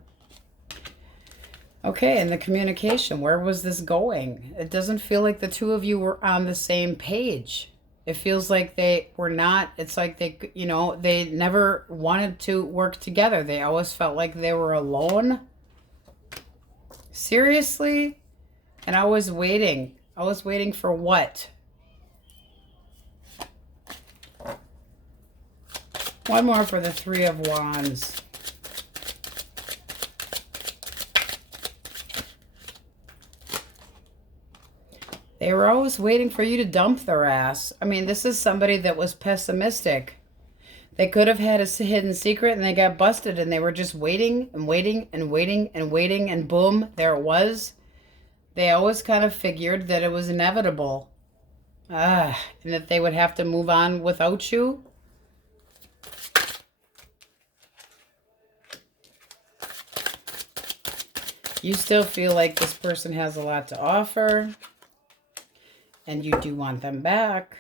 Okay, and the communication. Where was this going? It doesn't feel like the two of you were on the same page. It feels like they were not. It's like they never wanted to work together. They always felt like they were alone. Seriously? And I was waiting. I was waiting for what? One more for the Three of Wands. They were always waiting for you to dump their ass. I mean, this is somebody that was pessimistic. They could have had a hidden secret and they got busted and they were just waiting and waiting and waiting and waiting and boom, there it was. They always kind of figured that it was inevitable. And that they would have to move on without you. You still feel like this person has a lot to offer, and you do want them back.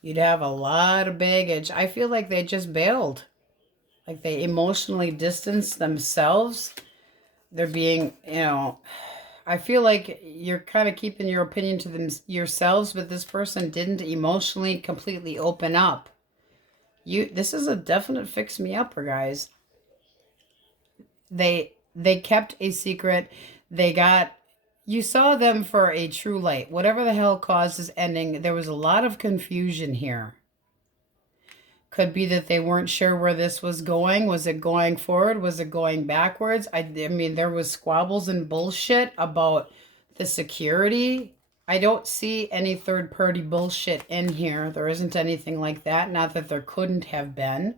You'd have a lot of baggage. I feel like they just bailed. Like they emotionally distanced themselves. They're being, I feel like you're kind of keeping your opinion to yourselves, but this person didn't emotionally completely open up. This is a definite fix-me-upper, guys. They kept a secret. You saw them for a true light. Whatever the hell caused this ending, there was a lot of confusion here. Could be that they weren't sure where this was going. Was it going forward? Was it going backwards? I mean, there was squabbles and bullshit about the security. I don't see any third-party bullshit in here. There isn't anything like that. Not that there couldn't have been.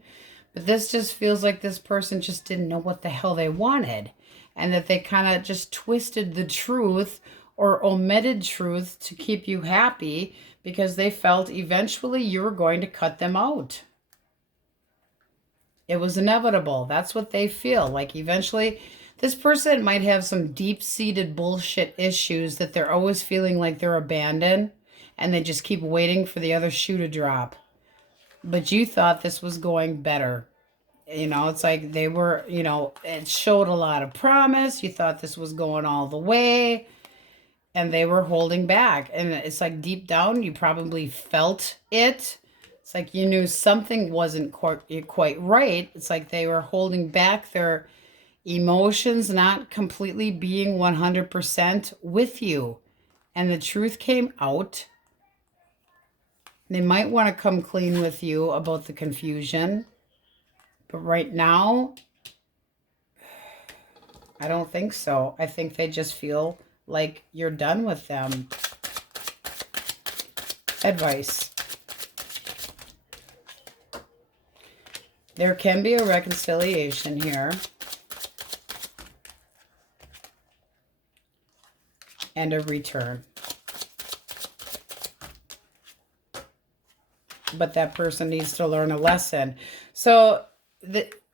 But this just feels like this person just didn't know what the hell they wanted. And that they kind of just twisted the truth or omitted truth to keep you happy because they felt eventually you were going to cut them out. It was inevitable. That's what they feel. Like eventually, this person might have some deep-seated bullshit issues that they're always feeling like they're abandoned and they just keep waiting for the other shoe to drop. But you thought this was going better. It's like they were, it showed a lot of promise. You thought this was going all the way and they were holding back. And it's like deep down, you probably felt it. It's like you knew something wasn't quite right. It's like they were holding back their emotions, not completely being 100% with you. And the truth came out. They might want to come clean with you about the confusion. But right now, I don't think so. I think they just feel like you're done with them. Advice. There can be a reconciliation here. And a return. But that person needs to learn a lesson. So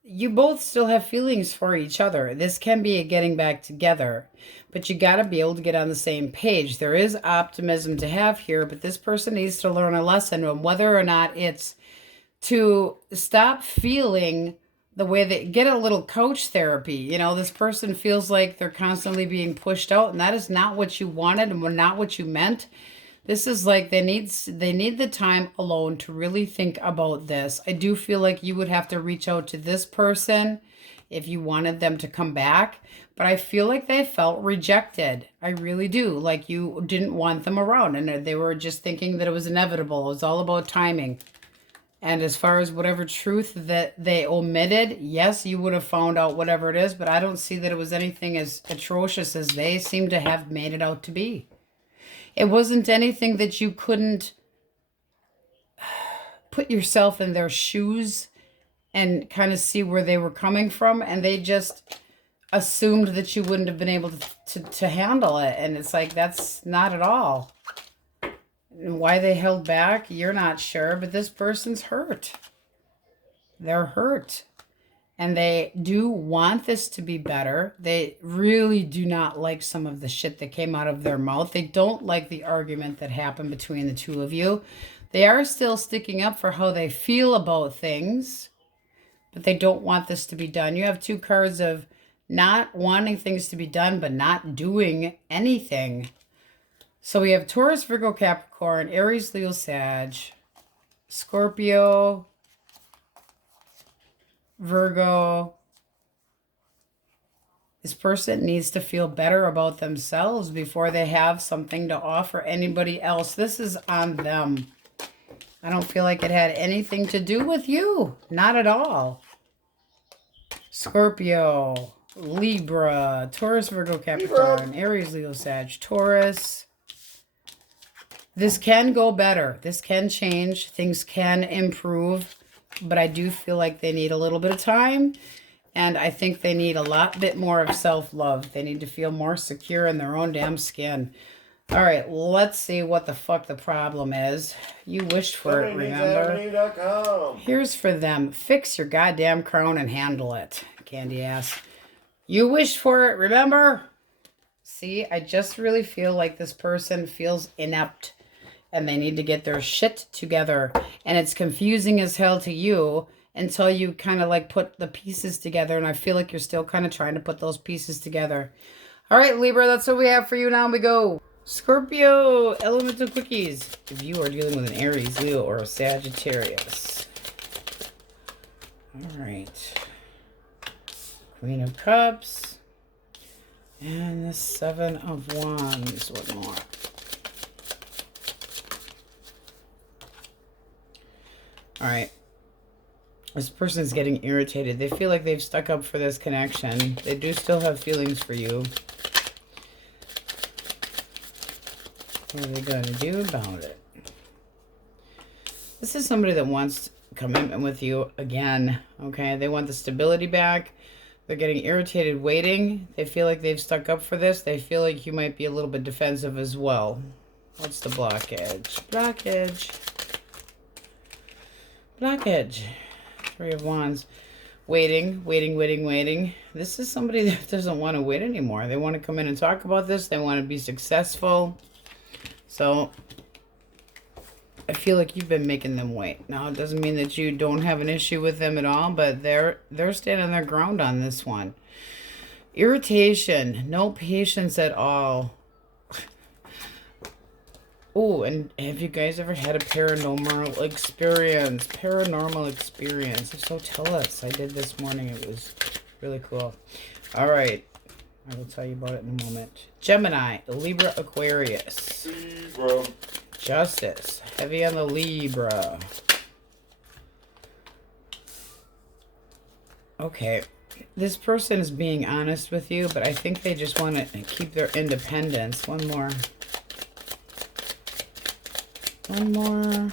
you both still have feelings for each other. This can be a getting back together. But you got to be able to get on the same page. There is optimism to have here, but this person needs to learn a lesson on whether or not it's to stop feeling the way they get a little coach therapy. This person feels like they're constantly being pushed out, and that is not what you wanted and not what you meant. This is like they need the time alone to really think about this. I do feel like you would have to reach out to this person if you wanted them to come back. But I feel like they felt rejected. I really do. Like you didn't want them around and they were just thinking that it was inevitable. It was all about timing. And as far as whatever truth that they omitted, yes, you would have found out whatever it is. But I don't see that it was anything as atrocious as they seem to have made it out to be. It wasn't anything that you couldn't put yourself in their shoes and kind of see where they were coming from. And they just assumed that you wouldn't have been able to handle it. And it's like, that's not at all. And why they held back, you're not sure. But this person's hurt. They're hurt. And they do want this to be better. They really do not like some of the shit that came out of their mouth. They don't like the argument that happened between the two of you. They are still sticking up for how they feel about things, but they don't want this to be done. You have two cards of not wanting things to be done, but not doing anything. So we have Taurus, Virgo, Capricorn, Aries, Leo, Sag, Scorpio, Virgo. This person needs to feel better about themselves before they have something to offer anybody else. This is on them. I don't feel like it had anything to do with you. Not at all. Scorpio, Libra, Taurus, Virgo, Capricorn, Aries, Leo, Sag, Taurus. This can go better. This can change. Things can improve. But I do feel like they need a little bit of time. And I think they need a lot bit more of self-love. They need to feel more secure in their own damn skin. All right, let's see what the fuck the problem is. You wished for it, remember? Here's for them. Fix your goddamn crown and handle it, candy ass. You wished for it, remember? See, I just really feel like this person feels inept and they need to get their shit together. And it's confusing as hell to you until you kind of like put the pieces together. And I feel like you're still kind of trying to put those pieces together. All right, Libra, that's what we have for you. Now we go. Scorpio, elemental quickies. If you are dealing with an Aries, Leo, or a Sagittarius. All right. Queen of Cups. And the Seven of Wands. What more? All right. This person's getting irritated. They feel like they've stuck up for this connection. They do still have feelings for you. What are they going to do about it? This is somebody that wants commitment with you again. Okay? They want the stability back. They're getting irritated waiting. They feel like they've stuck up for this. They feel like you might be a little bit defensive as well. What's the blockage? Blockage. Blockage. Three of Wands. Waiting, waiting, waiting, waiting. This is somebody that doesn't want to wait anymore. They want to come in and talk about this. They want to be successful. So I feel like you've been making them wait. Now, it doesn't mean that you don't have an issue with them at all, but they're standing their ground on this one. Irritation. No patience at all. Oh, and have you guys ever had a paranormal experience? Paranormal experience. If so, tell us. I did this morning. It was really cool. All right. I will tell you about it in a moment. Gemini, Libra, Aquarius. Libra. Justice. Heavy on the Libra. Okay. This person is being honest with you, but I think they just want to keep their independence. One more. One more.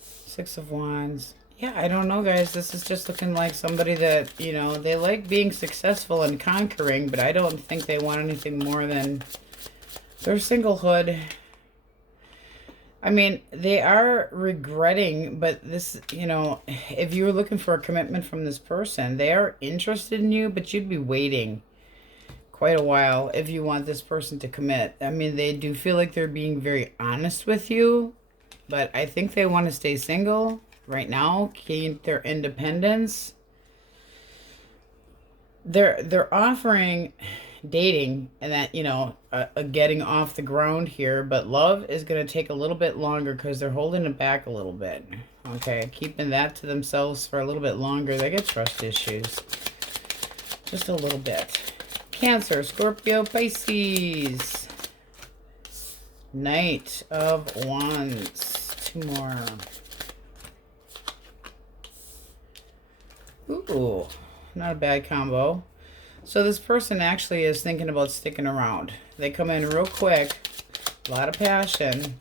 Six of Wands. Yeah, I don't know, guys. This is just looking like somebody that, you know, they like being successful and conquering, but I don't think they want anything more than their singlehood. I mean, they are regretting, but this, you know, if you were looking for a commitment from this person, they are interested in you, but you'd be waiting quite a while if you want this person to commit. I mean, they do feel like they're being very honest with you, but I think they want to stay single right now, keep their independence. They're offering dating and that, you know, a getting off the ground here, but love is going to take a little bit longer because they're holding it back a little bit. Okay, keeping that to themselves for a little bit longer. They get trust issues. Just a little bit. Cancer, Scorpio, Pisces. Knight of Wands. Two more. Ooh, not a bad combo. So this person actually is thinking about sticking around. They come in real quick. A lot of passion.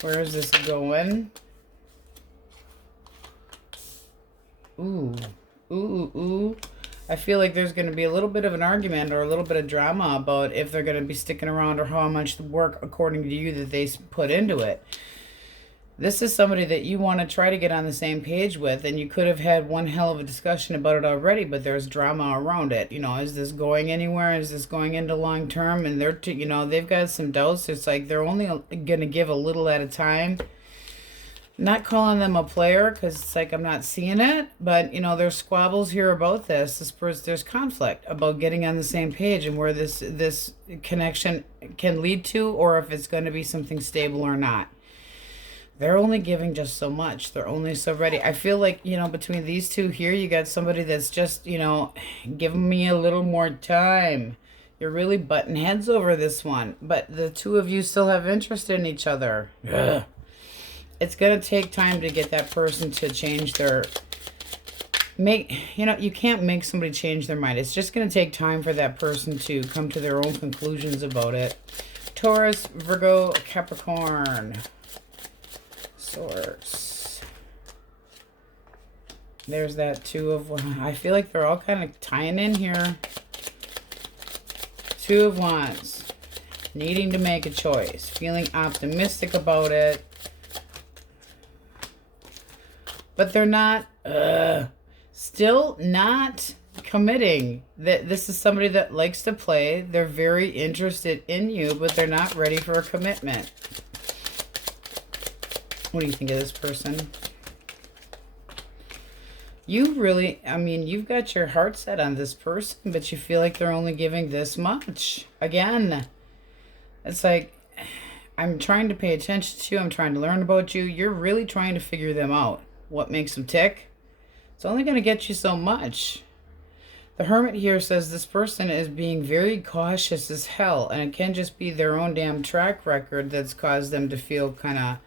Where is this going? Ooh. Ooh, ooh. I feel like there's going to be a little bit of an argument or a little bit of drama about if they're going to be sticking around or how much work, according to you, that they put into it. This is somebody that you want to try to get on the same page with, and you could have had one hell of a discussion about it already, but there's drama around it. You know, is this going anywhere? Is this going into long term? And they're, you know, they've got some doubts. It's like they're only going to give a little at a time. Not calling them a player because it's like I'm not seeing it, but, you know, there's squabbles here about this. There's conflict about getting on the same page and where this connection can lead to, or if it's going to be something stable or not. They're only giving just so much. They're only so ready. I feel like, you know, between these two here, you got somebody that's just, you know, giving me a little more time. You're really butting heads over this one. But the two of you still have interest in each other. Ugh. It's going to take time to get that person to change their... You know, you can't make somebody change their mind. It's just going to take time for that person to come to their own conclusions about it. Taurus, Virgo, Capricorn. Source. There's that Two of... I feel like they're all kind of tying in here. Two of Wands. Needing to make a choice. Feeling optimistic about it. But they're not Still not committing. That this is somebody that likes to play. They're very interested in you, but they're not ready for a commitment. What do you think of this person? You really, I mean, you've got your heart set on this person, but you feel like they're only giving this much. Again, it's like, I'm trying to pay attention to you. I'm trying to learn about you. You're really trying to figure them out. What makes them tick? It's only going to get you so much. The Hermit here says this person is being very cautious as hell, and it can just be their own damn track record that's caused them to feel kind of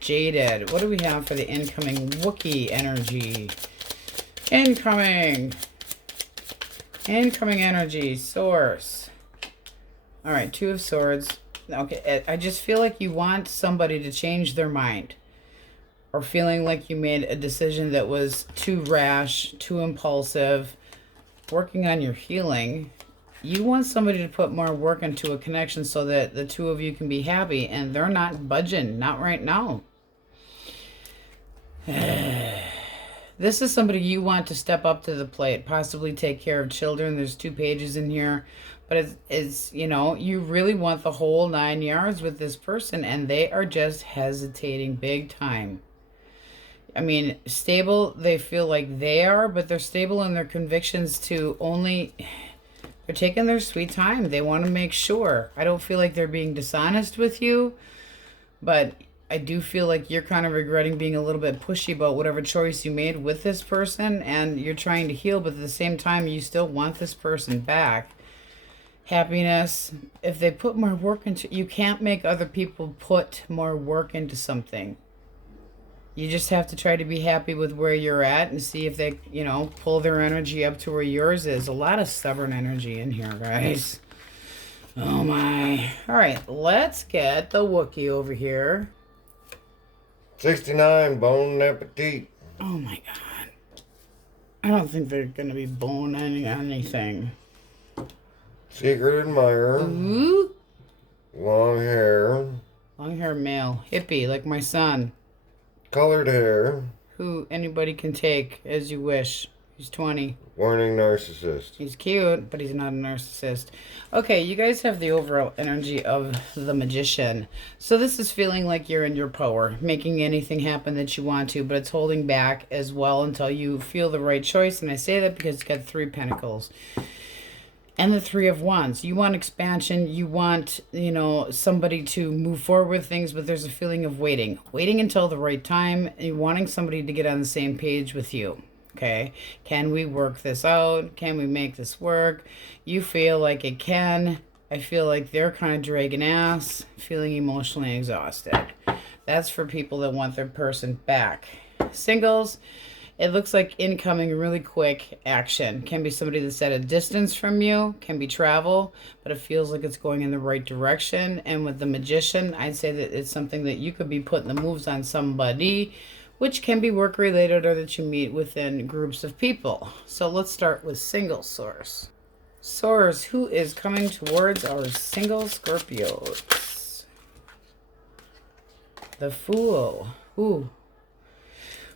jaded. What do we have for the incoming Wookiee energy? Incoming energy source. All right, Two of Swords. Okay, I just feel like you want somebody to change their mind, or feeling like you made a decision that was too rash, too impulsive. Working on your healing. You want somebody to put more work into a connection so that the two of you can be happy, and they're not budging, not right now. This is somebody you want to step up to the plate, possibly take care of children. There's 2 pages in here, but it's you know, you really want the whole 9 yards with this person, and they are just hesitating big time. I mean, stable, they feel like they are, but they're stable in their convictions to only, they're taking their sweet time. They want to make sure. I don't feel like they're being dishonest with you, but I do feel like you're kind of regretting being a little bit pushy about whatever choice you made with this person, and you're trying to heal, but at the same time, you still want this person back. Happiness, if they put more work into, you can't make other people put more work into something. You just have to try to be happy with where you're at and see if they, you know, pull their energy up to where yours is. A lot of stubborn energy in here, guys. Oh my. All right, let's get the Wookiee over here. 69, Bon Appetit. Oh my God. I don't think they're going to be boning anything. Secret admirer. Ooh. Long hair. Long hair male. Hippie, like my son. Colored hair. Who anybody can take as you wish. He's 20. Warning, narcissist. He's cute, but he's not a narcissist. Okay, you guys have the overall energy of the Magician. So this is feeling like you're in your power, making anything happen that you want to, but it's holding back as well until you feel the right choice. And I say that because it's got 3 pentacles. And the 3 of Wands. You want expansion. You want, you know, somebody to move forward with things, but there's a feeling of waiting. Waiting until the right time. And wanting somebody to get on the same page with you. Okay? Can we work this out? Can we make this work? You feel like it can. I feel like they're kind of dragging ass. Feeling emotionally exhausted. That's for people that want their person back. Singles. It looks like incoming really quick action. Can be somebody that's at a distance from you. Can be travel. But it feels like it's going in the right direction. And with the Magician, I'd say that it's something that you could be putting the moves on somebody, which can be work related or that you meet within groups of people. So let's start with single source. Source, who is coming towards our single Scorpios? The Fool. Ooh.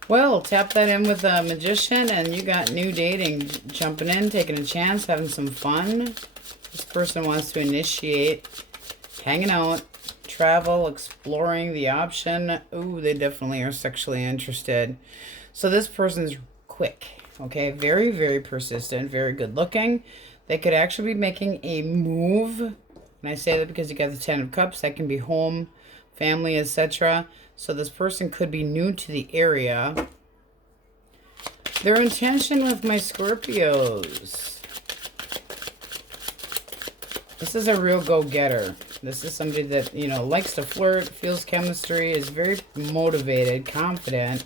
Well, tap that in with the Magician, and you got new dating. Jumping in, taking a chance, having some fun. This person wants to initiate hanging out, travel, exploring the option. Ooh, they definitely are sexually interested. So this person's quick, okay? Very, very persistent, very good looking. They could actually be making a move. And I say that because you got the 10 of Cups. That can be home, family, etc. So this person could be new to the area. Their intention with my Scorpios. This is a real go-getter. This is somebody that, you know, likes to flirt, feels chemistry, is very motivated, confident.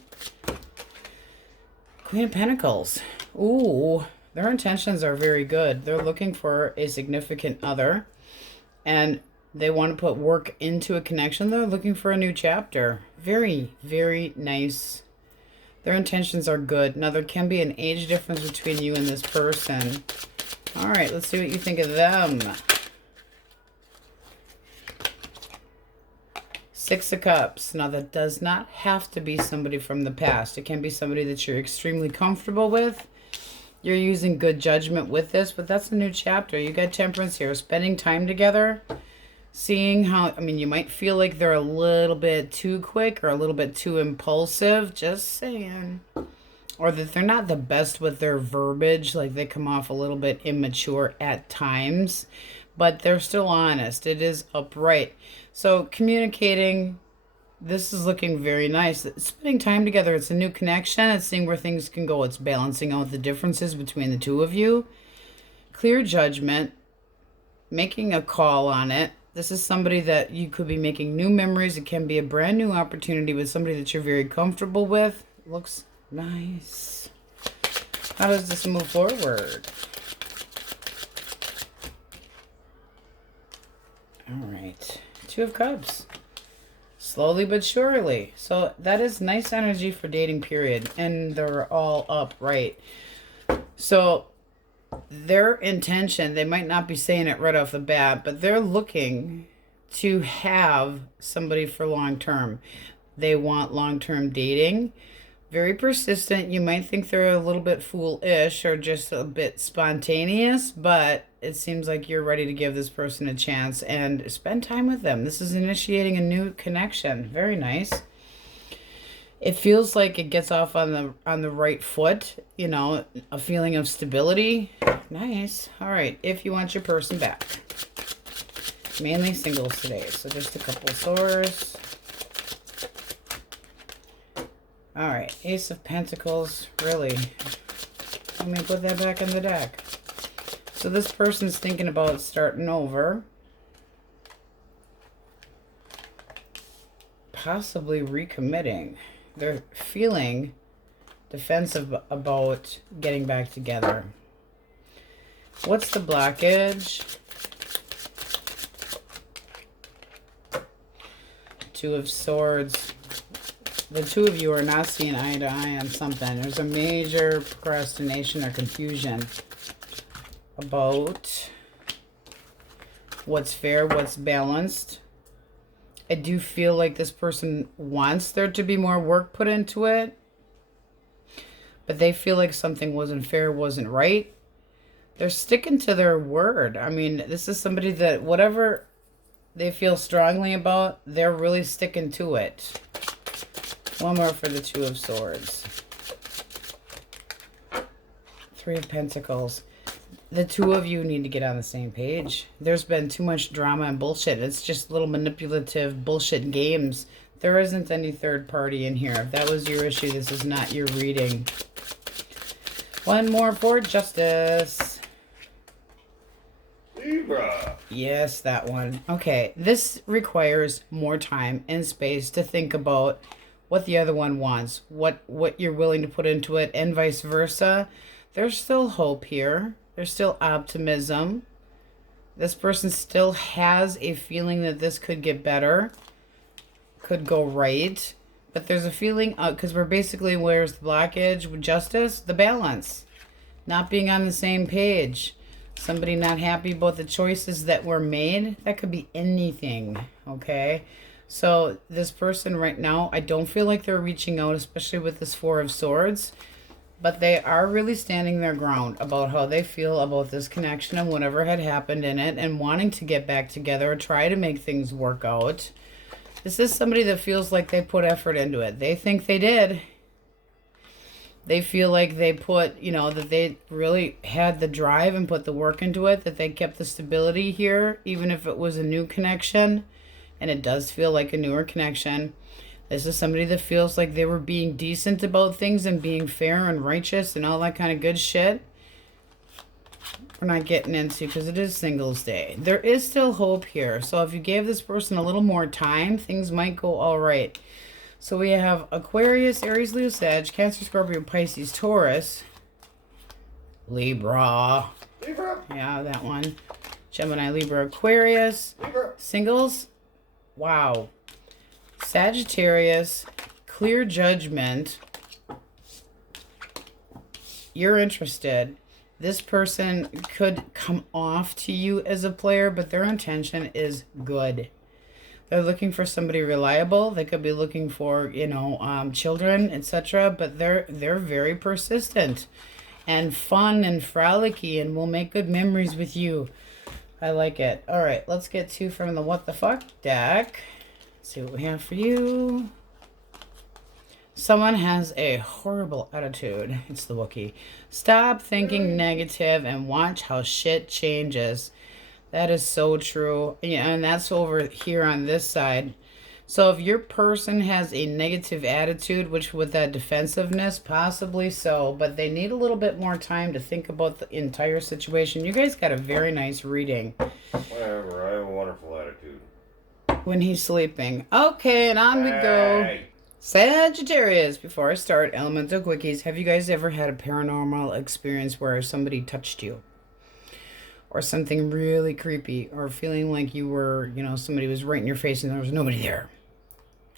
Queen of Pentacles. Ooh, their intentions are very good. They're looking for a significant other. And they want to put work into a connection. They're looking for a new chapter. Very, very nice. Their intentions are good. Now, there can be an age difference between you and this person. All right, let's see what you think of them. Six of Cups. Now, that does not have to be somebody from the past. It can be somebody that you're extremely comfortable with. You're using good judgment with this, but that's a new chapter. You got Temperance here. Spending time together. Seeing how, I mean, you might feel like they're a little bit too quick or a little bit too impulsive. Just saying. Or that they're not the best with their verbiage. Like they come off a little bit immature at times. But they're still honest. It is upright. So communicating, this is looking very nice. Spending time together, it's a new connection. It's seeing where things can go. It's balancing out the differences between the two of you. Clear judgment. Making a call on it. This is somebody that you could be making new memories. It can be a brand new opportunity with somebody that you're very comfortable with. Looks nice. How does this move forward? All right. Two of Cups. Slowly but surely. So that is nice energy for dating, period. And they're all upright. So their intention, they might not be saying it right off the bat, but they're looking to have somebody for long term. They want long-term dating. Very persistent. You might think they're a little bit foolish or just a bit spontaneous, but it seems like you're ready to give this person a chance and spend time with them. This is initiating a new connection. Very nice. It feels like it gets off on the right foot, you know, a feeling of stability. Nice. All right, if you want your person back. Mainly singles today, so just a couple of swords. All right, Ace of Pentacles, really. Let me put that back in the deck. So this person's thinking about starting over. Possibly recommitting. They're feeling defensive about getting back together. What's the blockage? Two of Swords. The two of you are not seeing eye to eye on something. There's a major procrastination or confusion about what's fair, what's balanced. I do feel like this person wants there to be more work put into it, but they feel like something wasn't fair, wasn't right. They're sticking to their word. I mean, this is somebody that whatever they feel strongly about, they're really sticking to it. One more for the Two of Swords. Three of Pentacles. The two of you need to get on the same page. There's been too much drama and bullshit. It's just little manipulative bullshit games. There isn't any third party in here. If that was your issue, this is not your reading. One more for Justice. Libra. Yes, that one. Okay, this requires more time and space to think about what the other one wants, what you're willing to put into it, and vice versa. There's still hope here. There's still optimism. This person still has a feeling that this could get better, could go right. But there's a feeling, because we're basically, where's the blockage with Justice? The balance. Not being on the same page. Somebody not happy about the choices that were made. That could be anything, okay? So this person right now, I don't feel like they're reaching out, especially with this Four of Swords. But they are really standing their ground about how they feel about this connection and whatever had happened in it and wanting to get back together, try to make things work out. This is somebody that feels like they put effort into it. They think they did. They feel like they put, you know, that they really had the drive and put the work into it, that they kept the stability here, even if it was a new connection. And it does feel like a newer connection. This is somebody that feels like they were being decent about things and being fair and righteous and all that kind of good shit. We're not getting into, because it is Singles Day. There is still hope here. So if you gave this person a little more time, things might go all right. So we have Aquarius, Aries, Leo, Sag, Cancer, Scorpio, Pisces, Taurus, Libra. Libra. Yeah, that one. Gemini, Libra, Aquarius. Libra. Singles. Wow. Sagittarius, clear judgment. You're interested. This person could come off to you as a player, but their intention is good. They're looking for somebody reliable. They could be looking for, you know, children, etc. But they're very persistent and fun and frolicky and will make good memories with you. I like it. All right, let's get two from the What the Fuck deck. Let's see what we have for you. Someone has a horrible attitude. It's the Wookiee. Stop thinking negative and watch how shit changes. That is so true. Yeah, and that's over here on this side. So if your person has a negative attitude, which with that defensiveness, possibly so, but they need a little bit more time to think about the entire situation. You guys got a very nice reading. Whatever, I have a wonderful attitude. When he's sleeping. Okay, and on we go. Sagittarius. Before I start, elemental quickies. Have you guys ever had a paranormal experience where somebody touched you? Or something really creepy, or feeling like you were, you know, somebody was right in your face and there was nobody there.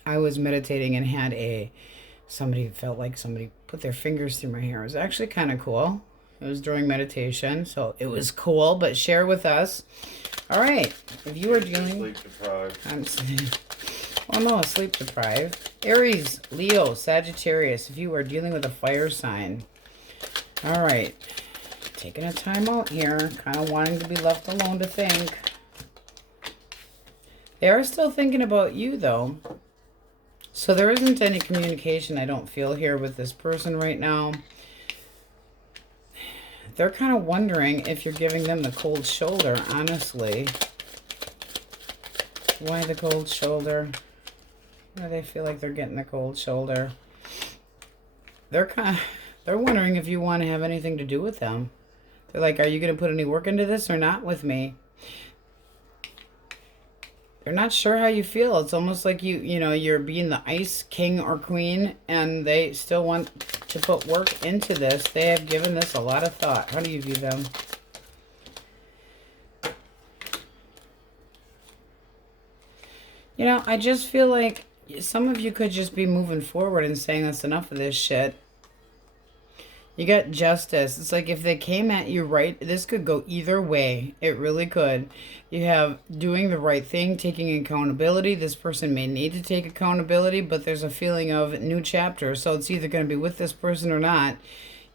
I was meditating and had somebody felt like somebody put their fingers through my hair. It was actually kind of cool. It was during meditation, so it was cool, but share with us. All right, if you are dealing... Sleep deprived. Oh no, sleep deprived. Aries, Leo, Sagittarius, if you are dealing with a fire sign. All right. Taking a time out here, kind of wanting to be left alone to think. They are still thinking about you, though. So there isn't any communication, I don't feel, here with this person right now. They're kind of wondering if you're giving them the cold shoulder, honestly. Why the cold shoulder? Why do they feel like they're getting the cold shoulder? They're wondering if you want to have anything to do with them. They're like, are you going to put any work into this or not with me? They're not sure how you feel. It's almost like you know, you're being the ice king or queen, and they still want to put work into this. They have given this a lot of thought. How do you view them? You know, I just feel like some of you could just be moving forward and saying that's enough of this shit. You got justice. It's like if they came at you right, this could go either way. It really could. You have doing the right thing, taking accountability. This person may need to take accountability, but there's a feeling of new chapter. So it's either going to be with this person or not.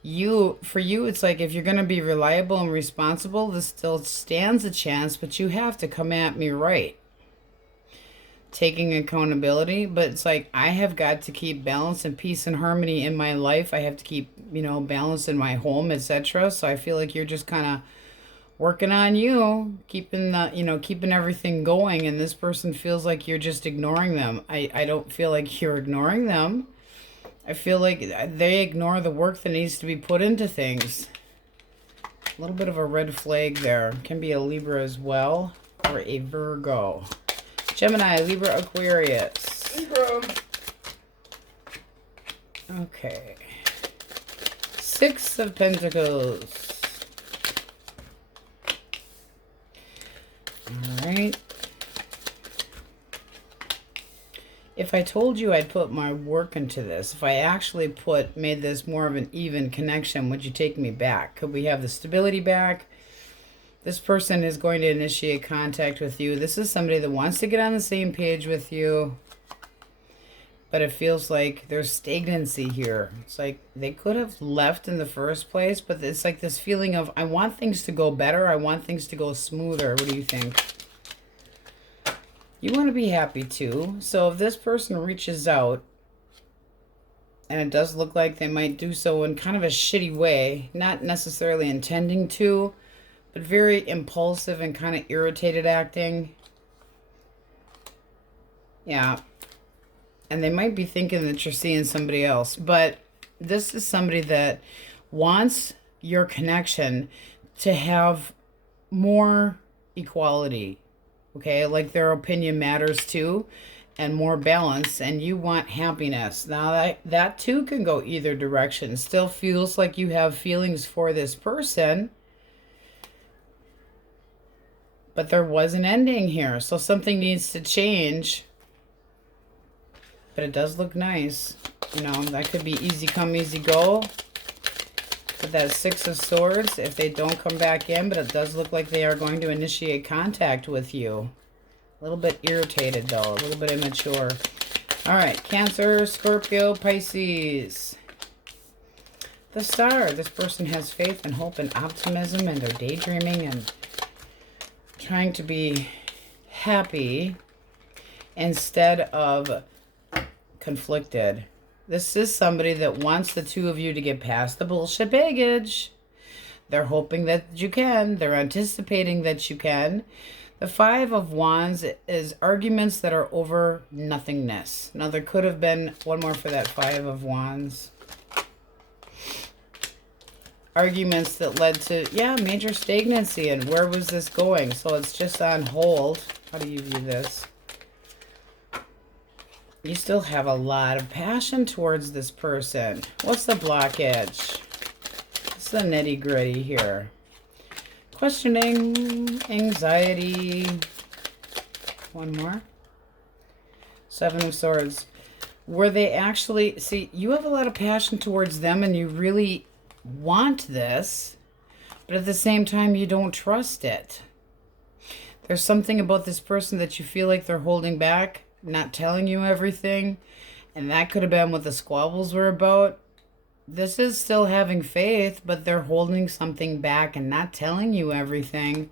For you, it's like if you're going to be reliable and responsible, this still stands a chance, but you have to come at me right. Taking accountability, but it's like I have got to keep balance and peace and harmony in my life. I have to keep, you know, balance in my home, etc. So I feel like you're just kind of working on you, keeping everything going, and this person feels like you're just ignoring them. I don't feel like you're ignoring them. I feel like they ignore the work that needs to be put into things. A little bit of a red flag there. Can be a Libra as well, or a Virgo. Gemini, Libra, Aquarius. Libra. Okay. Six of Pentacles. All right. If I told you I'd put my work into this, if I actually made this more of an even connection, would you take me back? Could we have the stability back? This person is going to initiate contact with you. This is somebody that wants to get on the same page with you. But it feels like there's stagnancy here. It's like they could have left in the first place, but it's like this feeling of, I want things to go better. I want things to go smoother. What do you think? You want to be happy too. So if this person reaches out, and it does look like they might do so in kind of a shitty way, not necessarily intending to, but very impulsive and kind of irritated acting. Yeah. And they might be thinking that you're seeing somebody else. But this is somebody that wants your connection to have more equality. Okay? Like their opinion matters too. And more balance. And you want happiness. Now that too can go either direction. Still feels like you have feelings for this person. But there was an ending here. So something needs to change. But it does look nice. You know, that could be easy come, easy go. With that Six of Swords, if they don't come back in, but it does look like they are going to initiate contact with you. A little bit irritated, though. A little bit immature. All right. Cancer, Scorpio, Pisces. The Star. This person has faith and hope and optimism, and they're daydreaming and trying to be happy instead of conflicted. This is somebody that wants the two of you to get past the bullshit baggage. They're hoping that you can. They're anticipating that you can. The Five of Wands is arguments that are over nothingness. Now, there could have been one more for that Five of Wands. Arguments that led to, yeah, major stagnancy. And where was this going? So it's just on hold. How do you view this? You still have a lot of passion towards this person. What's the blockage? What's the nitty-gritty here? Questioning, anxiety. One more. Seven of Swords. Were they actually... See, you have a lot of passion towards them and you really want this, but at the same time, you don't trust it. There's something about this person that you feel like they're holding back, not telling you everything, and that could have been what the squabbles were about. This is still having faith, but they're holding something back and not telling you everything.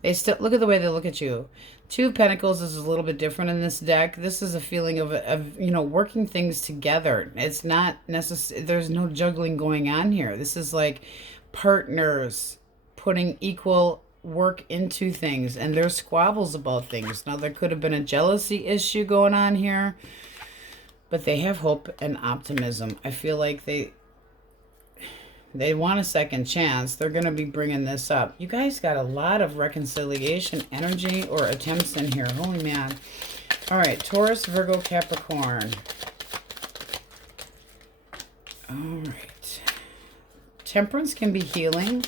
They still, look at the way they look at you. Two of Pentacles is a little bit different in this deck. This is a feeling of you know, working things together. It's not necessary. There's no juggling going on here. This is like partners putting equal work into things, and there's squabbles about things. Now, there could have been a jealousy issue going on here, but they have hope and optimism. I feel like they want a second chance. They're going to be bringing this up. You guys got a lot of reconciliation energy or attempts in here. Holy man. All right, Taurus, Virgo, Capricorn. All right. Temperance can be healing.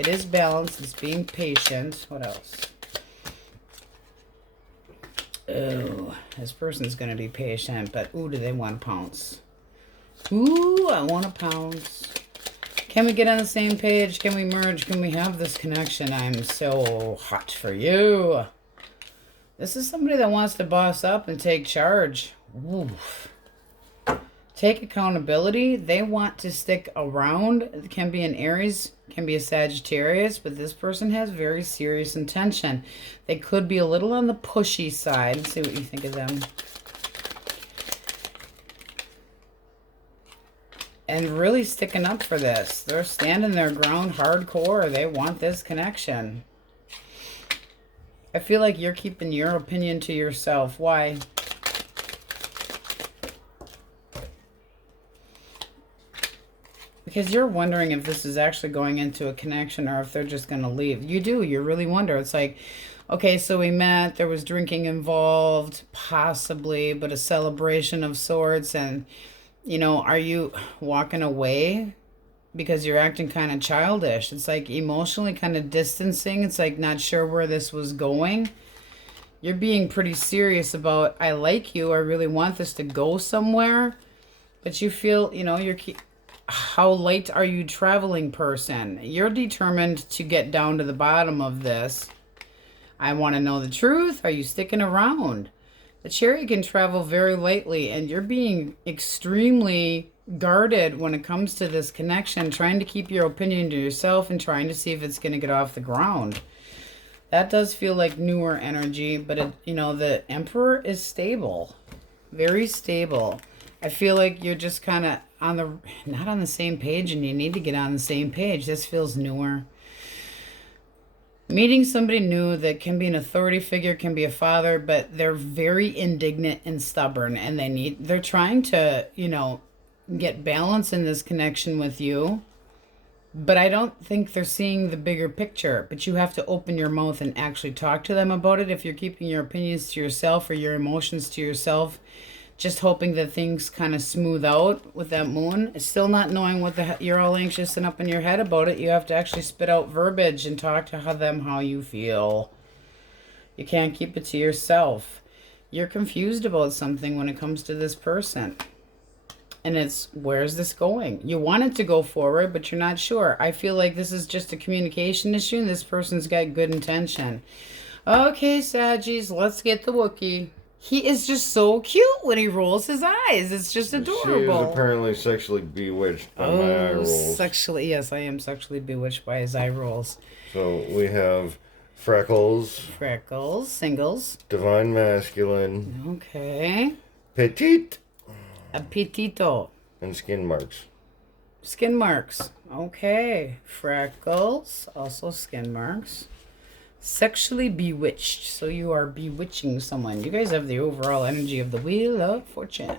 It is balance. It's being patient. What else? Oh, this person's going to be patient, but ooh, do they want to pounce? Ooh, I want to pounce. Can we get on the same page? Can we merge? Can we have this connection? I'm so hot for you. This is somebody that wants to boss up and take charge. Oof. Take accountability. They want to stick around. It can be an Aries, can be a Sagittarius, but this person has very serious intention. They could be a little on the pushy side. Let's see what you think of them. And really sticking up for this. They're standing their ground hardcore. They want this connection. I feel like you're keeping your opinion to yourself. Why? Because you're wondering if this is actually going into a connection or if they're just going to leave. You do. You really wonder. It's like, okay, so we met. There was drinking involved, possibly, but a celebration of sorts. And, you know, are you walking away because you're acting kind of childish? It's like emotionally kind of distancing. It's like not sure where this was going. You're being pretty serious about, I like you. I really want this to go somewhere. But you feel, you know, how late are you traveling, person? You're determined to get down to the bottom of this. I want to know the truth. Are you sticking around? The Chariot can travel very lightly, and you're being extremely guarded when it comes to this connection, trying to keep your opinion to yourself and trying to see if it's going to get off the ground. That does feel like newer energy, but, it, you know, the Emperor is stable. Very stable. I feel like you're just kind of not on the same page, and you need to get on the same page. This feels newer. Meeting somebody new that can be an authority figure, can be a father, but they're very indignant and stubborn, and they're trying to, you know, get balance in this connection with you. But I don't think they're seeing the bigger picture. But you have to open your mouth and actually talk to them about it. If you're keeping your opinions to yourself or your emotions to yourself, just hoping that things kind of smooth out with that moon, still not knowing what you're all anxious and up in your head about it. You have to actually spit out verbiage and talk to them how you feel. You can't keep it to yourself. You're confused about something when it comes to this person. And it's, where's this going? You want it to go forward, but you're not sure. I feel like this is just a communication issue, and this person's got good intention. Okay, Saggies, let's get the Wookiee. He is just so cute when he rolls his eyes. It's just She is adorable. apparently sexually bewitched by my eye rolls. Sexually, yes, I am sexually bewitched by his eye rolls. So we have freckles, Singles. divine masculine, Okay. petite, Appetito. and skin marks. Skin marks. Okay. Freckles. Also skin marks. Sexually bewitched. So you are bewitching someone. You guys have the overall energy of the Wheel of Fortune.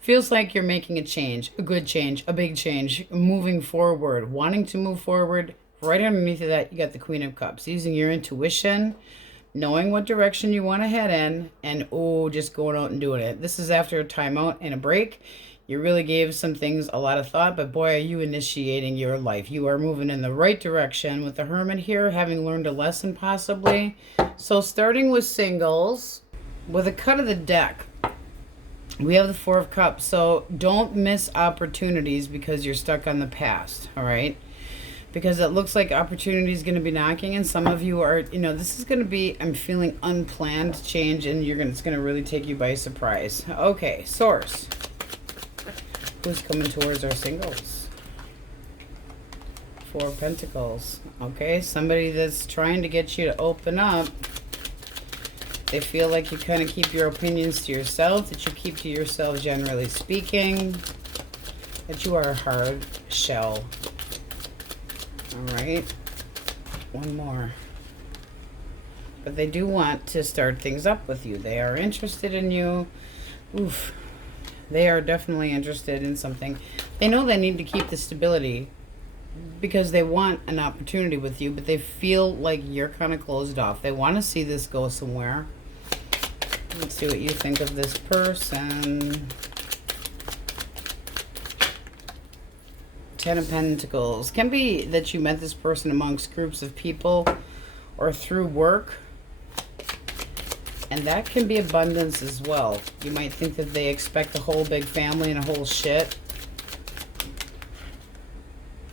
Feels like you're making a change. A good change. A big change. Moving forward. Wanting to move forward. Right underneath of that, you got the Queen of Cups. Using your intuition. Knowing what direction you want to head in. And, just going out and doing it. This is after a timeout and a break. You really gave some things a lot of thought, but boy, are you initiating your life. You are moving in the right direction with the Hermit here, having learned a lesson possibly. So starting with singles, with a cut of the deck, we have the Four of Cups. So don't miss opportunities because you're stuck on the past, all right? Because it looks like opportunity is going to be knocking, and some of you are, this is going to be, I'm feeling unplanned change, and it's going to really take you by surprise. Okay, Source. Who's coming towards our singles? Four of Pentacles. Okay, somebody that's trying to get you to open up. They feel like you kind of keep your opinions to yourself, that you keep to yourself generally speaking, that you are a hard shell. All right, one more. But they do want to start things up with you. They are interested in you. Oof. They are definitely interested in something. They know they need to keep the stability because they want an opportunity with you, but they feel like you're kind of closed off. They want to see this go somewhere. Let's see what you think of this person. Ten of Pentacles. Can be that you met this person amongst groups of people or through work. And that can be abundance as well. You might think that they expect a whole big family and a whole shit.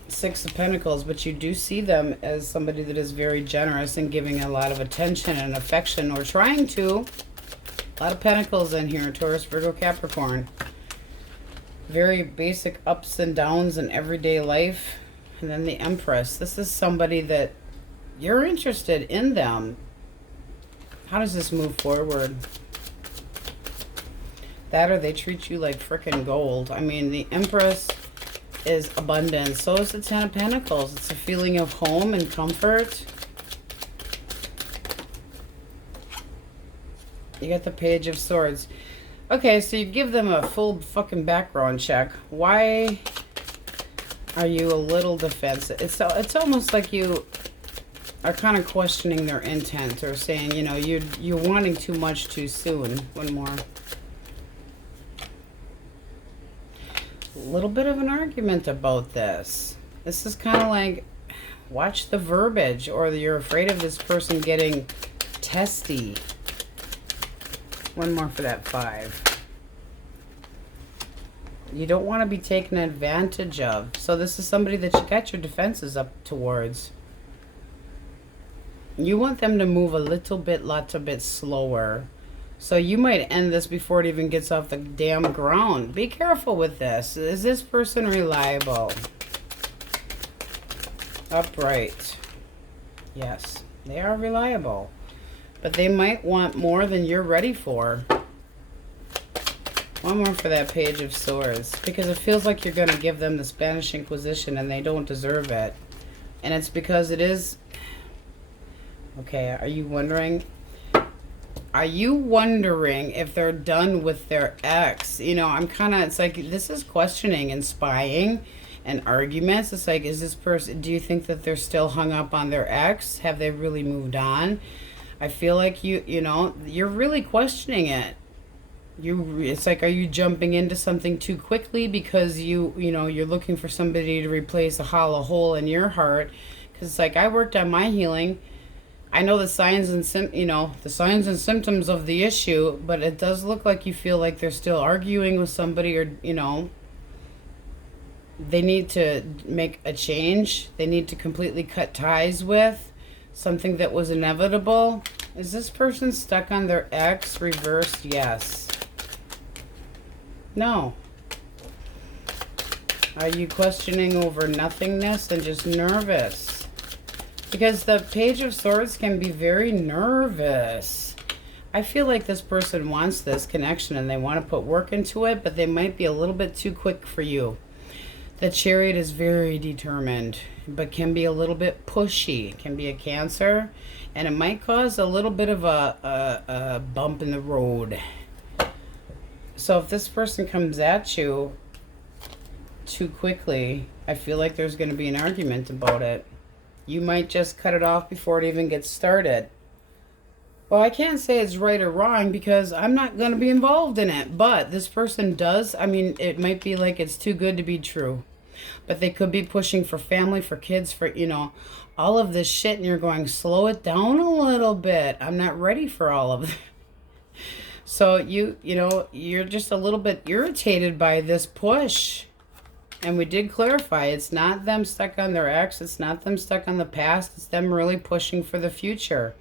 Six of Pentacles, but you do see them as somebody that is very generous and giving a lot of attention and affection, or trying to. A lot of Pentacles in here, Taurus, Virgo, Capricorn. Very basic ups and downs in everyday life. And then the Empress. This is somebody that you're interested in them. How does this move forward? That or they treat you like frickin' gold. I mean, the Empress is abundance. So is the Ten of Pentacles. It's a feeling of home and comfort. You got the Page of Swords. Okay, so you give them a full fucking background check. Why are you a little defensive? It's almost like you are kind of questioning their intent, or saying, you're wanting too much too soon. One more. A little bit of an argument about this. This is kind of like, watch the verbiage, or you're afraid of this person getting testy. One more for that 5. You don't want to be taken advantage of. So this is somebody that you got your defenses up towards. You want them to move a little bit slower. So you might end this before it even gets off the damn ground. Be careful with this. Is this person reliable? Upright. Yes, they are reliable. But they might want more than you're ready for. One more for that Page of Swords. Because it feels like you're going to give them the Spanish Inquisition and they don't deserve it. And it's because it is... Okay, are you wondering if they're done with their ex? I'm kind of, it's like, this is questioning and spying and arguments. It's like, is this person, do you think that they're still hung up on their ex? Have they really moved on? I feel like you're really questioning it. It's like, are you jumping into something too quickly because you're looking for somebody to replace a hollow hole in your heart? Because it's like, I worked on my healing. I know the signs and symptoms of the issue, but it does look like you feel like they're still arguing with somebody, or they need to make a change. They need to completely cut ties with Something that was inevitable. Is this person stuck on their ex? Reversed, yes. No. Are you questioning over nothingness and just nervous? Because the Page of Swords can be very nervous. I feel like this person wants this connection and they want to put work into it, but they might be a little bit too quick for you. The Chariot is very determined, but can be a little bit pushy. Can be a Cancer, and it might cause a little bit of a bump in the road. So if this person comes at you too quickly, I feel like there's going to be an argument about it. You might just cut it off before it even gets started. Well, I can't say it's right or wrong because I'm not going to be involved in it. But this person does. I mean, it might be like it's too good to be true. But they could be pushing for family, for kids, for, you know, all of this shit. And you're going, slow it down a little bit. I'm not ready for all of that. So you know, you're just a little bit irritated by this push. And we did clarify, it's not them stuck on their ex. It's not them stuck on the past. It's them really pushing for the future.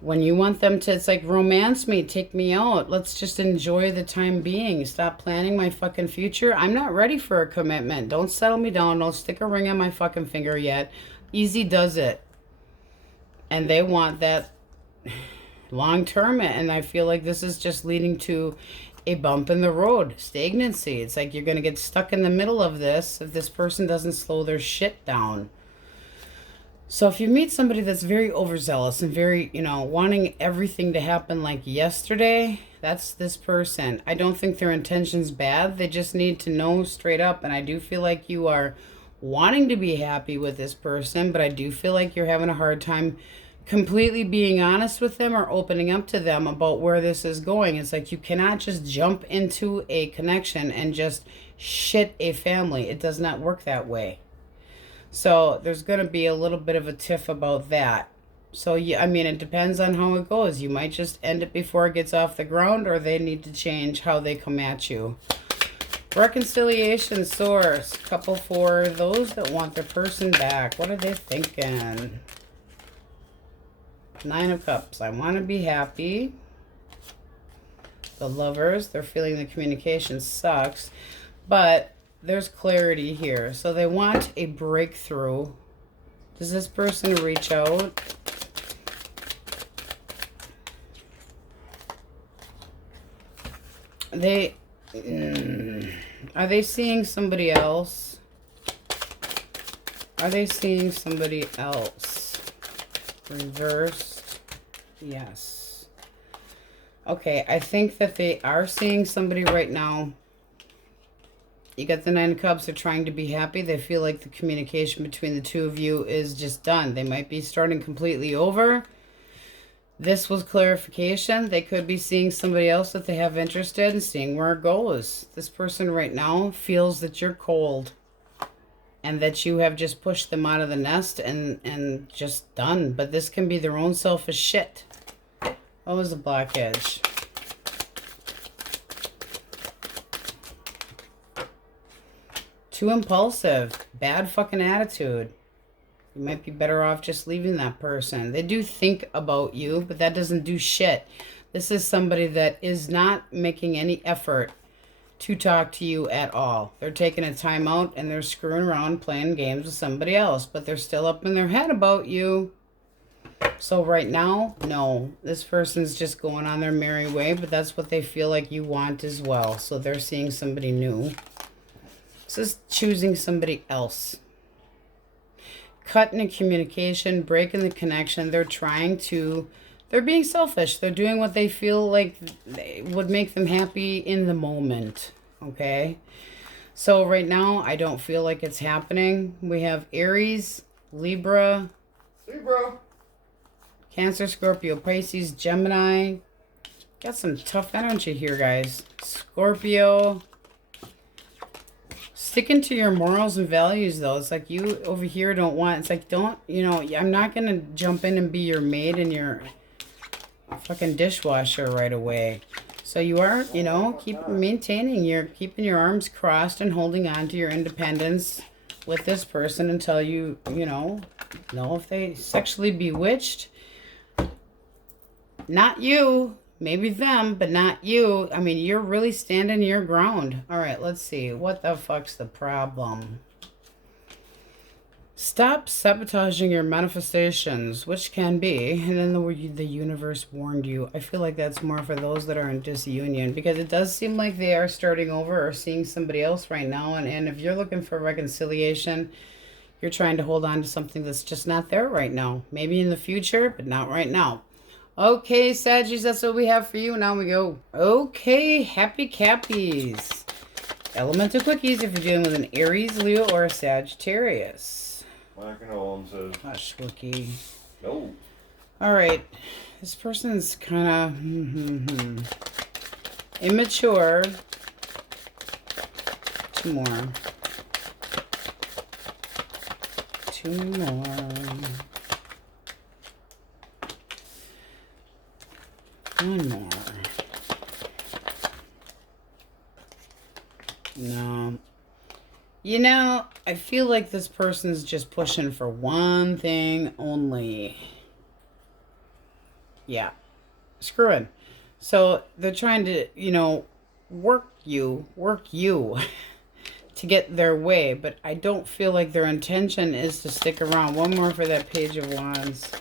When you want them to, it's like, romance me, take me out. Let's just enjoy the time being. Stop planning my fucking future. I'm not ready for a commitment. Don't settle me down. Don't stick a ring on my fucking finger yet. Easy does it. And they want that long term. And I feel like this is just leading to a bump in the road. Stagnancy. It's like you're going to get stuck in the middle of this if this person doesn't slow their shit down. So if you meet somebody that's very overzealous and very, you know, wanting everything to happen like yesterday, that's this person. I don't think their intention's bad. They just need to know straight up. And I do feel like you are wanting to be happy with this person, but I do feel like you're having a hard time completely being honest with them or opening up to them about where this is going. It's like you cannot just jump into a connection and just shit a family. It does not work that way. So there's going to be a little bit of a tiff about that. So, yeah, I mean, it depends on how it goes. You might just end it before it gets off the ground, or they need to change how they come at you. Reconciliation source. Couple for those that want their person back. What are they thinking? 9 of Cups. I want to be happy. The Lovers. They're feeling the communication sucks. But there's clarity here. So they want a breakthrough. Does this person reach out? Are they seeing somebody else? Are they seeing somebody else? Reversed. Yes. Okay, I think that they are seeing somebody right now. You got the 9 of Cups. They're trying to be happy. They feel like the communication between the two of you is just done. They might be starting completely over. This was clarification. They could be seeing somebody else that they have interest in, seeing where it goes. This person right now feels that you're cold and that you have just pushed them out of the nest and just done. But this can be their own selfish shit. What was the blockage? Too impulsive. Bad fucking attitude. You might be better off just leaving that person. They do think about you, but that doesn't do shit. This is somebody that is not making any effort to talk to you at all. They're taking a time out and they're screwing around playing games with somebody else, but they're still up in their head about you. So right now, no. This person's just going on their merry way, but that's what they feel like you want as well. So they're seeing somebody new. This is choosing somebody else. Cutting the communication, breaking the connection. They're being selfish. They're doing what they feel like would make them happy in the moment. Okay? So right now, I don't feel like it's happening. We have Aries, Libra, Cancer, Scorpio, Pisces, Gemini. Got some tough energy here, guys. Scorpio. Sticking to your morals and values, though. It's like you over here don't want... It's like, don't... You know, I'm not going to jump in and be your maid and your fucking dishwasher right away. So you are, you know, keeping your arms crossed and holding on to your independence with this person until you know, know if they sexually bewitched. Not you. Maybe them, but not you. I mean, you're really standing your ground. All right, let's see. What the fuck's the problem? Stop sabotaging your manifestations, which can be. And then the universe warned you. I feel like that's more for those that are in disunion, because it does seem like they are starting over or seeing somebody else right now. And if you're looking for reconciliation, you're trying to hold on to something that's just not there right now. Maybe in the future, but not right now. Okay, Saggies, that's what we have for you. Now we go. Okay, happy Cappies. Elemental Quickies if you're dealing with an Aries, Leo, or a Sagittarius. Hush, Wookie. No. Alright, this person's kind of immature. Two more. One more. No. You know, I feel like this person's just pushing for one thing only. Yeah. Screwing. So they're trying to, you know, work you to get their way. But I don't feel like their intention is to stick around. One more for that Page of Wands.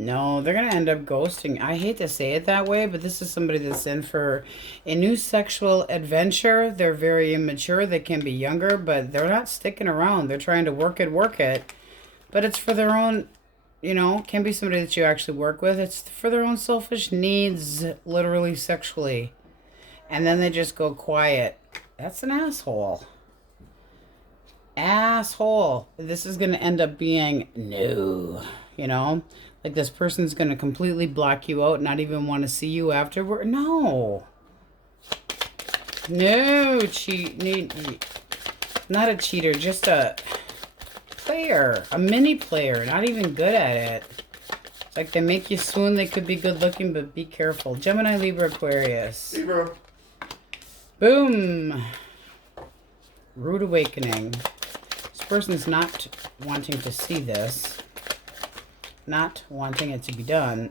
No, they're going to end up ghosting. I hate to say it that way, but this is somebody that's in for a new sexual adventure. They're very immature. They can be younger, but they're not sticking around. They're trying to work it. But it's for their own, you know, can be somebody that you actually work with. It's for their own selfish needs, literally sexually. And then they just go quiet. That's an asshole. Asshole. This is going to end up being no, you know? Like this person's going to completely block you out, not even want to see you afterward. No. No, not a cheater, just a player, a mini player, not even good at it. It's like they make you swoon. They could be good looking, but be careful. Gemini, Libra, Aquarius. Libra. Boom. Rude awakening. This person's not wanting to see this. Not wanting it to be done.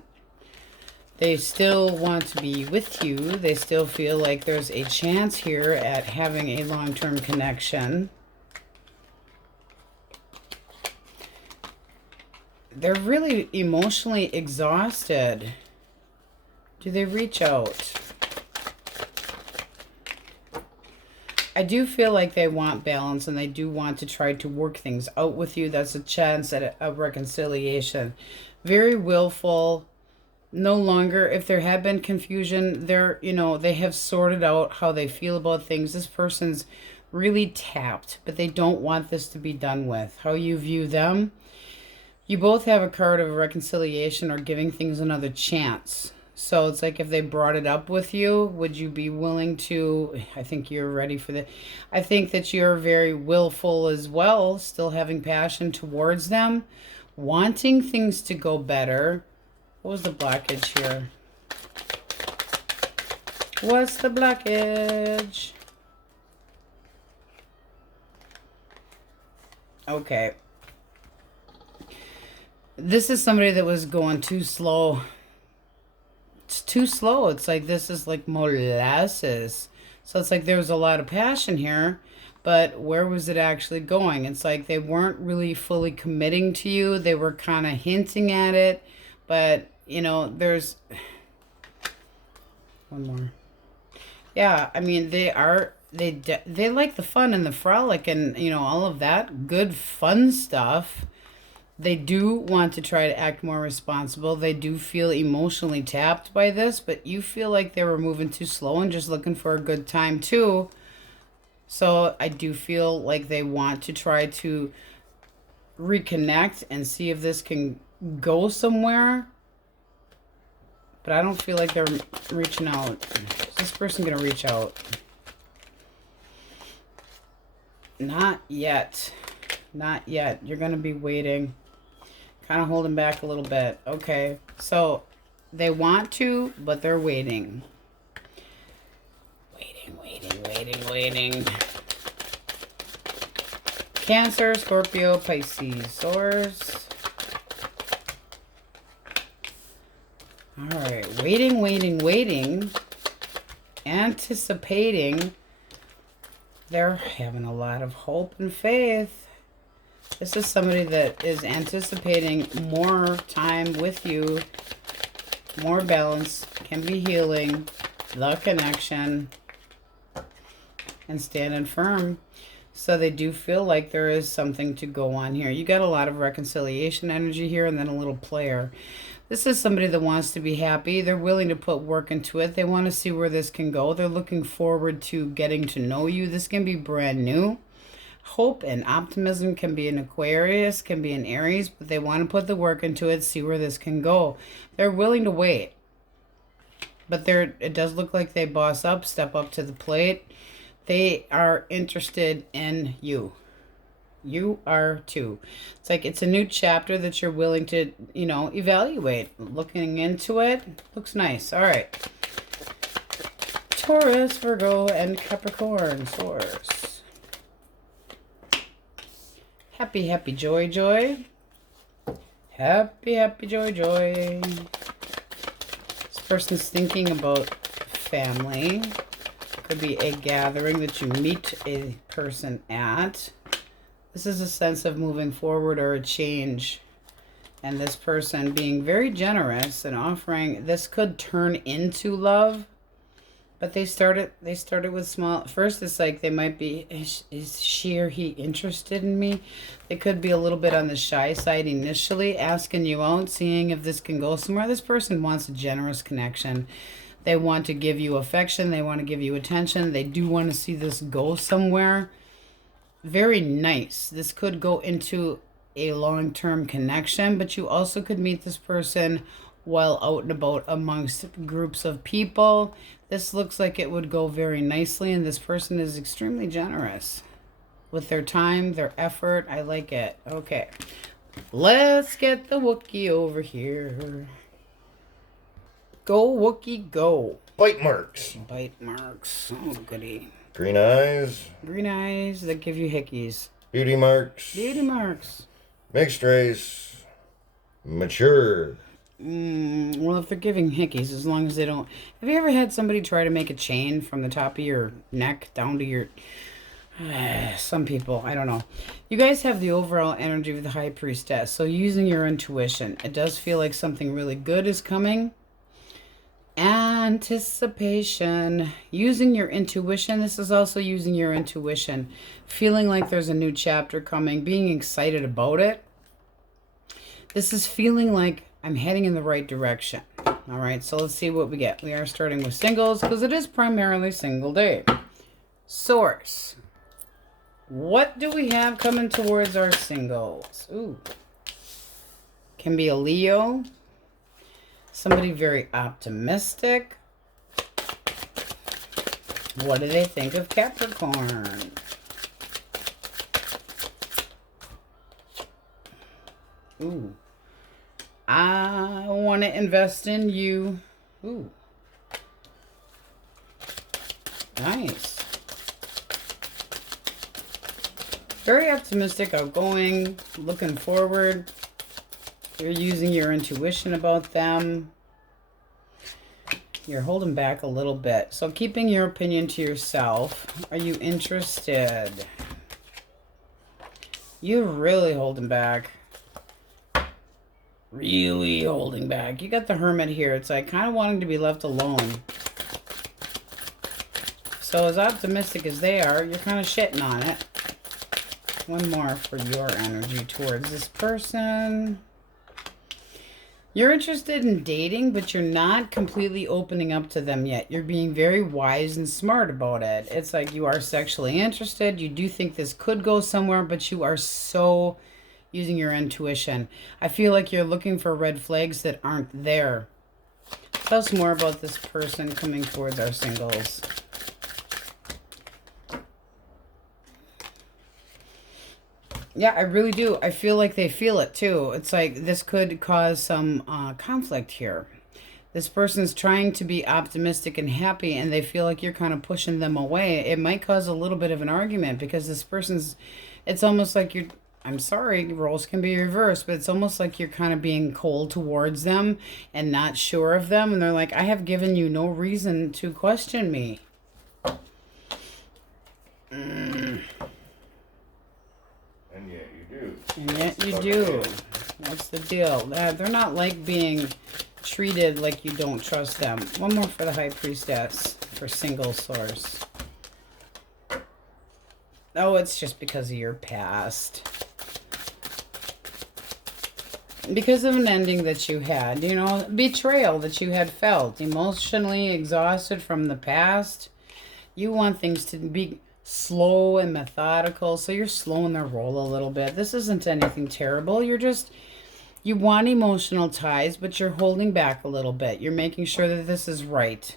They still want to be with you. They still feel like there's a chance here at having a long-term connection. They're really emotionally exhausted. Do they reach out? I do feel like they want balance and they do want to try to work things out with you. That's a chance at a reconciliation. Very willful. No longer, if there had been confusion, they're, you know, they have sorted out how they feel about things. This person's really tapped, but they don't want this to be done with. How you view them. You both have a card of reconciliation or giving things another chance. So it's like if they brought it up with you, would you be willing to? I think you're ready for that. I think that you're very willful as well, still having passion towards them, wanting things to go better. What was the blockage here? What's the blockage? Okay. This is somebody that was going too slow. It's too slow. It's like this is like molasses. So it's like there was a lot of passion here, but where was it actually going? It's like they weren't really fully committing to you. They were kind of hinting at it, but you know, there's one more. Yeah, I mean, they like the fun and the frolic and, you know, all of that good fun stuff. They do want to try to act more responsible. They do feel emotionally tapped by this, but you feel like they were moving too slow and just looking for a good time too. So I do feel like they want to try to reconnect and see if this can go somewhere. But I don't feel like they're reaching out. Is this person going to reach out? Not yet. Not yet. You're going to be waiting. Kind of holding back a little bit. Okay. So they want to, but they're waiting. Waiting. Cancer, Scorpio, Pisces, Taurus. All right, waiting, waiting, waiting. Anticipating. They're having a lot of hope and faith. This is somebody that is anticipating more time with you, more balance, can be healing, the connection, and standing firm. So they do feel like there is something to go on here. You got a lot of reconciliation energy here and then a little player. This is somebody that wants to be happy. They're willing to put work into it. They want to see where this can go. They're looking forward to getting to know you. This can be brand new. Hope and optimism can be an Aquarius, can be an Aries, but they want to put the work into it, see where this can go. They're willing to wait. But it does look like they boss up, step up to the plate. They are interested in you. You are too. It's like it's a new chapter that you're willing to, evaluate. Looking into it. Looks nice. All right. Taurus, Virgo, and Capricorn. Taurus. Happy, happy, joy, joy. Happy, happy, joy, joy. This person's thinking about family. Could be a gathering that you meet a person at. This is a sense of moving forward or a change. And this person being very generous and offering, this could turn into love. But they started with small. First, it's like they might be, is she or he interested in me? They could be a little bit on the shy side initially, asking you out, seeing if this can go somewhere. This person wants a generous connection. They want to give you affection. They want to give you attention. They do want to see this go somewhere. Very nice. This could go into a long-term connection, but you also could meet this person while out and about amongst groups of people. This looks like it would go very nicely, and this person is extremely generous with their time, their effort. I like it. Okay. Let's get the Wookiee over here. Go, Wookiee, go. Bite marks. Bite marks. Oh, goody. Green eyes. Green eyes that give you hickeys. Beauty marks. Beauty marks. Mixed race. Mature. Well, if they're giving hickeys, as long as they don't... Have you ever had somebody try to make a chain from the top of your neck down to your... some people, I don't know. You guys have the overall energy of the High Priestess. So using your intuition, it does feel like something really good is coming. Anticipation. Using your intuition. This is also using your intuition. Feeling like there's a new chapter coming. Being excited about it. This is feeling like I'm heading in the right direction. All right, so let's see what we get. We are starting with singles because it is primarily single day. Source. What do we have coming towards our singles? Ooh. Can be a Leo. Somebody very optimistic. What do they think of Capricorn? Ooh. I want to invest in you. Ooh. Nice. Very optimistic, outgoing, looking forward. You're using your intuition about them. You're holding back a little bit. So keeping your opinion to yourself. Are you interested? You're really holding back. Really holding back. You got the Hermit here. It's like kind of wanting to be left alone. So as optimistic as they are, you're kind of shitting on it. One more for your energy towards this person. You're interested in dating, but you're not completely opening up to them yet. You're being very wise and smart about it. It's like you are sexually interested. You do think this could go somewhere, but you are so using your intuition. I feel like you're looking for red flags that aren't there. Tell us more about this person coming towards our singles. Yeah, I really do. I feel like they feel it too. It's like this could cause some conflict here. This person's trying to be optimistic and happy, and they feel like you're kind of pushing them away. It might cause a little bit of an argument because this person's, it's almost like you're, I'm sorry, roles can be reversed, but it's almost like you're kind of being cold towards them and not sure of them. And they're like, I have given you no reason to question me. And yet you do. And yet you do. What's the deal? They're not like being treated like you don't trust them. One more for the High Priestess for single source. Oh, it's just because of your past. Because of an ending that you had, you know, betrayal that you had felt, emotionally exhausted from the past. You want things to be slow and methodical, so you're slowing their roll a little bit. This isn't anything terrible. You're just, you want emotional ties, but you're holding back a little bit. You're making sure that this is right.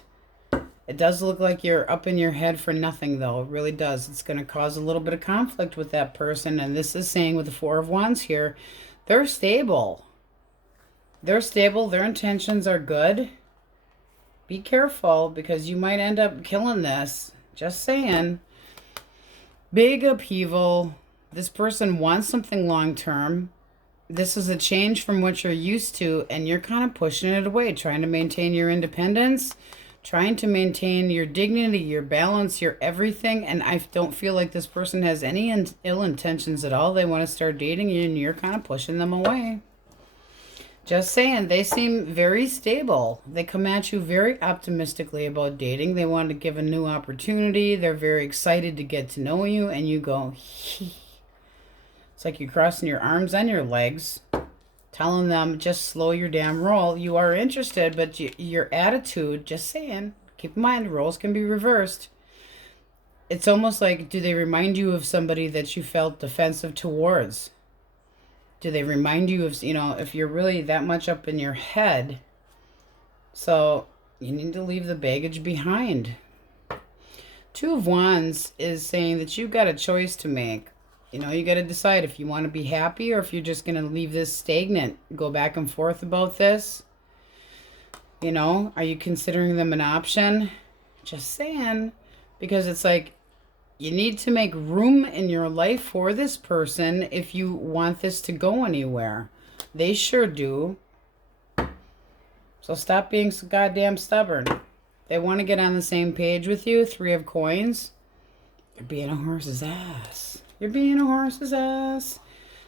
It does look like you're up in your head for nothing, though. It really does. It's going to cause a little bit of conflict with that person, and this is saying with the Four of Wands here, they're stable. They're stable. Their intentions are good. Be careful, because you might end up killing this. Just saying. Big upheaval. This person wants something long-term. This is a change from what you're used to, and you're kind of pushing it away, trying to maintain your independence, trying to maintain your dignity, your balance, your everything. And I don't feel like this person has any ill intentions at all. They want to start dating you, and you're kind of pushing them away. Just saying, they seem very stable. They come at you very optimistically about dating. They want to give a new opportunity. They're very excited to get to know you, and you go, hee. It's like you're crossing your arms and your legs, telling them, just slow your damn roll. You are interested, but your attitude, just saying, keep in mind, roles can be reversed. It's almost like, do they remind you of somebody that you felt defensive towards? Do they remind you of, you know, if you're really that much up in your head? So you need to leave the baggage behind. Two of Wands is saying that you've got a choice to make. You know, you got to decide if you want to be happy or if you're just going to leave this stagnant. Go back and forth about this. You know, are you considering them an option? Just saying. Because it's like, you need to make room in your life for this person if you want this to go anywhere. They sure do. So stop being so goddamn stubborn. They want to get on the same page with you. Three of Coins. You're being a horse's ass. You're being a horse's ass.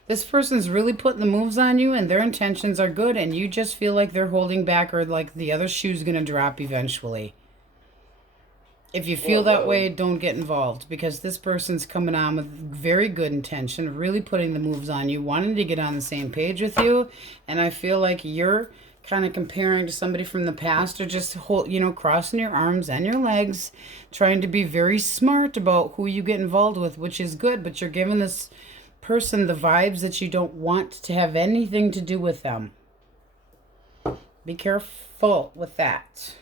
This person's really putting the moves on you, and their intentions are good, and you just feel like they're holding back, or like the other shoe's going to drop eventually. If you feel that way, don't get involved, because this person's coming on with very good intention, really putting the moves on you, wanting to get on the same page with you. And I feel like you're kind of comparing to somebody from the past, or just crossing your arms and your legs, trying to be very smart about who you get involved with, which is good. But you're giving this person the vibes that you don't want to have anything to do with them. Be careful with that.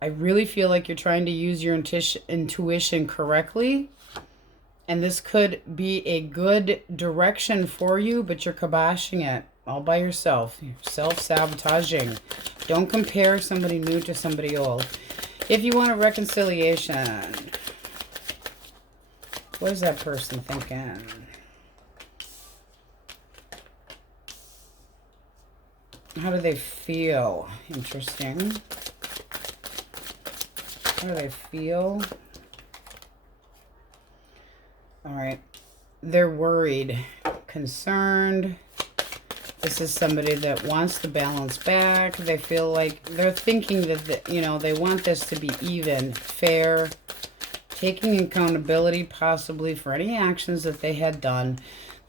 I really feel like you're trying to use your intuition correctly. And this could be a good direction for you, but you're kiboshing it all by yourself. You're self-sabotaging. Don't compare somebody new to somebody old. If you want a reconciliation, what is that person thinking? How do they feel? Interesting. How do they feel? All right. They're worried, concerned. This is somebody that wants to balance back. They feel like they're thinking that, they want this to be even, fair, taking accountability possibly for any actions that they had done.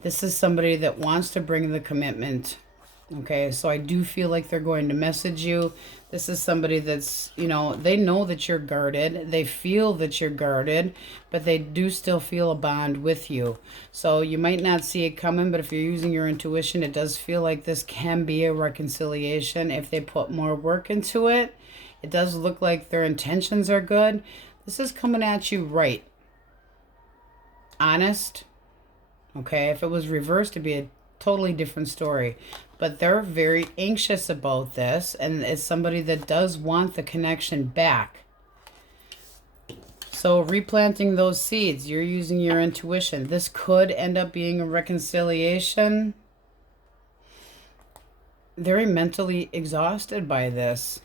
This is somebody that wants to bring the commitment. Okay, so I do feel like they're going to message you. This is somebody that's, they know that you're guarded. They feel that you're guarded, but they do still feel a bond with you. So you might not see it coming, but if you're using your intuition, it does feel like this can be a reconciliation if they put more work into it. It does look like their intentions are good. This is coming at you right. Honest. Okay, if it was reversed, it'd be totally different story. But they're very anxious about this, and it's somebody that does want the connection back. So replanting those seeds, you're using your intuition. This could end up being a reconciliation. Very mentally exhausted by this.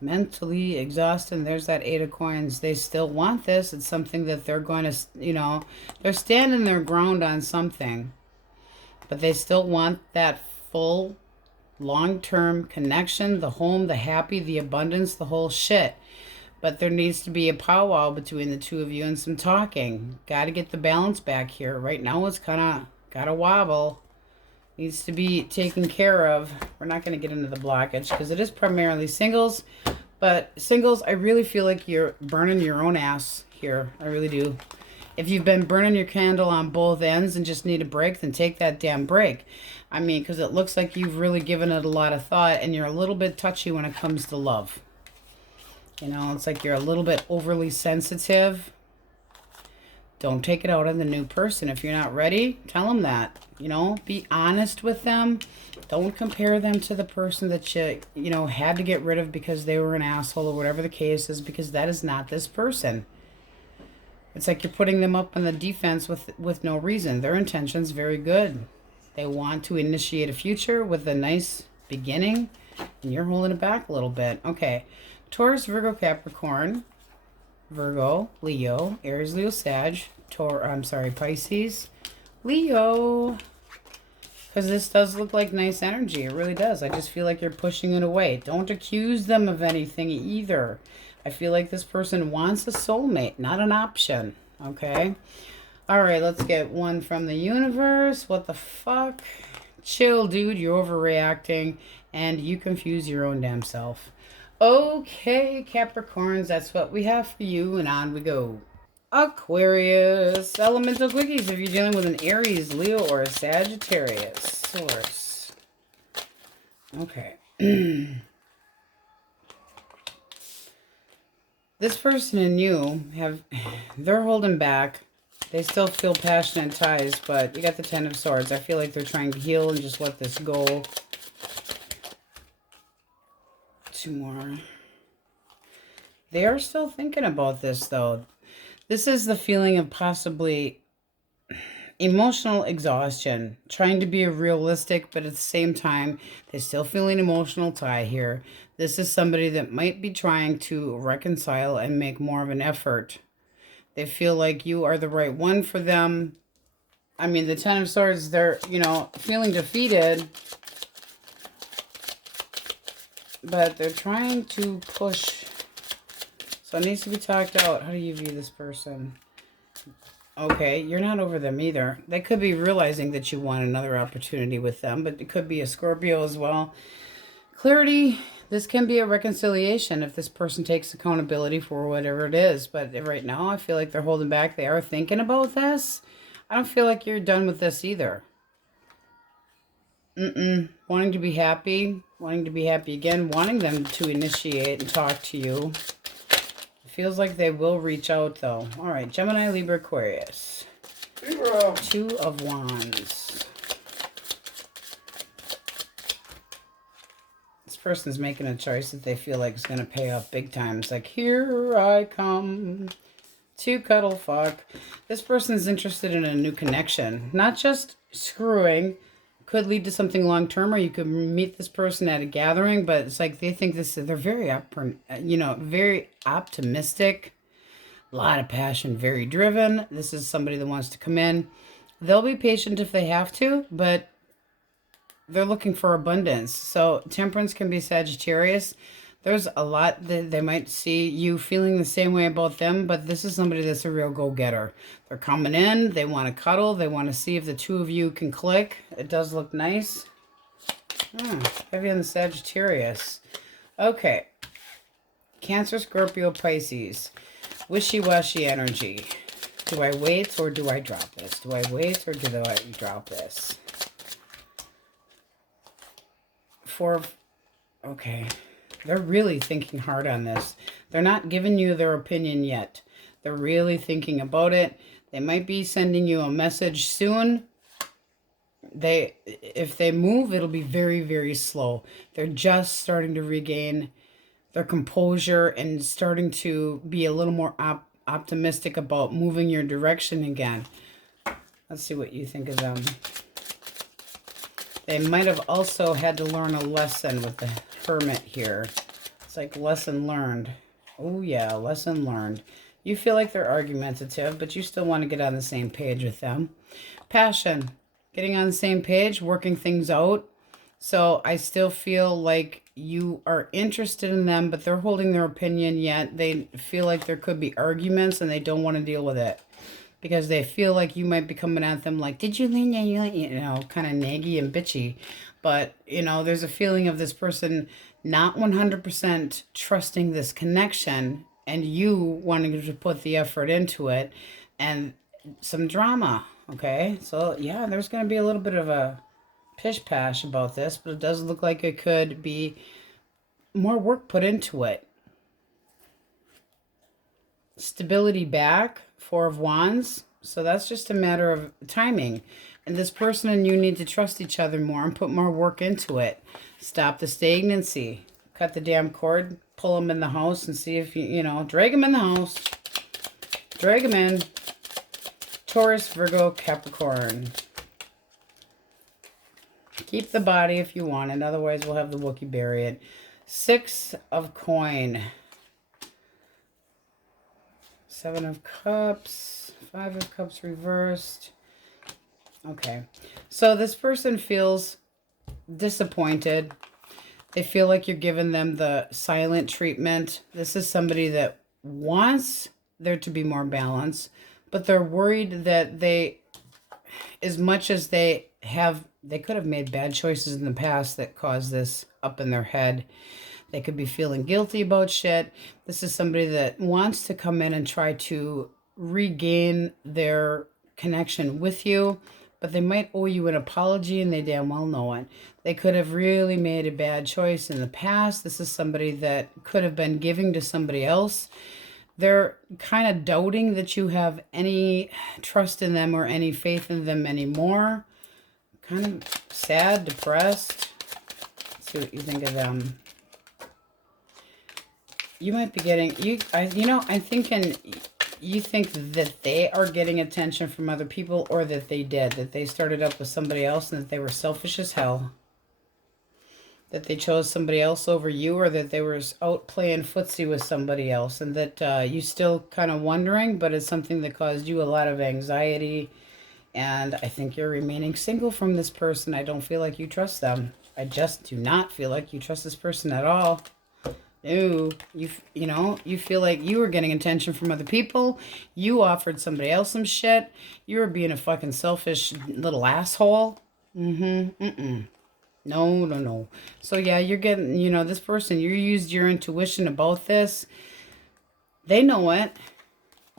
Mentally exhausted. And there's that 8 of coins. They still want this. It's something that they're going to, you know, they're standing their ground on something. But they still want that full long-term connection, the home, the happy, the abundance, the whole shit. But there needs to be a powwow between the two of you and some talking. Got to get the balance back here. Right now it's kind of got a wobble. Needs to be taken care of. We're not going to get into the blockage because it is primarily singles. But singles, I really feel like you're burning your own ass here. I really do. If you've been burning your candle on both ends and just need a break, then take that damn break. I mean, because it looks like you've really given it a lot of thought and you're a little bit touchy when it comes to love. You know, it's like you're a little bit overly sensitive. Don't take it out on the new person. If you're not ready, tell them that. You know, be honest with them. Don't compare them to the person that you know, had to get rid of because they were an asshole or whatever the case is, because that is not this person. It's like you're putting them up on the defense with no reason. Their intention's very good. They want to initiate a future with a nice beginning, and you're holding it back a little bit. Okay. Taurus, Virgo, Capricorn, Virgo, Leo, Aries, Leo, Sag, Pisces, Leo. Because this does look like nice energy. It really does. I just feel like you're pushing it away. Don't accuse them of anything either. I feel like this person wants a soulmate, not an option. Okay? All right, let's get one from the universe. What the fuck? Chill, dude. You're overreacting, and you confuse your own damn self. Okay, Capricorns, that's what we have for you, and on we go. Aquarius, elemental quickies if you're dealing with an Aries, Leo, or a Sagittarius source. Okay. This person and you they're holding back. They still feel passionate ties, but you got the 10 of Swords. I feel like they're trying to heal and just let this go. 2 more. They are still thinking about this, though. This is the feeling of possibly emotional exhaustion. Trying to be realistic, but at the same time, they still feel an emotional tie here. This is somebody that might be trying to reconcile and make more of an effort. They feel like you are the right one for them. I mean, the 10 of Swords, they're, you know, feeling defeated. But they're trying to push. So it needs to be talked out. How do you view this person? Okay, you're not over them either. They could be realizing that you want another opportunity with them, but it could be a Scorpio as well. Clarity, this can be a reconciliation if this person takes accountability for whatever it is. But right now, I feel like they're holding back. They are thinking about this. I don't feel like you're done with this either. Wanting to be happy again, wanting them to initiate and talk to you. It feels like they will reach out, though. All right, Gemini, Libra, Aquarius. Libra. 2 of Wands. This person's making a choice that they feel like is going to pay off big time. It's like, here I come to cuddle fuck. This person's interested in a new connection, not just screwing. Could lead to something long-term, or you could meet this person at a gathering, but it's like they think they're very very optimistic, a lot of passion, very driven. This is somebody that wants to come in. They'll be patient if they have to, but they're looking for abundance. So Temperance can be Sagittarius. There's a lot that they might see you feeling the same way about them, but this is somebody that's a real go-getter. They're coming in, they want to cuddle, they want to see if the two of you can click. It does look nice. Heavy on the Sagittarius. Okay. Cancer, Scorpio, Pisces. Wishy-washy energy. Do I wait or do I drop this? Do I wait or do I drop this? Okay. They're really thinking hard on this. They're not giving you their opinion yet. They're really thinking about it. They might be sending you a message soon. if they move, it'll be very, very slow. They're just starting to regain their composure and starting to be a little more optimistic about moving your direction again. Let's see what you think of them. They might have also had to learn a lesson with the Hermit here. It's like lesson learned. Oh yeah, lesson learned. You feel like they're argumentative, but you still want to get on the same page with them. Passion. Getting on the same page, working things out. So I still feel like you are interested in them, but they're holding their opinion yet. They feel like there could be arguments and they don't want to deal with it. Because they feel like you might be coming at them like, did you lean? You know, kind of naggy and bitchy. But, you know, there's a feeling of this person not 100% trusting this connection and you wanting to put the effort into it and some drama. Okay, so yeah, there's going to be a little bit of a pish-pash about this, but it does look like it could be more work put into it. Stability back, Four of Wands. So that's just a matter of timing. And this person and you need to trust each other more and put more work into it. Stop the stagnancy. Cut the damn cord. Pull them in the house and see if you know, drag them in the house. Drag them in. Taurus, Virgo, Capricorn. Keep the body if you want it. Otherwise, we'll have the Wookiee bury it. Six of Coin. Seven of Cups. Five of Cups reversed. Okay. So this person feels disappointed. They feel like you're giving them the silent treatment. This is somebody that wants there to be more balance, but they're worried that they, as much as they could have made bad choices in the past that caused this up in their head. They could be feeling guilty about shit. This is somebody that wants to come in and try to regain their connection with you, but they might owe you an apology and they damn well know it. They could have really made a bad choice in the past. This is somebody that could have been giving to somebody else. They're kind of doubting that you have any trust in them or any faith in them anymore. Kind of sad, depressed. Let's see what you think of them. You might be getting, I'm thinking you think that they are getting attention from other people or that they did, that they started up with somebody else and that they were selfish as hell. That they chose somebody else over you or that they were out playing footsie with somebody else and that you still kind of wondering, but it's something that caused you a lot of anxiety. And I think you're remaining single from this person. I don't feel like you trust them. I just do not feel like you trust this person at all. No, you feel like you were getting attention from other people. You offered somebody else some shit. You were being a fucking selfish little asshole. No. So yeah, you're getting, this person, you used your intuition about this. They know it.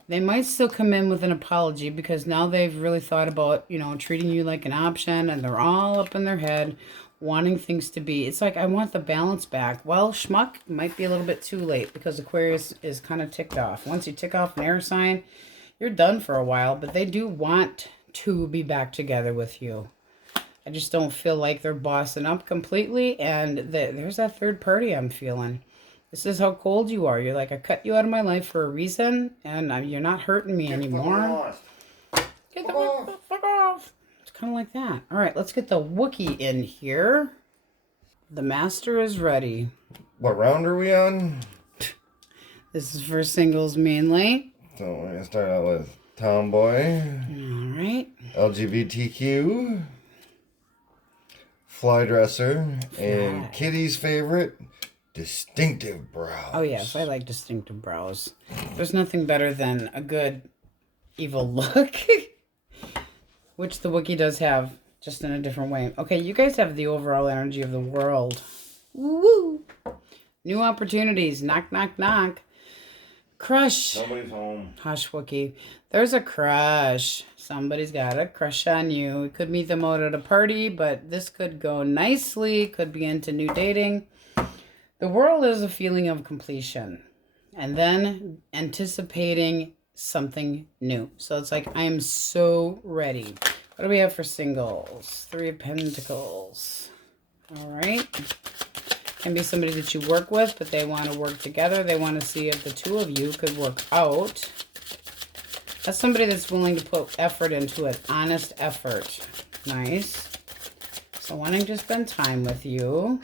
They might still come in with an apology because now they've really thought about, treating you like an option and they're all up in their head wanting things to be. It's like, I want the balance back. Well, schmuck, might be a little bit too late because Aquarius is kind of ticked off. Once you tick off an air sign, you're done for a while, but they do want to be back together with you. I just don't feel like they're bossing up completely, and there's that third party I'm feeling. This is how cold you are. You're like, I cut you out of my life for a reason, and you're not hurting me anymore. Get the fuck off. It's kind of like that. All right, let's get the Wookiee in here. The master is ready. What round are we on? This is for singles mainly. So we're going to start out with Tomboy. All right. LGBTQ. Fly Dresser. And Kitty's favorite, Distinctive Brows. Oh, yes, I like distinctive brows. There's nothing better than a good evil look. Which the Wookiee does have, just in a different way. Okay, you guys have the overall energy of the world. Woo! New opportunities. Knock, knock, knock. Crush. Somebody's home. Hush, Wookiee. There's a crush. Somebody's got a crush on you. You could meet them out at a party, but this could go nicely. Could be into new dating. The world is a feeling of completion. And then anticipating something new. So it's like, I am so ready. What do we have for singles? 3 of Pentacles. All right. Can be somebody that you work with, but they want to work together. They want to see if the two of you could work out. That's somebody that's willing to put effort into it. Honest effort. Nice. So wanting to spend time with you.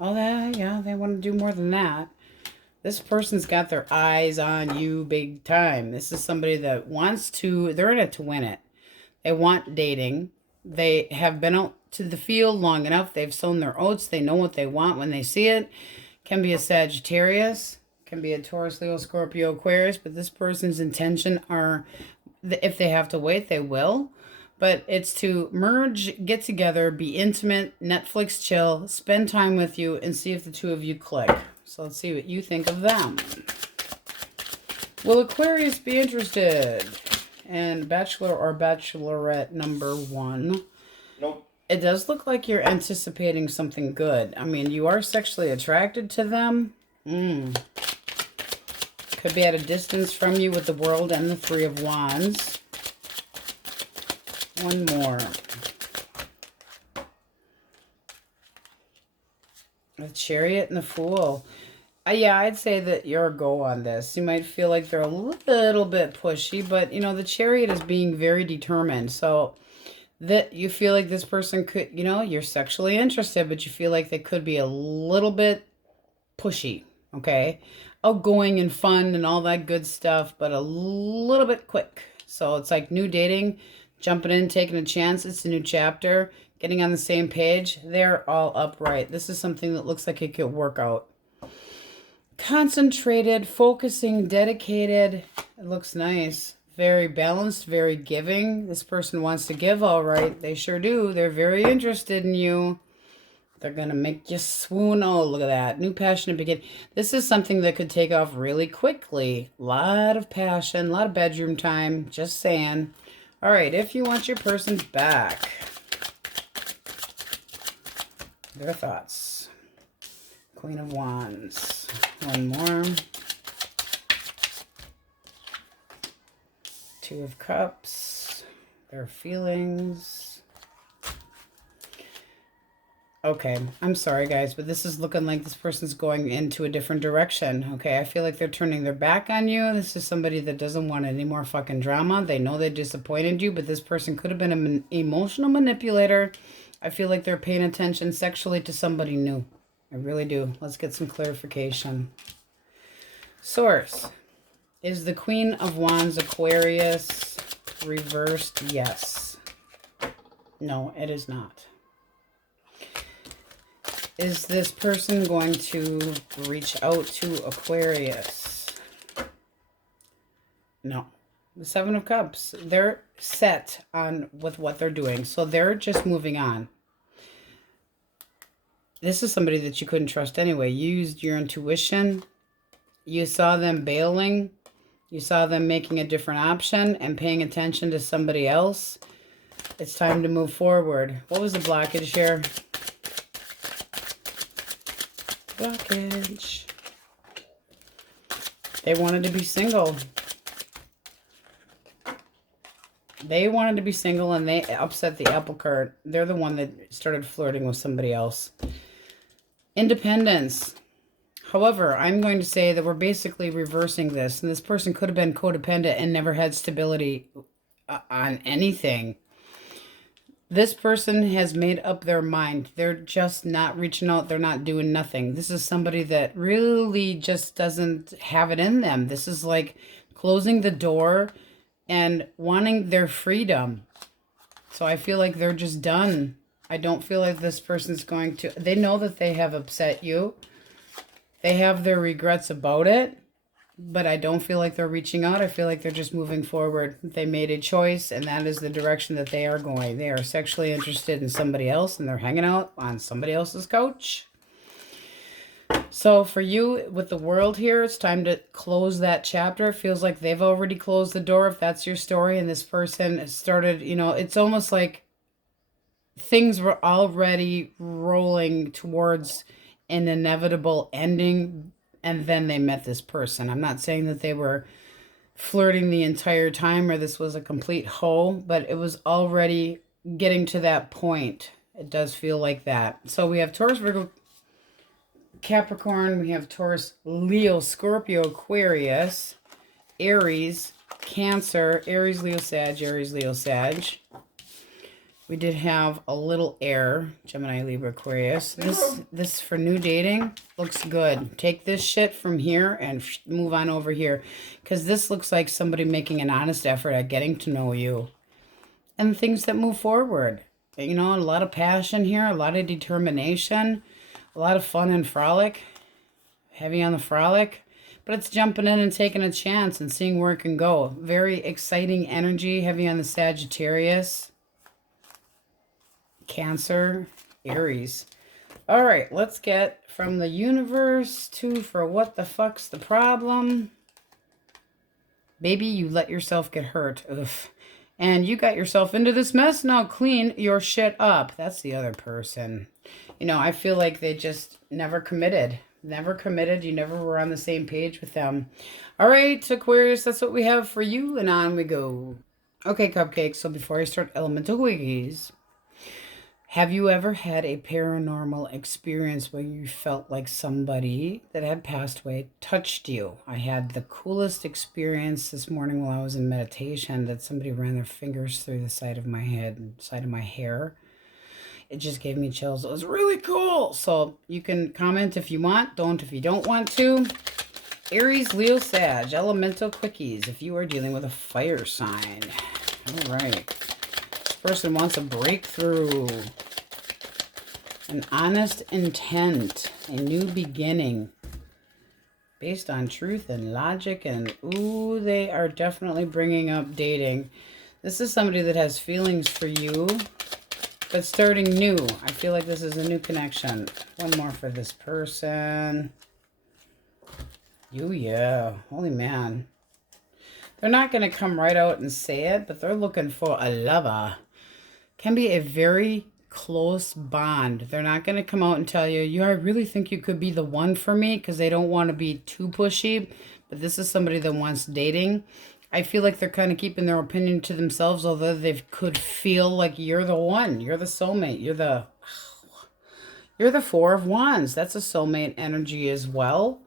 Oh, that, yeah, they want to do more than that. This person's got their eyes on you big time. This is somebody that wants to, they're in it to win it. They want dating. They have been out to the field long enough. They've sown their oats. They know what they want when they see it. Can be a Sagittarius. Can be a Taurus, Leo, Scorpio, Aquarius. But this person's intention are, if they have to wait, they will. But it's to merge, get together, be intimate, Netflix chill, spend time with you, and see if the two of you click. So let's see what you think of them. Will Aquarius be interested in Bachelor or Bachelorette number 1? Nope. It does look like you're anticipating something good. I mean, you are sexually attracted to them. Could be at a distance from you with the World and the 3 of Wands. One more. The Chariot and the Fool. Yeah, I'd say that you're a go on this. You might feel like they're a little bit pushy, but, you know, the Chariot is being very determined. So that you feel like this person could, you know, you're sexually interested, but you feel like they could be a little bit pushy, okay? Outgoing and fun and all that good stuff, but a little bit quick. So it's like new dating, jumping in, taking a chance. It's a new chapter, getting on the same page. They're all upright. This is something that looks like it could work out. Concentrated, focusing, dedicated. It looks nice. Very balanced, very giving. This person wants to give, all right. They sure do. They're very interested in you. They're going to make you swoon. Oh, look at that. New passionate beginning. This is something that could take off really quickly. A lot of passion, a lot of bedroom time. Just saying. All right, if you want your person back, their thoughts. Queen of Wands. One more. 2 of Cups. Their feelings. Okay, I'm sorry guys, but this is looking like this person's going into a different direction. Okay, I feel like they're turning their back on you. This is somebody that doesn't want any more fucking drama. They know they disappointed you, but this person could have been an emotional manipulator. I feel like they're paying attention sexually to somebody new. I really do. Let's get some clarification. Source. Is the Queen of Wands Aquarius reversed? Yes. No, it is not. Is this person going to reach out to Aquarius? No. The 7 of Cups. They're set on with what they're doing. So they're just moving on. This is somebody that you couldn't trust anyway. You used your intuition. You saw them bailing. You saw them making a different option and paying attention to somebody else. It's time to move forward. What was the blockage here? Blockage. They wanted to be single. They wanted to be single and they upset the apple cart. They're the one that started flirting with somebody else. Independence. However, I'm going to say that we're basically reversing this. And this person could have been codependent and never had stability on anything. This person has made up their mind. They're just not reaching out. They're not doing nothing. This is somebody that really just doesn't have it in them. This is like closing the door and wanting their freedom. So I feel like they're just done. I don't feel like this person's going to... They know that they have upset you. They have their regrets about it. But I don't feel like they're reaching out. I feel like they're just moving forward. They made a choice, and that is the direction that they are going. They are sexually interested in somebody else, and they're hanging out on somebody else's couch. So for you, with the World here, it's time to close that chapter. It feels like they've already closed the door, if that's your story, and this person started, you know, it's almost like things were already rolling towards an inevitable ending, and then they met this person. I'm not saying that they were flirting the entire time or this was a complete hoe, but it was already getting to that point. It does feel like that. So we have Taurus, Virgo, Capricorn. We have Taurus, Leo, Scorpio, Aquarius, Aries, Cancer, Aries, Leo, Sag, Aries, Leo, Sag. We did have a little air, Gemini, Libra, Aquarius. This for new dating looks good. Take this shit from here and move on over here. Because this looks like somebody making an honest effort at getting to know you. And things that move forward. You know, a lot of passion here, a lot of determination, a lot of fun and frolic. Heavy on the frolic. But it's jumping in and taking a chance and seeing where it can go. Very exciting energy, heavy on the Sagittarius. Cancer, Aries. All right, let's get from the universe to for what the fuck's the problem. Baby, you let yourself get hurt. Ugh. And you got yourself into this mess. Now clean your shit up. That's the other person. You know, I feel like they just never committed. Never committed. You never were on the same page with them. All right, Aquarius, that's what we have for you. And on we go. Okay, Cupcakes. So before I start elemental quickies, have you ever had a paranormal experience where you felt like somebody that had passed away touched you? I had the coolest experience this morning while I was in meditation that somebody ran their fingers through the side of my head and side of my hair. It just gave me chills. It was really cool. So you can comment if you want. Don't if you don't want to. Aries, Leo, Sag, elemental quickies if you are dealing with a fire sign. All right. Person wants a breakthrough, an honest intent, a new beginning based on truth and logic, and ooh, they are definitely bringing up dating. This is somebody that has feelings for you, but starting new. I feel like this is a new connection. One more for this person. Yeah, holy man. They're not going to come right out and say it, but they're looking for a lover. Can be a very close bond. They're not going to come out and tell you, I really think you could be the one for me, because they don't want to be too pushy. But this is somebody that wants dating. I feel like they're kind of keeping their opinion to themselves, although they could feel like you're the one. You're the soulmate. You're the Four of Wands. That's a soulmate energy as well.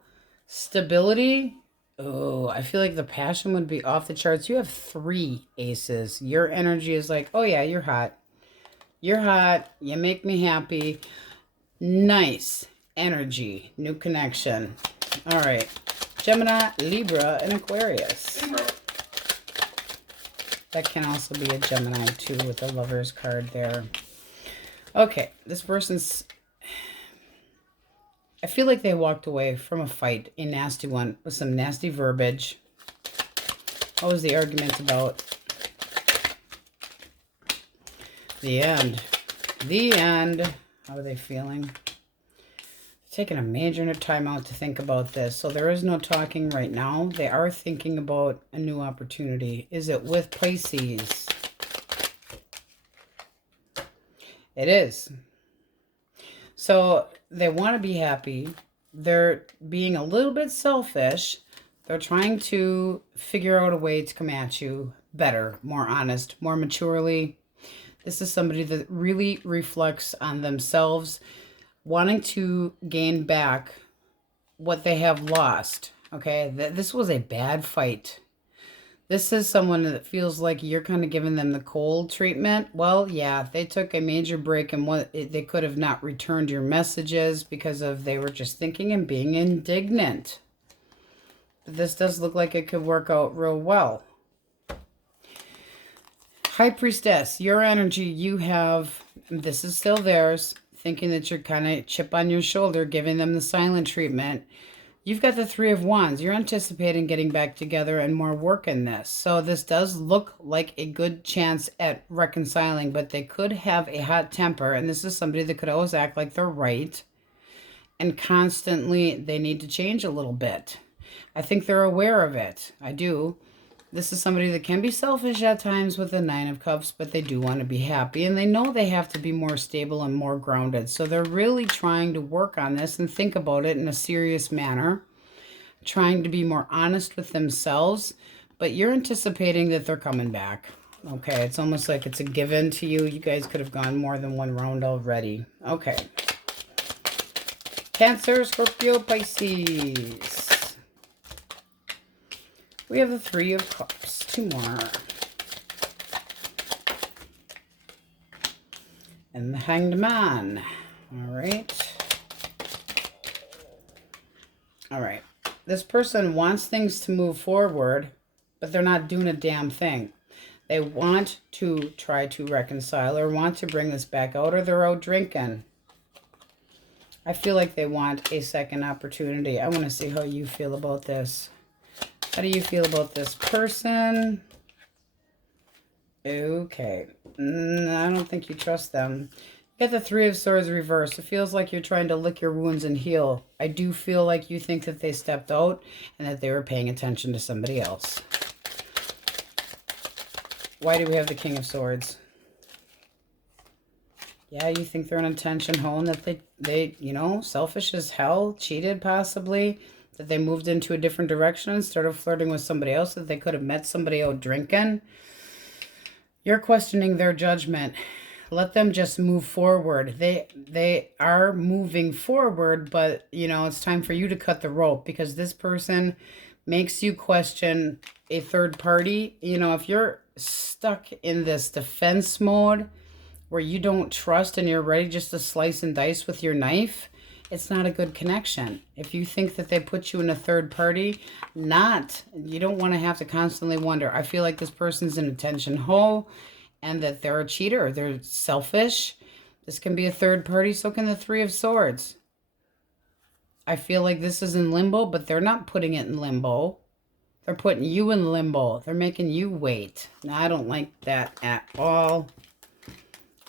Stability. Oh, I feel like the passion would be off the charts. You have 3 aces. Your energy is like, oh yeah, you're hot. You're hot. You make me happy. Nice energy. New connection. All right. Gemini, Libra, and Aquarius. That can also be a Gemini too with the Lover's card there. Okay. This person's... I feel like they walked away from a fight, a nasty one, with some nasty verbiage. What was the argument about? The end. The end. How are they feeling? Taking a major time out to think about this. So there is no talking right now. They are thinking about a new opportunity. Is it with Pisces? It is. So they want to be happy. They're being a little bit selfish. They're trying to figure out a way to come at you better, more honest, more maturely. This is somebody that really reflects on themselves, wanting to gain back what they have lost. Okay, this was a bad fight. This is someone that feels like you're kind of giving them the cold treatment. Well, yeah, they took a major break and they could have not returned your messages because they were just thinking and being indignant. But this does look like it could work out real well. High Priestess, your energy, you have, this is still theirs, thinking that you're kind of chip on your shoulder, giving them the silent treatment. You've got the Three of Wands. You're anticipating getting back together and more work in this. So this does look like a good chance at reconciling, but they could have a hot temper, and this is somebody that could always act like they're right, and constantly they need to change a little bit. I think they're aware of it. I do. This is somebody that can be selfish at times with the Nine of Cups, but they do want to be happy, and they know they have to be more stable and more grounded. So they're really trying to work on this and think about it in a serious manner, trying to be more honest with themselves, But you're anticipating that they're coming back. Okay, it's almost like it's a given to you. You guys could have gone more than one round already. Okay. Cancer, Scorpio, Pisces. We have the Three of Cups. 2 more. And the Hanged Man. All right. All right. This person wants things to move forward, but they're not doing a damn thing. They want to try to reconcile or want to bring this back out, or they're out drinking. I feel like they want a second opportunity. I want to see how you feel about this. How do you feel about this person? Okay. I don't think you trust them. You got the Three of Swords reversed. It feels like you're trying to lick your wounds and heal. I do feel like you think that they stepped out and that they were paying attention to somebody else. Why do we have the King of Swords? Yeah, you think they're in a tension hole and that they, you know, selfish as hell, cheated possibly, that they moved into a different direction and started flirting with somebody else, that they could have met somebody out drinking. You're questioning their judgment. Let them just move forward. They are moving forward, but, you know, it's time for you to cut the rope because this person makes you question a third party. You know, if you're stuck in this defense mode where you don't trust and you're ready just to slice and dice with your knife, it's not a good connection. If you think that they put you in a third party, you don't want to have to constantly wonder. I feel like this person's in a tension hole and that they're a cheater. They're selfish. This can be a third party. So can the Three of Swords. I feel like this is in limbo, but they're not putting it in limbo. They're putting you in limbo. They're making you wait. Now, I don't like that at all.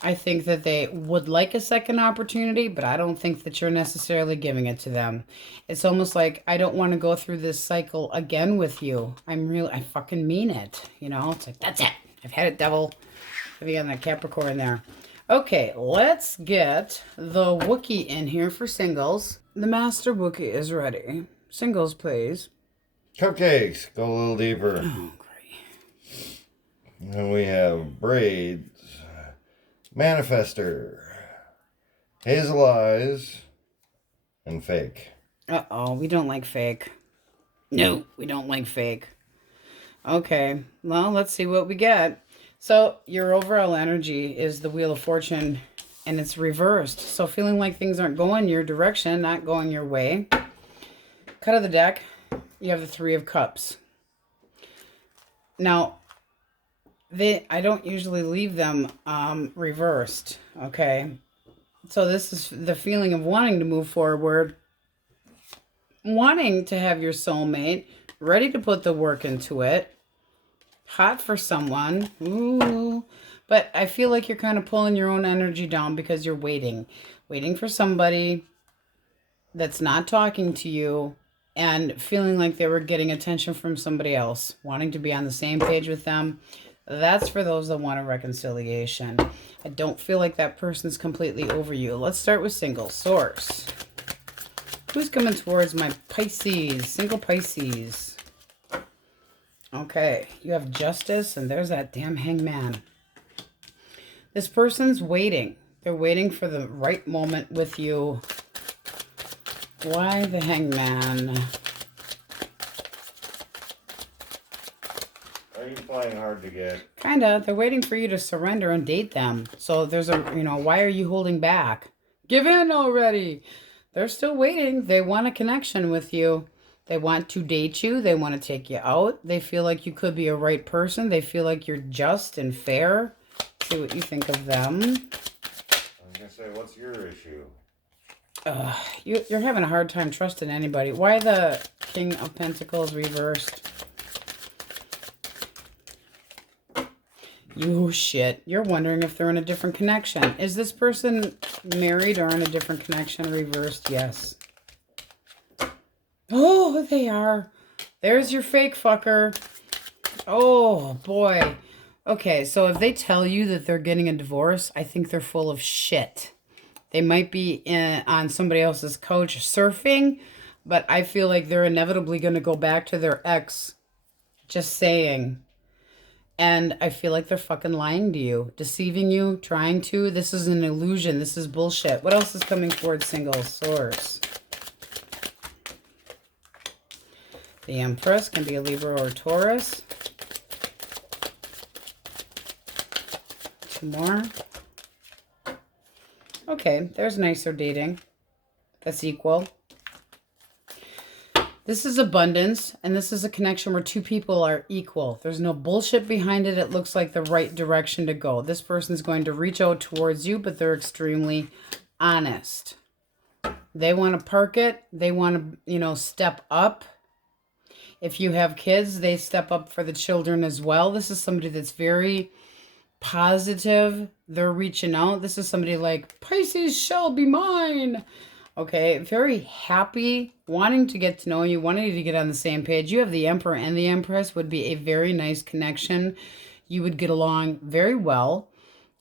I think that they would like a second opportunity, but I don't think that you're necessarily giving it to them. It's almost like, I don't want to go through this cycle again with you. I fucking mean it. You know, it's like, that's it. I've had it, devil. Have you got that Capricorn there? Okay, let's get the Wookiee in here for singles. The Master Wookiee is ready. Singles, please. Cupcakes. Go a little deeper. Oh, great. And we have Braids. Manifester, Hazel Eyes, and Fake. Uh-oh, we don't like fake. No, we don't like fake. Okay, well, let's see what we get. So, your overall energy is the Wheel of Fortune, and it's reversed. So, feeling like things aren't going your direction, not going your way. Cut of the deck, you have the Three of Cups. Now, I don't usually leave them reversed, okay? So this is the feeling of wanting to move forward, wanting to have your soulmate, ready to put the work into it, hot for someone, ooh. But I feel like you're kind of pulling your own energy down because you're waiting for somebody that's not talking to you and feeling like they were getting attention from somebody else, wanting to be on the same page with them. That's for those that want a reconciliation. I don't feel like that person's completely over you. Let's start with single source. Who's coming towards my Pisces? Single Pisces. Okay, you have Justice, and there's that damn Hangman. This person's waiting. They're waiting for the right moment with you. Why the Hangman? Are you playing hard to get? Kinda. They're waiting for you to surrender and date them. So there's a, why are you holding back? Give in already. They're still waiting. They want a connection with you. They want to date you. They want to take you out. They feel like you could be a right person. They feel like you're just and fair. See what you think of them. I was going to say, what's your issue? You're having a hard time trusting anybody. Why the King of Pentacles reversed? You shit. You're wondering if they're in a different connection. Is this person married or in a different connection? Reversed, yes. Oh, they are. There's your fake fucker. Oh, boy. Okay, so if they tell you that they're getting a divorce, I think they're full of shit. They might be on somebody else's couch surfing, but I feel like they're inevitably going to go back to their ex Just saying. And I feel like they're fucking lying to you, deceiving you, trying to. This is an illusion. This is bullshit. What else is coming forward, single source? The Empress can be a Libra or Taurus. 2 more. Okay, there's nicer dating. That's equal. This is abundance, and this is a connection where 2 people are equal. There's no bullshit behind it. It looks like the right direction to go. This person's going to reach out towards you, but they're extremely honest. They want to park it. They want to, step up. If you have kids, they step up for the children as well. This is somebody that's very positive. They're reaching out. This is somebody like, Pisces shall be mine. Okay, very happy, wanting to get to know you, wanting to get on the same page. You have the Emperor and the Empress, would be a very nice connection. You would get along very well.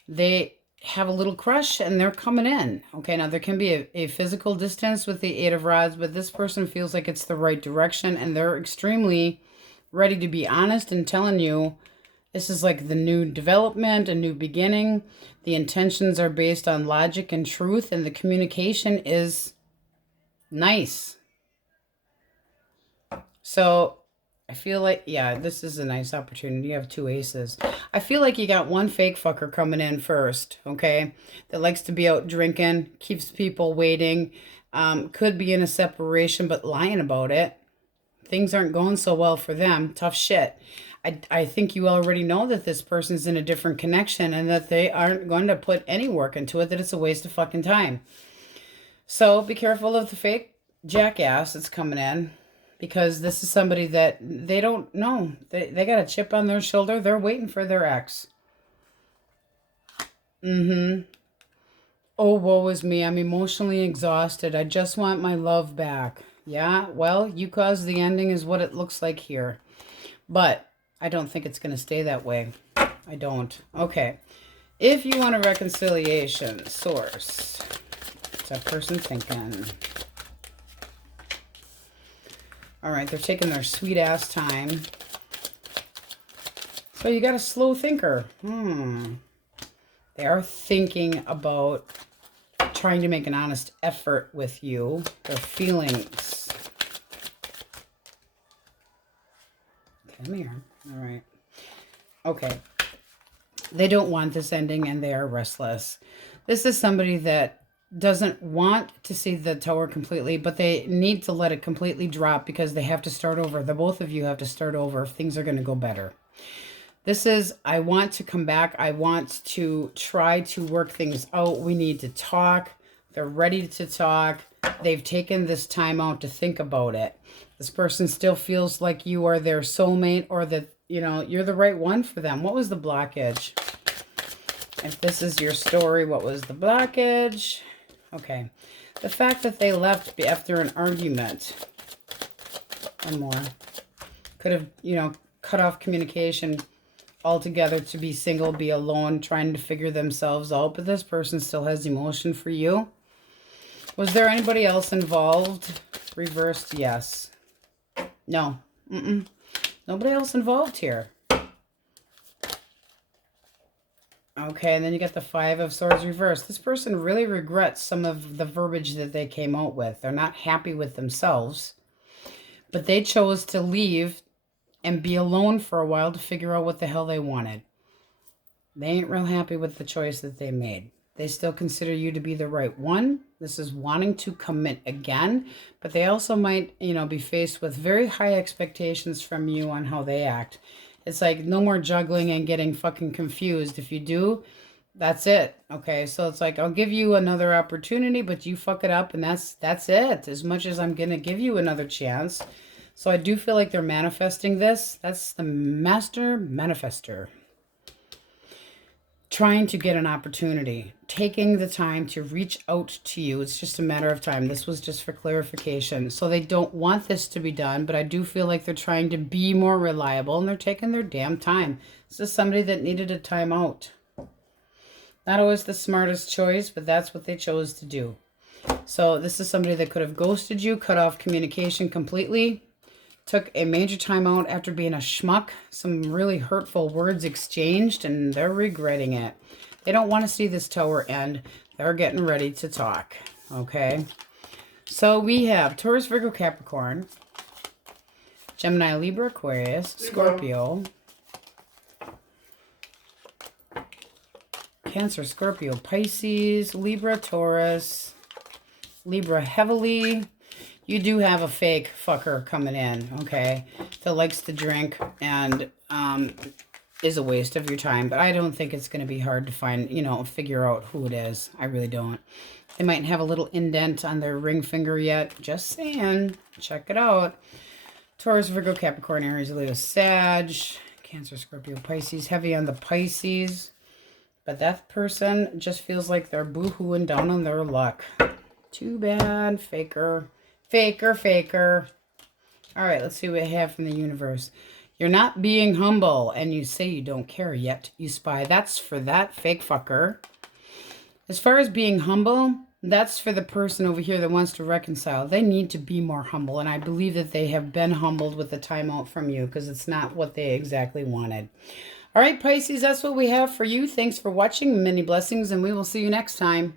They have a little crush and they're coming in. Okay, now there can be a physical distance with the 8 of Rods, but this person feels like it's the right direction and they're extremely ready to be honest and telling you this is like the new development, a new beginning. The intentions are based on logic and truth, and the communication is nice. So I feel like, yeah, this is a nice opportunity. You have 2 aces. I feel like you got one fake fucker coming in first, okay, that likes to be out drinking, keeps people waiting, could be in a separation, but lying about it. Things aren't going so well for them. Tough shit. I think you already know that this person's in a different connection and that they aren't going to put any work into it, that it's a waste of fucking time. So be careful of the fake jackass that's coming in, because this is somebody that they don't know. They got a chip on their shoulder. They're waiting for their ex. Oh, woe is me. I'm emotionally exhausted. I just want my love back. Yeah, well, you caused the ending is what it looks like here. But I don't think it's going to stay that way. I don't. Okay. If you want a reconciliation, source. What's that person thinking? All right, they're taking their sweet ass time. So you got a slow thinker. They are thinking about trying to make an honest effort with you. Their feelings. Come here. All right. Okay. They don't want this ending and they are restless. This is somebody that doesn't want to see the Tower completely, but they need to let it completely drop because they have to start over. The both of you have to start over if things are going to go better. This is, I want to come back. I want to try to work things out. We need to talk. They're ready to talk. They've taken this time out to think about it. This person still feels like you are their soulmate, or that, you're the right one for them. What was the blockage? If this is your story, what was the blockage? Okay. The fact that they left after an argument. One more. Could have, cut off communication altogether to be single, be alone, trying to figure themselves out. But this person still has emotion for you. Was there anybody else involved? Reversed, yes. No. Nobody else involved here. Okay, and then you got the 5 of Swords reversed. This person really regrets some of the verbiage that they came out with. They're not happy with themselves. But they chose to leave and be alone for a while to figure out what the hell they wanted. They ain't real happy with the choice that they made. They still consider you to be the right one. This is wanting to commit again, but they also might, be faced with very high expectations from you on how they act. It's like no more juggling and getting fucking confused. If you do, that's it. Okay, so it's like, I'll give you another opportunity, but you fuck it up and that's it. As much as I'm going to give you another chance. So I do feel like they're manifesting this. That's the Master Manifester. Trying to get an opportunity, taking the time to reach out to you. It's just a matter of time. This was just for clarification. So they don't want this to be done, but I do feel like they're trying to be more reliable and they're taking their damn time. This is somebody that needed a time out. Not always the smartest choice, but that's what they chose to do. So this is somebody that could have ghosted you, cut off communication completely, took a major timeout after being a schmuck. Some really hurtful words exchanged, and they're regretting it. They don't want to see this tower end. They're getting ready to talk. Okay. So we have Taurus, Virgo, Capricorn, Gemini, Libra, Aquarius, Scorpio, Cancer, Scorpio, Pisces, Libra, Taurus, Libra heavily. You do have a fake fucker coming in, okay, that likes to drink and is a waste of your time. But I don't think it's going to be hard to find, you know, figure out who it is. I really don't. They might have a little indent on their ring finger yet. Just saying. Check it out. Taurus, Virgo, Capricorn, Aries, Leo, Sag, Cancer, Scorpio, Pisces. Heavy on the Pisces. But that person just feels like they're boo-hooing down on their luck. Too bad. Faker. Faker, faker. All right, let's see what we have from the universe. You're not being humble, and you say you don't care, yet you spy. That's for that fake fucker. As far as being humble, that's for the person over here that wants to reconcile. They need to be more humble, and I believe that they have been humbled with the timeout from you because it's not what they exactly wanted. All right, Pisces, that's what we have for you. Thanks for watching. Many blessings, and we will see you next time.